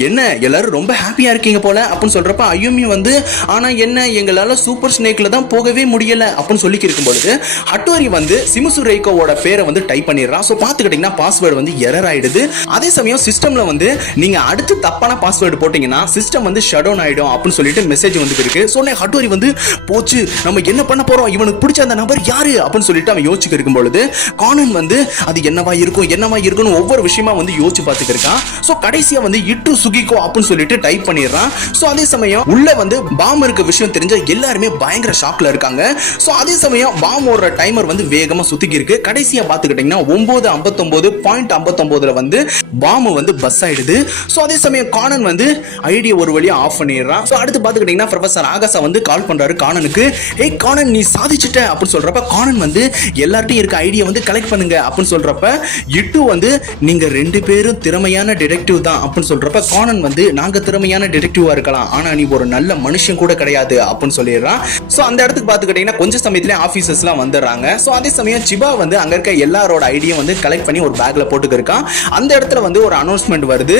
என்ன எல்லாரும் ரொம்ப ஹாப்பியா இருக்கீங்க போல அப்படின்னு சொல்றப்ப அயுமி வந்து ஆனா என்ன எங்களால சூப்பர் ஸ்னேக்ல தான் போகவே முடியல அப்படின்னு சொல்லி இருக்கும் பொழுது ஹட்டோரி வந்து சிமுசு ரேகோவோட பேரை வந்து டைப் பண்ணிடுறான். சோ பாத்துக்கிட்டீங்கன்னா பாஸ்வேர்டு வந்து எரர் ஆயிடுது. அதே சமயம் சிஸ்டம்ல வந்து நீங்க அடுத்து தப்பான பாஸ்வேர்டு போட்டீங்கன்னா சிஸ்டம் வந்து ஷட் டவுன் ஆயிடும் அப்படின்னு சொல்லிட்டு மெசேஜ் வந்து இருக்கு. சொன்னே ஹட்டோரி வந்து போச்சு, நம்ம என்ன பண்ண போறோம், இவனுக்கு பிடிச்ச அந்த நபர் யாரு அப்படின்னு சொல்லிட்டு அவன் யோசிச்சு இருக்கும் பொழுது கானன் வந்து அது என்னவா இருக்கும்னு ஒவ்வொரு விஷயமா வந்து யோசிச்சு பார்த்துட்டு இருக்கான். சோ கடைசியா வந்து இட்டு சுகிகோ அப்படின்னு சொல்லிட்டு டைப் பண்ணிடுறான். சோ அதே சமயம் உள்ள வந்து பாம் இருக்க விஷயம் தெரிஞ்ச எல்லாருமே பயங்கர ஷாக்ல இருக்காங்க. சோ அதே சமயம் பாம் ஓடுற டைமர் வந்து வேகமா சுத்திக்கி இருக்கு. கடைசியா பாத்துக்கிட்டீங்கன்னா 9:59 வந்து பாம் வந்து பஸ் ஆயிடுது. சோ அதே சமயம் கானன் வந்து ஐடியா ஒரு வழியா ஆஃப் பண்ணிடுறான். சோ அடுத்து பாத்துக்கிட்டீங்கன்னா ப்ரொஃபசர் ஆகாசா வந்து கால் பண்றாரு கானனுக்கு. ஏய் கானன், நீ சாதிச்சிட்ட அப்படின்னு சொல்றப்ப கானன் வந்து எல்லார்ட்டையும் இருக்க ஐடியா வந்து கலெக்ட் பண்ணுங்க அப்படின்னு சொல்றப்ப இட்டு வந்து நீங்க 2 பேரும் திறமையான டிடெக்டிவ் தான் அப்படின்னு சொல்றப்ப கானன் வந்து நாங்க திறமையான டிடெக்டிவா இருக்கலாம், ஆனா நீ ஒரு நல்ல மனுஷன் கூட கிடையாது அப்படின்னு சொல்லிடுறான். சோ அந்த இடத்துக்கு பாத்துக்கிட்டீங்கன்னா கொஞ்சம் சமயத்திலே ஆபீசர்ஸ் எல்லாம் வந்துடுறாங்க. சோ அதே சமயம் சிபா வந்து அங்க இருக்க எல்லாரோட ஐடியா வந்து கலெக்ட் பண்ணி ஒரு பேக்ல போட்டுக்கிருக்கான். அந்த இடத்துல வந்து ஒரு அனௌன்ஸ்மெண்ட் வருது.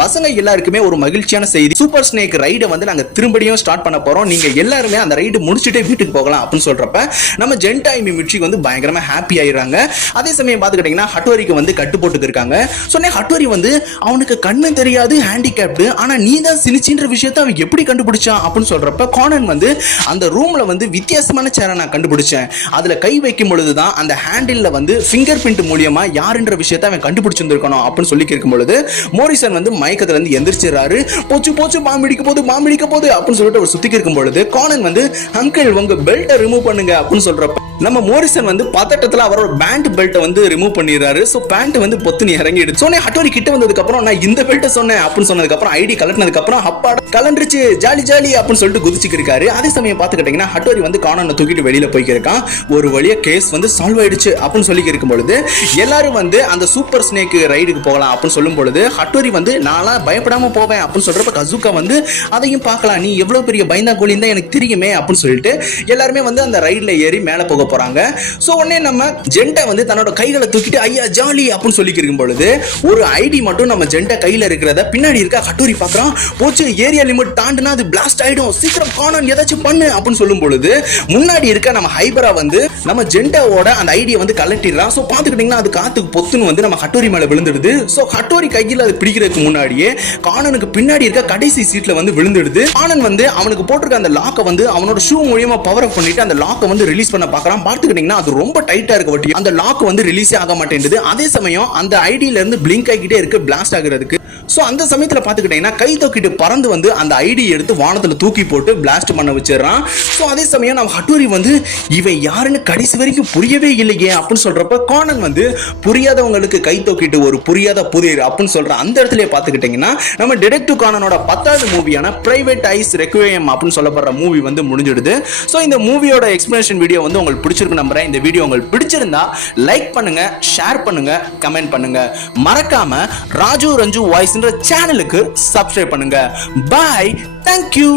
பசங்க எல்லாருக்குமே ஒரு மகிழ்ச்சியான செய்தி, சூப்பர் ஸ்னேக் ரைடை வந்து நாங்க திரும்படியும் ஸ்டார்ட் பண்ண போறோம், நீங்க எல்லாருமே அந்த ரைடு முடிச்சுட்டே வீட்டுக்கு போகலாம் அப்படின்னு சொல்றப்ப நம்ம ஜென்டாய் மிமிட்ரி வந்து பயங்கரமா ஹாப்பி ஆயிடுறாங்க. அதே சமயம் பாத்துக்கிட்டீங்கன்னா ஹட்டோரிக்கு வந்து கட்டு போட்டுக்கு இருக்காங்க. சொன்னே ஹட்டோரி வந்து அவனுக்கு கண்ணு தெரியாது, ஹேண்டிகேப்டு, ஆனா நீ தான் சினிச்சின்ற விஷயத்தை அவன் எப்படி கண்டுபிடிச்சான் அப்படின்னு சொல்றப்ப கானன் வந்து அந்த ரூம்ல வந்து வித்தியாசமான சேரை நான் கண்டுபிடிச்சேன், அதுல கை வைக்கும் பொழுதுதான் அந்த ஹேண்டில்ல வந்து ஃபிங்கர் பிரிண்ட் மூலியமா யாருன்ற விஷயத்தை அவன் கண்டுபிடிச்சிருக்கணும் அப்படின்னு சொல்லி கேட்கும் பொழுது மோரிசன் வந்து மயக்கத்துல இருந்து எந்திரிச்சிடறாரு. போச்சு போச்சு மாம்பிடிக்க போது அப்படின்னு சொல்லிட்டு அவர் சுத்தி இருக்கும் பொழுது கானன் வந்து அங்கிள் உங்க பெல்ட்டை ரிமூவ் பண்ணுங்க அப்படின்னு சொல்றப்ப நம்ம மோரிசன் வந்து பதட்டத்துல அவரோட பேண்ட் பெல்ட்டை வந்து ரிமூவ் பண்ணிடுறாரு. சோ பேண்ட் வந்து பொத்துனி இறங்கிடுச்சு. சொன்னே ஹட்டோரி கிட்ட வந்ததுக்கு அப்புறம் நான் இந்த பெல்ட்டை சொன்னேன் அப்படின்னு சொன்னதுக்கு அப்புறம் ஐடி கலட்டினதுக்கு அப்புறம் அப்பாடா கலண்டுருச்சு ஜாலி ஜாலி அப்படின்னு சொல்லிட்டு குதிச்சுக்கு இருக்காரு. அதே சமயம் பாத்துக்கிட்டீங்கன்னா ஹட்டோரி வந்து கானனை தூக்கிட்டு வெளியில போய்க்கிருக்கான். ஒரு வழியா கேஸ் வந்து சால்வ் ஆயிடுச்சு அப்படின்னு சொல்லி இருக்கும் பொழுது எல்லாரும் வந்து அந்த சூப்பர் ஸ்னேக் ரைடுக்கு போகலாம் அப்படின்னு சொல்லும் பொழுது ஹட்டோரி வந்து நான்லாம் பயப்படாம போவேன் அப்படின்னு சொல்றப்ப கசுகா வந்து அதையும் பார்க்கலாம், நீ எவ்வளவு பெரிய பயந்தா கோலின்னு தான் எனக்கு தெரியுமே அப்படின்னு சொல்லிட்டு எல்லாருமே வந்து அந்த ரைட்ல ஏறி மேல போக போறாங்க. சோ உடனே நம்ம ஜென்டா வந்து தன்னோட கைகளை தூக்கிட்டு ஐயா ஜாலி அப்படின்னு சொல்லி இருக்கும் பொழுது ஒரு ஐடி மட்டும் நம்ம ஜென்டா கையில இருக்கிறத பின்னாடி இருக்க ஹட்டோரி பார்க்கறான். போச்சு, ஏரியா லிமிட் தாண்டினா அது பிளாஸ்ட் ஆயிடும், சீக்கிரம் கானன் ஏதாச்சும் பண்ணு அப்படின்னு சொல்லும் பொழுது முன்னாடி இருக்க நம்ம ஹைபரா வந்து நம்ம ஜென்டாவோட அந்த ஐடியை வந்து கலட்டிடுறான். சோ பாத்துக்கிட்டீங்கன்னா அது காத்துக்கு பொத்துன்னு வந்து நம்ம ஹட்டோரி மேல விழுந்துடுது. சோ ஹட்டோரி கையில அது பிடிக்கிறதுக்கு முன்னாடியே கானனுக்கு பின்னாடி இருக்க கடைசி சீட்ல வந்து விழுந்துடுது. கானன் வந்து அவனுக்கு போட்டிருக்க அந்த லாக்கை வந்து அவனோட ஷூ மூலமா பவர் அப் பண்ணிட்டு அந்த லாக்கை வந்து ரிலீஸ் பண்ண பார்க்கறான். பார்த்துக்கிட்டீங்கன்னா அது ரொம்ப டைட்டா இருக்க வட்டி அந்த லாக் வந்து ரிலீஸே ஆக மாட்டேங்குது. அதே சமயம் அந்த ஐடியில இருந்து பிளிங்க் ஆகிட்டே இருக்கு பிளாஸ்ட் ஆகுறதுக்கு. சோ அந்த சமயத்துல பாத்துக்கிட்டீங்கன்னா கை தூக்கிட்டு பறந்து வந்து அந்த ஐடி எடுத்து வானத்துல தூக்கி போட்டு பிளாஸ்ட் பண்ண வச்சிடறான். சோ அதே சமயம் நம்ம ஹட்டோரி வந்து இவன் யாருன்னு கடைசி வரைக்கும் புரியவே இல்லையே அப்படின்னு சொல்றப்ப கானன் வந்து புரியாதவங்களுக்கு கை தூக்கிட்டு ஒரு புரியாத புதிர் அப்படின்னு சொல்ற அந்த இடத்துல பாத்துக்கிட்டீங்கன்னா நம்ம டிடெக்டிவ் கானனோட 10வது மூவியான பிரைவேட் ஐஸ் ரெக்வியம் அப்படின்னு சொல்லப்படுற மூவி வந்து முடிஞ்சிடுது. சோ இந்த மூவியோட எக்ஸ்பிளனேஷன் வீடியோ வந்து உங்களுக்கு பிடிச்சிருக்கு நம்புறேன். இந்த வீடியோ உங்களுக்கு பிடிச்சிருந்தா லைக் பண்ணுங்க, ஷேர் பண்ணுங்க, கமெண்ட் பண்ணுங்க. மறக்காம ராஜு ரஞ்சு வாய்ஸ்ன்ற சேனலுக்கு சப்ஸ்கிரைப் பண்ணுங்க. Bye, thank you.